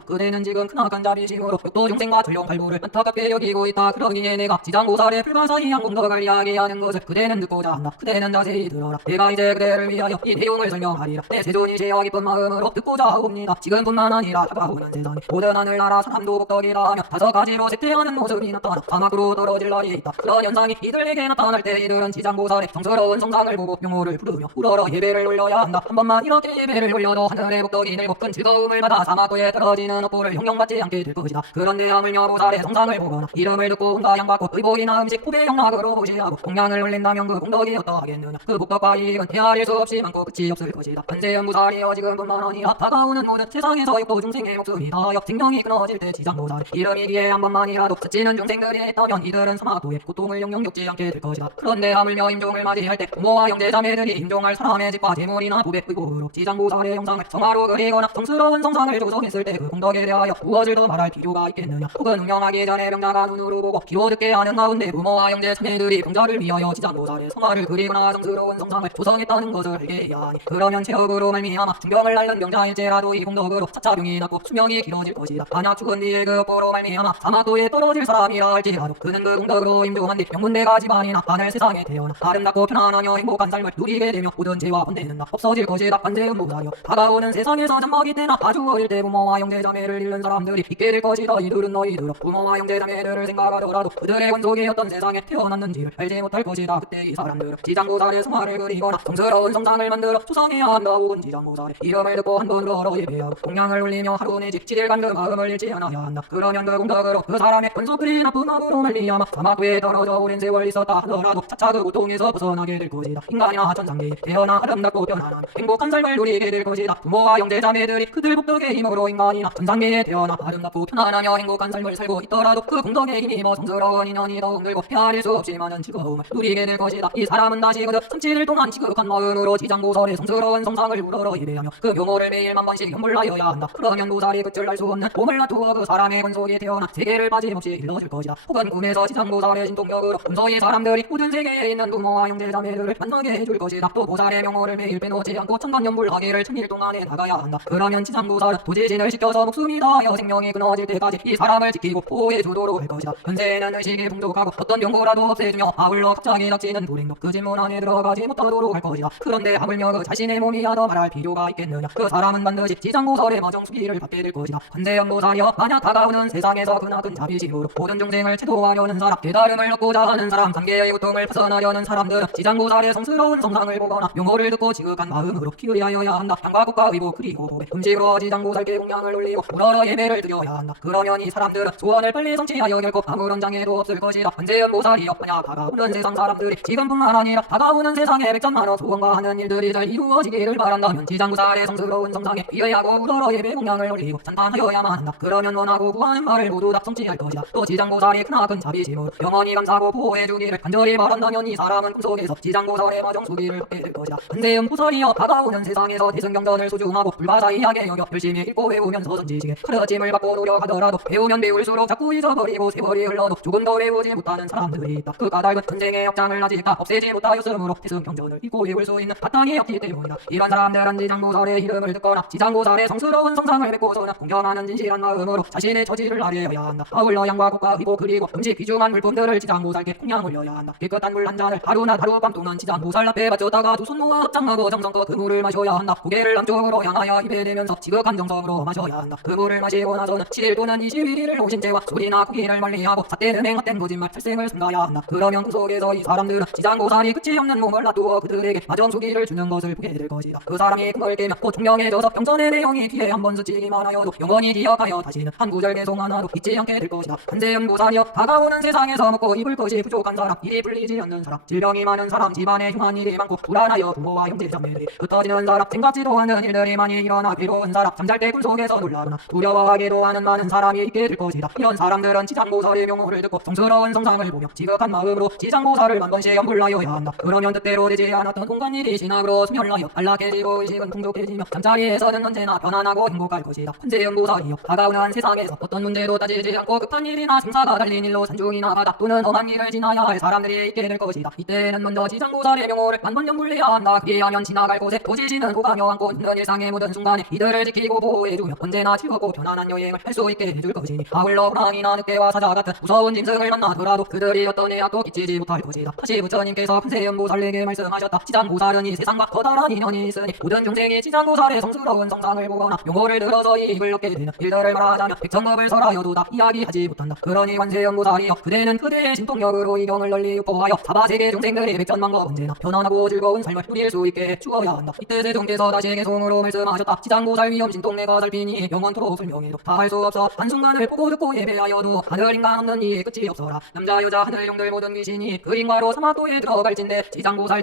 그대는 지금 크나큰 자비심으로 육도 중생과 전령 발부를 안타깝게 여기고 있다. 그러기에 내가 지장고살에 불가사의 양공덕을 이야기하는 것을 그대는 듣고자 한다. 그대는 자세히 들어라. 내가 이제 그대를 위하여 이 내용을 설명하리라. 내 세존이 제어 기쁜 마음으로 듣고자 하옵니다. 지금뿐만 아니라 다가오는 세상에 모든 하늘나라 사람도 복덕이라 하며 다섯 가지로 쇠퇴하는 모습이 나타나 사막으로 떨어질 날이 있다. 그런 현상이 이들에게 나타날 때 이들은 지장고살의 정스러운 성상을 보고 명호를 부르며 우러러 예배를 올려야 한다. 한 번만 이렇게 예배를 올려도 하늘의 복덕이 늘고 큰 즐거움을 받아 사막도에 떨어지는 업보를 형용받지 않게 될 것이다. 그런데 하물며 보살의 성상을 보거나 이름을 듣고 응가양받고 의복이나 음식 후배 영락으로 무시하고 공양을 올린다면 그 공덕이 어떠하겠느냐. 그 복덕과 이익은 헤아릴 수 없이 많고 끝이 없을 것이다. 현재은 무살이여 지금뿐만 아니라 다가오는 모든 세상에서 육도 중생의 목숨이 다하여 생명이 끊어질 때 지장보살 이름이기에 한 번만이라도 스치는 중생들이 있다면 이들은 사막도에 고통을 영영 겪지 않게 될 것이다. 그런데 하물며 임종을 맞이할 때 부모와 형제자매들이 임종할 사람의 집과 재물이나 부배 의고로 지장보살의 형상을 성화로 그리거나 성스러운 성상을 조성했을 때 그 공덕에 대하여 무엇을 더 말할 필요가 있겠느냐. 혹은 운명하기 전에 병자가 눈으로 보고 귀로 듣게 하는 가운데 부모와 형제 자매들이 병자를 위하여 지장보살의 성화를 그리거나 성스러운 성상을 조성했다는 것을 알게 해야 하니 그러면 체력으로 말미암아 중병을 앓는 병자일지라도 이 공덕으로 차차 병이 낫고 수명이 길어질 것이다. 만약 죽은 뒤에 그 업보로 말미암아 사막도에 떨어질 사람이라 할지라도 그는 그 공덕으로 임종한 뒤 명문대가 집안이나 하늘 세상에 태어나 아름답고 편안하며 행복한 삶을 누리게 되며 모든 죄와 번뇌는 없어질 것이다. 관세음보살이여 다가오는 세상에서 젖먹이 때나 아주 어릴 때 부모와 형제자매를 잃는 사람들이 있게 될 것이다. 이들은 너희들은 부모와 형제자매들을 생각하더라도 그들의 원속이 어떤 세상에 태어났는지를 알지 못할 것이다. 그때 이 사람들은 지장보살의 성화를 그리거나 성스러운 성상을 만들어 수상해야 한다. 혹은 지장보살의 이름을 듣고 한 번 더러 예배하고 공양을 올리며 하루 내지 7일간 그 마음을 잃지 않아야 한다. 그러면 그 공덕으로 그 사람의 원속들이 나쁜 마음으로 말미암아 사막도에 떨어져 오랜 세월 있었다 하더라도 차차 그 고통에서 벗어나게 될 것이다. 인간이나 천상계에 태어나 아름답고 편안한 행복한 삶을 누리게 될 것이다. 부모와 형제자매들이 그들 복덕의 힘으로 인간이나 천상계에 태어나 아름답고 편안하며 행복한 삶을 살고 있더라도 그 공덕에 힘입어 성스러운 인연이 더 흔들고 헤아릴 수 없이 많은 즐거움을 누리게 될 것이다. 이 사람은 다시 그들 37일 동안 지극한 마음으로 지장보살의 성스러운 성상을 우러러 예배하며 그 명호를 매일 만 번씩 연불하여야 한다. 그러면 보살이 끝을 알 수 없는 몸을 놔두어 그 사람의 원속에 태어나 세계를 빠짐없이 일러줄 것이다. 혹은 꿈에서 지장보살의 신통력으로 금소의 사람들이 모든 세계에 있는 부모와 형제자매들을 만나게 해줄 것이다. 또 보살의 명호를 매일 빼놓지 않고 천번연불하기를 1000일 동안에 나가야 한다. 그러면 지장보살은 도지진을 시켜서 목숨이 다하여 생명이 끊어질 때까지 이 사람을 지키고 보호해 주도록 할 것이다. 현재는 의식이 풍족하고 어떤 병고라도 없애주며 아울러 갑자기 닥치는 불행도 그 질문 안에 들어가지 못하도록 할 것이다. 그런데 하물며 그 자신의 몸이 하더 말할 필요가 있겠느냐. 그 사람은 반드시 지장보살의 마정수기를 받게 될 것이다. 관세음보살이여 만약 다가오는 세상에서 그나큰 자비심으로 모든 중생을 채도하려는 사람 깨달음을 얻고자 하는 사람 단계의 고통을 벗어나려는 사람들은 지장보살의 성스러운 성상을 보거나 명호를 듣고 지극한 마음으로 기울여야 한다. 향과 국과 의복 그리고 보배 음식으로 지장보살께 공양을 올리고 우러러 예배를 드려야 한다. 그러면 이 사람들은 소원을 빨리 성취하여 결코 아무런 장애도 없을 것이다. 관세음보살이여 만약 다가오는 세상 사람들이 지금뿐만 아니라 다가오는 세상에 백천만원 소원과 하는 일들이 잘 이루어지기를 바란다면 지장보살의 성스러운 성상에 비례하고 우러러 예배 공양을 올리고 찬탄하여야만 한다. 그러면 원하고 구하는 말을 모두 다 성취할 것이다. 또 지장보살이 크나큰 자비심으로 영원히 감사하고 보호해주기를 간절히 바란다면 이 사람은 꿈속에서 지장보살의 마정수기를 받게 될 것이다. 관세음보살이여 다가오는 세상에서 대승경전을 소중하고 불가사의하게 여겨 열심히 읽고 외우면서 선지식에 가르침을 받고 노력하더라도 배우면 배울수록 자꾸 잊어버리고 세월이 흘러도 조금 더 외우지 못하는 사람들이 있다. 그 까닭은 전쟁의 역장을 아직 다 없애지 못하였으므로 대승경전을 읽고 외울 수 있는 바탕이 없기 때문이다. 이런 사람들은 지장보살의 이름을 듣거나 지장보살의 성스러운 성상을 뵙고서는 공경하는 진실한 마음으로 자신의 처지를 아뢰어야 한다. 아울러 양과 국과 의복 그리고 음식 귀중한 물품들을 지장보살께 공양 올려야 한다. 깨끗한 물 한 잔을 하루나 하룻밤 동안 지장보살 앞에 바쳤다가 두 손 모아 합장하고 정성껏 그 물을 마셔야 한다. 고개를 남쪽으로 향하여 입에 대면서 지극한 정성으로 마셔야 한다. 그 물을 마시고 나서는 7일 또는 21일을 오신채와 술이나 고기를 멀리하고 삿된 음행 헛된 거짓말 탈생을 삼가야 한다. 그러면 그 속에서 이 사람들은 지장보살이 끝이 없는 몸을 놔두어 그들에게 마정수기를 주는 것을 보게 될 것이다. 그 사람이 그걸 깨며 곧 총명해져서 병전의 내용이 뒤에 한번 스치기만 하여도 영원히 기억하여 다시는 한 구절 개송 하나도 잊지 않게 될 것이다. 관세음보살이여 다가오는 세상에서 먹고 입을 것이 부족한 사람 일이 풀리지 않는 사람 질병이 많은 사람 집안에 흉한 일이 많고 불안하여 부모와 형제자매들이 흩어지는 사람 생각지도 않는 일들이 많이 일어나 괴로운 사람 잠잘 때 꿈속에서 놀라거나 두려워하기도 하는 많은 사람이 있게 될 것이다. 이런 사람들은 지장보살의 명호를 듣고 성스러운 성상을 보며 지극한 마음으로 지장보살을 만 번씩 연불하여야 한다. 그러면 뜻대로 되지 않았던 공간 일이 신학으로 수멸하여 안락해지고 의식은 풍족해지며 잠자리에서는 언제나 편안하고 행복할 것이다. 관세음보살이여 다가오는 세상에서 어떤 문제도 따지지 않고 급한 일이나 생사가 달린 일로 산중이나 바다 또는 험한 일을 지나야 할 사람들이 있게 될 것이다. 이때는 먼저 지장보살의 명호를 만 번 연불해야 한다. 그리하면 지나갈 곳에 도지시는 오가며 앉고 있는 일상의 모든 모든 순간에 이들을 지키고 보호해주며 언제나 즐겁고 편안한 여행을 할 수 있게 해줄 것이니 아울러 호랑이나 늑대와 사자 같은 무서운 짐승을 만나더라도 그들이 어떤 해악도 끼치지 못할 것이다. 다시 부처님께서 큰세음보살에게 말씀하셨다. 지장보살은 이 세상과 커다란 인연이 있으니 모든 중생이 지장보살의 성스러운 성상을 보거나 용어를 들어서 이익을 얻게 되는 일들을 말하자면 백천법을 설하여도 다 이야기하지 못한다. 그러니 관세음보살이여 그대는 그대의 신통력으로 이 경을 널리 유포하여 사바세계 중생들의 백천만법 언제나 편안하고 즐거운 삶을 누릴 수 있게 주어야 한다. 이때 세종께서 다시 개송으로 말씀하셨다. 지장보살 위엄 신통내가 살피니 영원토록 설명해도 다 할 수 없어 한순간을 보고 듣고 예배하여도 하늘 인간 없는 이에 끝이 없어라. 남자 여자 하늘 용들 모든 귀신이 그림과로 사막도에 들어갈진대 지장보살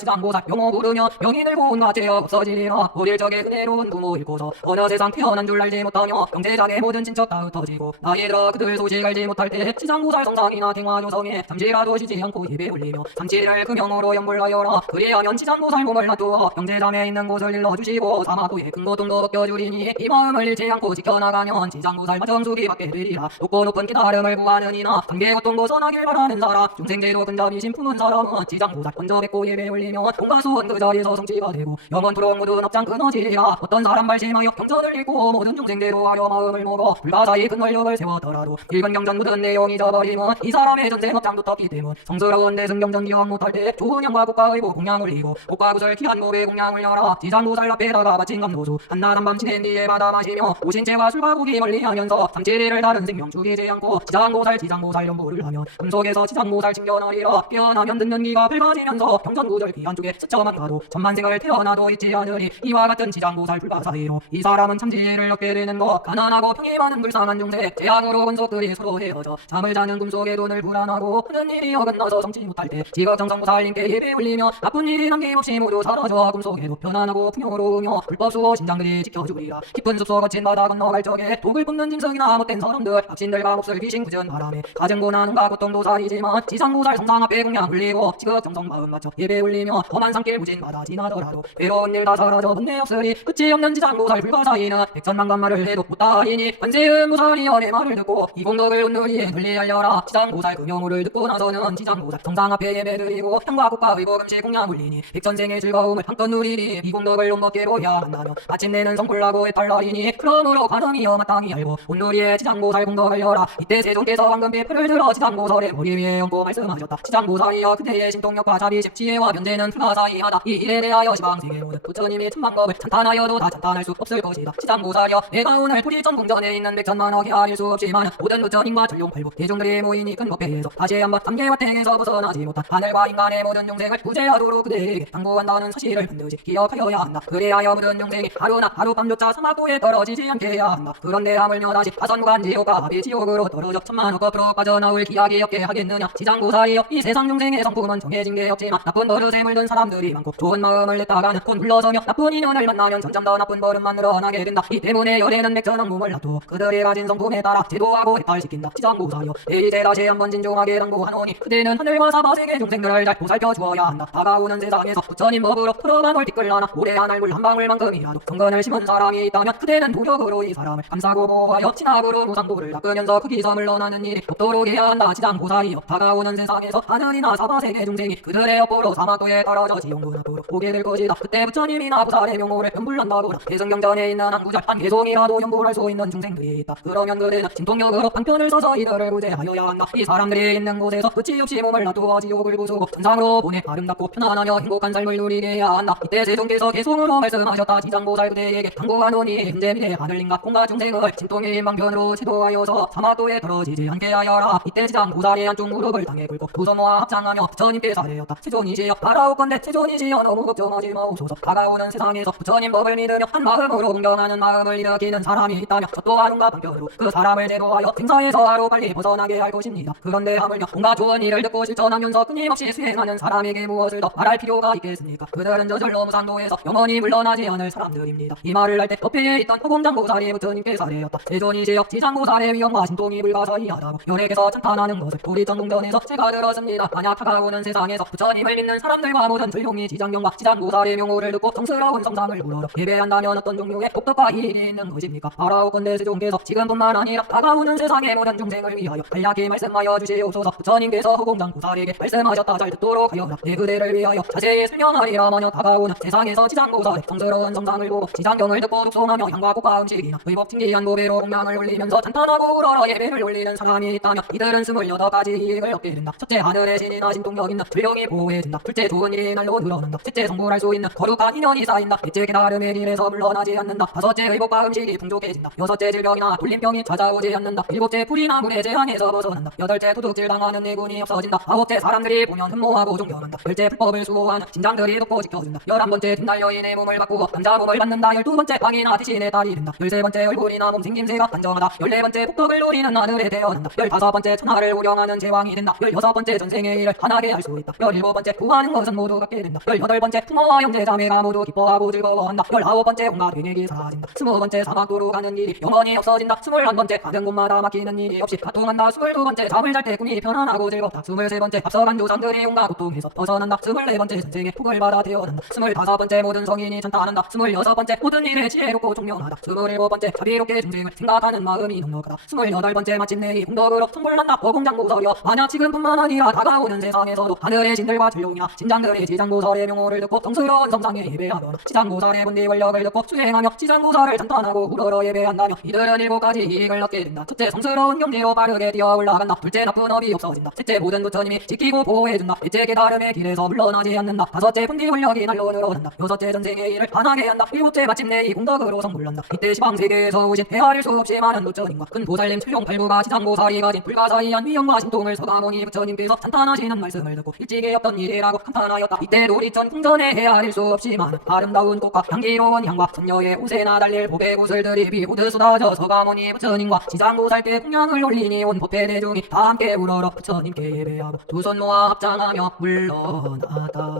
용어 부르면 명인을 고운과 죄 없어지리라. 어릴 적에 은혜로운 부모 잃고서 어느 세상 태어난 줄 알지 못하며 경제장의 모든 친척 다 흩어지고 나이 들어 그들 소식 알지 못할 때 지장보살 성상이나 탱화조성에 잠시라도 쉬지 않고 예배 올리며 삼치를 그 명으로 연불하여라. 그리하면 지장보살 몸을 놔두어 경제장에 있는 곳을 일러주시고 사막도에 큰 고통도 벗겨주리니 이 마음을 잃지 않고 지켜나가면 지장보살 마정수기 받게 되리라. 높고 높은 깨달음을 구하는 이나 단계 고통 벗어나길 바라는 사람 중생제도 근잡이심 품은 사람은 지장보살 먼저 뵙고 예배 올리면 온갖 소원 그 자리에서 성취가 되고 영원토록 모든 업장 끊어지리라. 어떤 사람 발심하여 경전을 읽고 모든 중생대로 하여 마음을 먹어 불가사의 큰 권력을 세웠더라도 읽은 경전 묻은 내용이 잊어버리면 이 사람의 전생 업장도 떴기 때문 성스러운 대승경전 기억 못할 때 좋은 양과 국가의복 공양 올리고 옷과 구슬 귀한 목에 공양 올려라. 지장보살 앞에다가 바친 감도수 한낮 한밤 지낸 뒤에 받아 마시며 오신채와 술과 고기 멀리하면서 삼칠이를 다른 생명 죽이지 않고 지장보살 연보를 하면 꿈속에서 지장보살 칭견하리라. 깨어나면 듣는 귀가 밝아지면서 경전구절 귀 한쪽에 스쳐만 가도 천만생을 태어나도 잊지 않으니 이와 같은 지장보살 불가사의로 이 사람은 참 지혜를 얻게 되는 것. 가난하고 평이 많은 불쌍한 중생 재앙으로 원속들이 서로 헤어져 잠을 자는 꿈속에도 늘 불안하고 하는 일이 어긋나서 성치 못할 때 지극정성보살님께 예배 올리며 나쁜 일이 남김없이 모두 사라져 꿈속에도 편안하고 풍요로우며 불법수호 신장들이 지켜주리라. 깊은 숲속 거친 바다 건너갈 적에 독을 뿜는 짐승이나 못된 사람들 악신들과 몹쓸 귀신 굳은 바람에 가진 고난과 고통도 사리지만 지장보살 성상 앞에 공양 올리고 지극정성 마음 맞춰 예배 올리며 험한 산길 무진 바다 지나더라도 괴로운 일 다 사라져 문제 없으리. 끝이 없는 지장보살 불가사의는 백천만간 말을 해도 못다하리니 관세음보살이여 내 말을 듣고 이 공덕을 온누리에 널리 알려라. 지장보살 그 명호를 듣고 나서는 지장보살 성상 앞에 예배드리고 향과 국과 의복 음식 공양 올리니 백천생의 즐거움을 한껏 누리니 이 공덕을 온법계로 해야 한다며 마침내는 성불나고 해탈날이니 그러므로 관음이여 마땅히 알고 온누리에 지장보살 공덕 알려라. 이때 세종께서 황금빛 풀을 들어 지장보살의 머리 위에 얹고 말씀하셨다. 지장보살이여 그대의 신통력과 자비심 지혜와 면제는 불가사의하다. 이 일에 대하여 지방생의 모든 부처님의 천만법을 찬탄하여도 다 찬탄할 수 없을 것이다. 지장보살이여 내가 오늘 불일전궁전에 있는 백천만억이 아닐 수 없지만 모든 부처님과 전룡팔부 대중들이 모이니 큰 법회에서 다시 한번 삼계와 탱에서 벗어나지 못한 하늘과 인간의 모든 중생을 구제하도록 그대에게 당부한다는 사실을 반드시 기억하여야 한다. 그래야여 모든 중생이 하루나 하룻밤조차 사막도에 떨어지지 않게 해야 한다. 그런데 하물며 다시 파선무간 지옥과 아비 지옥으로 떨어져 천만억 앞으로 빠져나올 기약이 없게 하겠느냐. 지장보살이여 이 세상 중생의 성품은 정해진 게 없지만 나쁜 버릇에 물든 사람들이 많고 좋은 마음을 냈다가는 곧 물러서며 나쁜 인연을 만나면 점점 더 나쁜 버릇만 늘어나게 된다. 이 때문에 열애는 백천억 몸을 놔두어 그들이 가진 성품에 따라 제도하고 해탈시킨다. 지장보살이여 내 이제 다시 한번 진중하게 당부하노니 그대는 하늘과 사바세계 중생들을 잘 보살펴 주어야 한다. 다가오는 세상에서 부처님 법으로 풀어간 얼티끌 하나 오래 한 알물 한 방울만큼이라도 정근을 심은 사람이 있다면 그대는 도력으로 이 사람을 감싸고 보호하여 친악으로 무상도를 닦으면서 그 기섬을 논하는 일이 없도록 해야 한다. 지장보살이여 다가오는 세상에서 하늘이나 사바세계 중생이 그들의 옆으로 사막도에 떨어져 지옥문앞으로 오게 될 것이다. 그때 부처님이나 부살의 명호를 연불한다거나 대승경전에 있는 한 구절 한 개송이라도 연불할 수 있는 중생들이 있다. 그러면 그대는 진통력으로 방편을 서서 이들을 구제하여야 한다. 이 사람들이 있는 곳에서 끝이 없이 몸을 놔두어 지옥을 부수고 천상으로 보내 아름답고 편안하며 행복한 삶을 누리게 해야 한다. 이때 세종께서 개송으로 말씀하셨다. 지장보살 그대에게 당부하노니 현재 미래 하늘인가 온갖 중생을 진통의 방편으로 제도하여서 사막도에 떨어지지 않게 하여라. 이때 지장보살의 한쪽 무릎을 땅에 꿇고 두 손 모아 합장하며 부처님께 아뢰었다. 세존이시여 바라옵건대 세존이시여 너무 걱정하지 마옵소서. 다가오는 세상에서 부처님 법을 믿으며 한 마음으로 공경하는 마음을 일으키는 사람이 있다며 저 또한 온갖 방편으로 그 사람을 제도하여 생사에서 하루빨리 벗어나게 할 것입니다. 그런데 하물며 온갖 좋은 일을 듣고 실천하면서 끊임없이 수행하는 사람에게 무엇을 더 말할 필요가 있겠습니까? 그들은 저절로 무상도에서 영원히 물러나지 않을 사람들입니다. 이 말을 할 때 옆에 있던 허공장보살이 부처님께 아뢰었다. 세존이시여 지장보살의 위엄과 신통이 불가사의하다고 연예께서 찬탄하는 것을 우리 전공전에서 제가 들었습니다. 만약 다가오는 세상에서 부처님을 믿는 사람들과 모든 조용히 지장경과 지장보살의 명호를 듣고 성스러운 성상을 우러러 예배한다면 어떤 종류의 복덕과 일이 있는 것입니까? 바라옵건대 세종께서 지금뿐만 아니라 다가오는 세상의 모든 중생을 위하여 간략히 말씀하여 주시옵소서. 부처님께서 허공장보살에게 말씀하셨다. 잘 듣도록 하여라. 내 그대를 위하여 자세히 설명하리라. 만약 다가오는 세상에서 지장보살의 성스러운 성상을 보고 지장경을 듣고 독송하며 향과 꽃과 음식이나 의복진기한 보배로 공명을 올리면서 찬탄하고 우러러 예배를 올리는 사람이 있다면 이들은 28가지 이익을 얻게 된다. 첫째, 하늘의 신이나 신동력 있는 전령이 보호해준다. 둘째, 좋은 일이 날로 늘어난다. 셋째, 성불할 수 있는 거룩한 인연이 쌓인다. 넷째, 깨달음의 길에서 물러나지 않는다. 다섯째, 의복과 음식이 풍족해진다. 여섯째, 질병이나 돌림병이 찾아오지 않는다. 일곱째, 불이나 물의 재앙에서 벗어난다. 여덟째, 도둑질 당하는 내군이 없어진다. 아홉째, 사람들이 보면 흠모하고 존경한다. 열째, 불법을 수호하는 진장들이 돕고 지켜준다. 11번째, 뒷날 여인의 몸을 바꾸고 남자 몸을 받는다. 12번째, 왕이나 대신의 딸이 된다. 13번째, 얼굴이나 몸 생김새가 단정하다. 14번째, 복덕을 누리는 하늘에 태어난다. 15번째, 천하를 우령하는 제왕이 된다. 16번째, 전생의 일을 환하게 할 수 있다. 17번째, 구하는 것은 모두 갖게 된다. 18번째, 부모와 형제 자매가 모두 기뻐하고 즐거워한다. 19번째, 온갖 회색이 사라진다. 20번째, 사막도로 가는 일이 영원히 없어진다. 21번째, 가는 곳마다 막히는 일이 없이 가통한다. 22번째, 잠을 잘 때 꿈이 편안하고 즐겁다. 23번째, 앞서간 조상들이 온갖 고통에서 벗어난다. 24번째, 전생의福을 받아 태어난다. 25번째, 모든 성인이 찬탄한다. 26번째, 모든 일에 지혜롭고 총명하다. 27번째, 자비롭게 중생을 생각하는 마음이 넉넉하다. 28번째, 마침내 이 공덕으로 성불난다. 어공장보살이여, 만약 지금뿐만 아니라 다가오는 세상에서도 하늘의 신들과 전룡이나 진장들이 지장보살의 명호를 듣고 성스러운 성상에 예배하거나 지장보살의 본디 권력을 듣고 수행하며 지장보살을 찬탄하고 우러러 예배한다며 이들은 7가지 이익을 얻게 된다. 첫째, 성스러운 경지로 빠르게 뛰어 올라간다. 둘째, 나쁜 업이 없어진다. 셋째, 모든 부처님이 지키고 보호해준다. 넷째, 깨달음의 길에서 물러나지 않는다. 다섯째, 본디 권력이 날로 늘어난다. 여섯째, 전생의 일을 환하게 한다. 일곱째, 마침내 이 공덕으로 성불난다. 이때 시방세계에서 오신 헤아릴 수 없이 많은 부처님과 큰 보살님 칠룡팔부가 지장보살이 가진 불가사의한 위엄과 신통을 서가모니 부처님께서 찬탄하시는 말씀을 듣고 일찍이 없던 일이라고 감탄하였다. 이때 도리천 궁전에 헤아릴 수 없이 많은 아름다운 꽃과 향기로운 향과 선녀의 옷에나 달릴 보배 구슬들이 비오듯 쏟아져 서가모니 부처님과 지장보살께 풍향을 올리니 온 법회 대중이 다 함께 우러러 부처님께 예배하고 두 손 모아 합장하며 물러나다.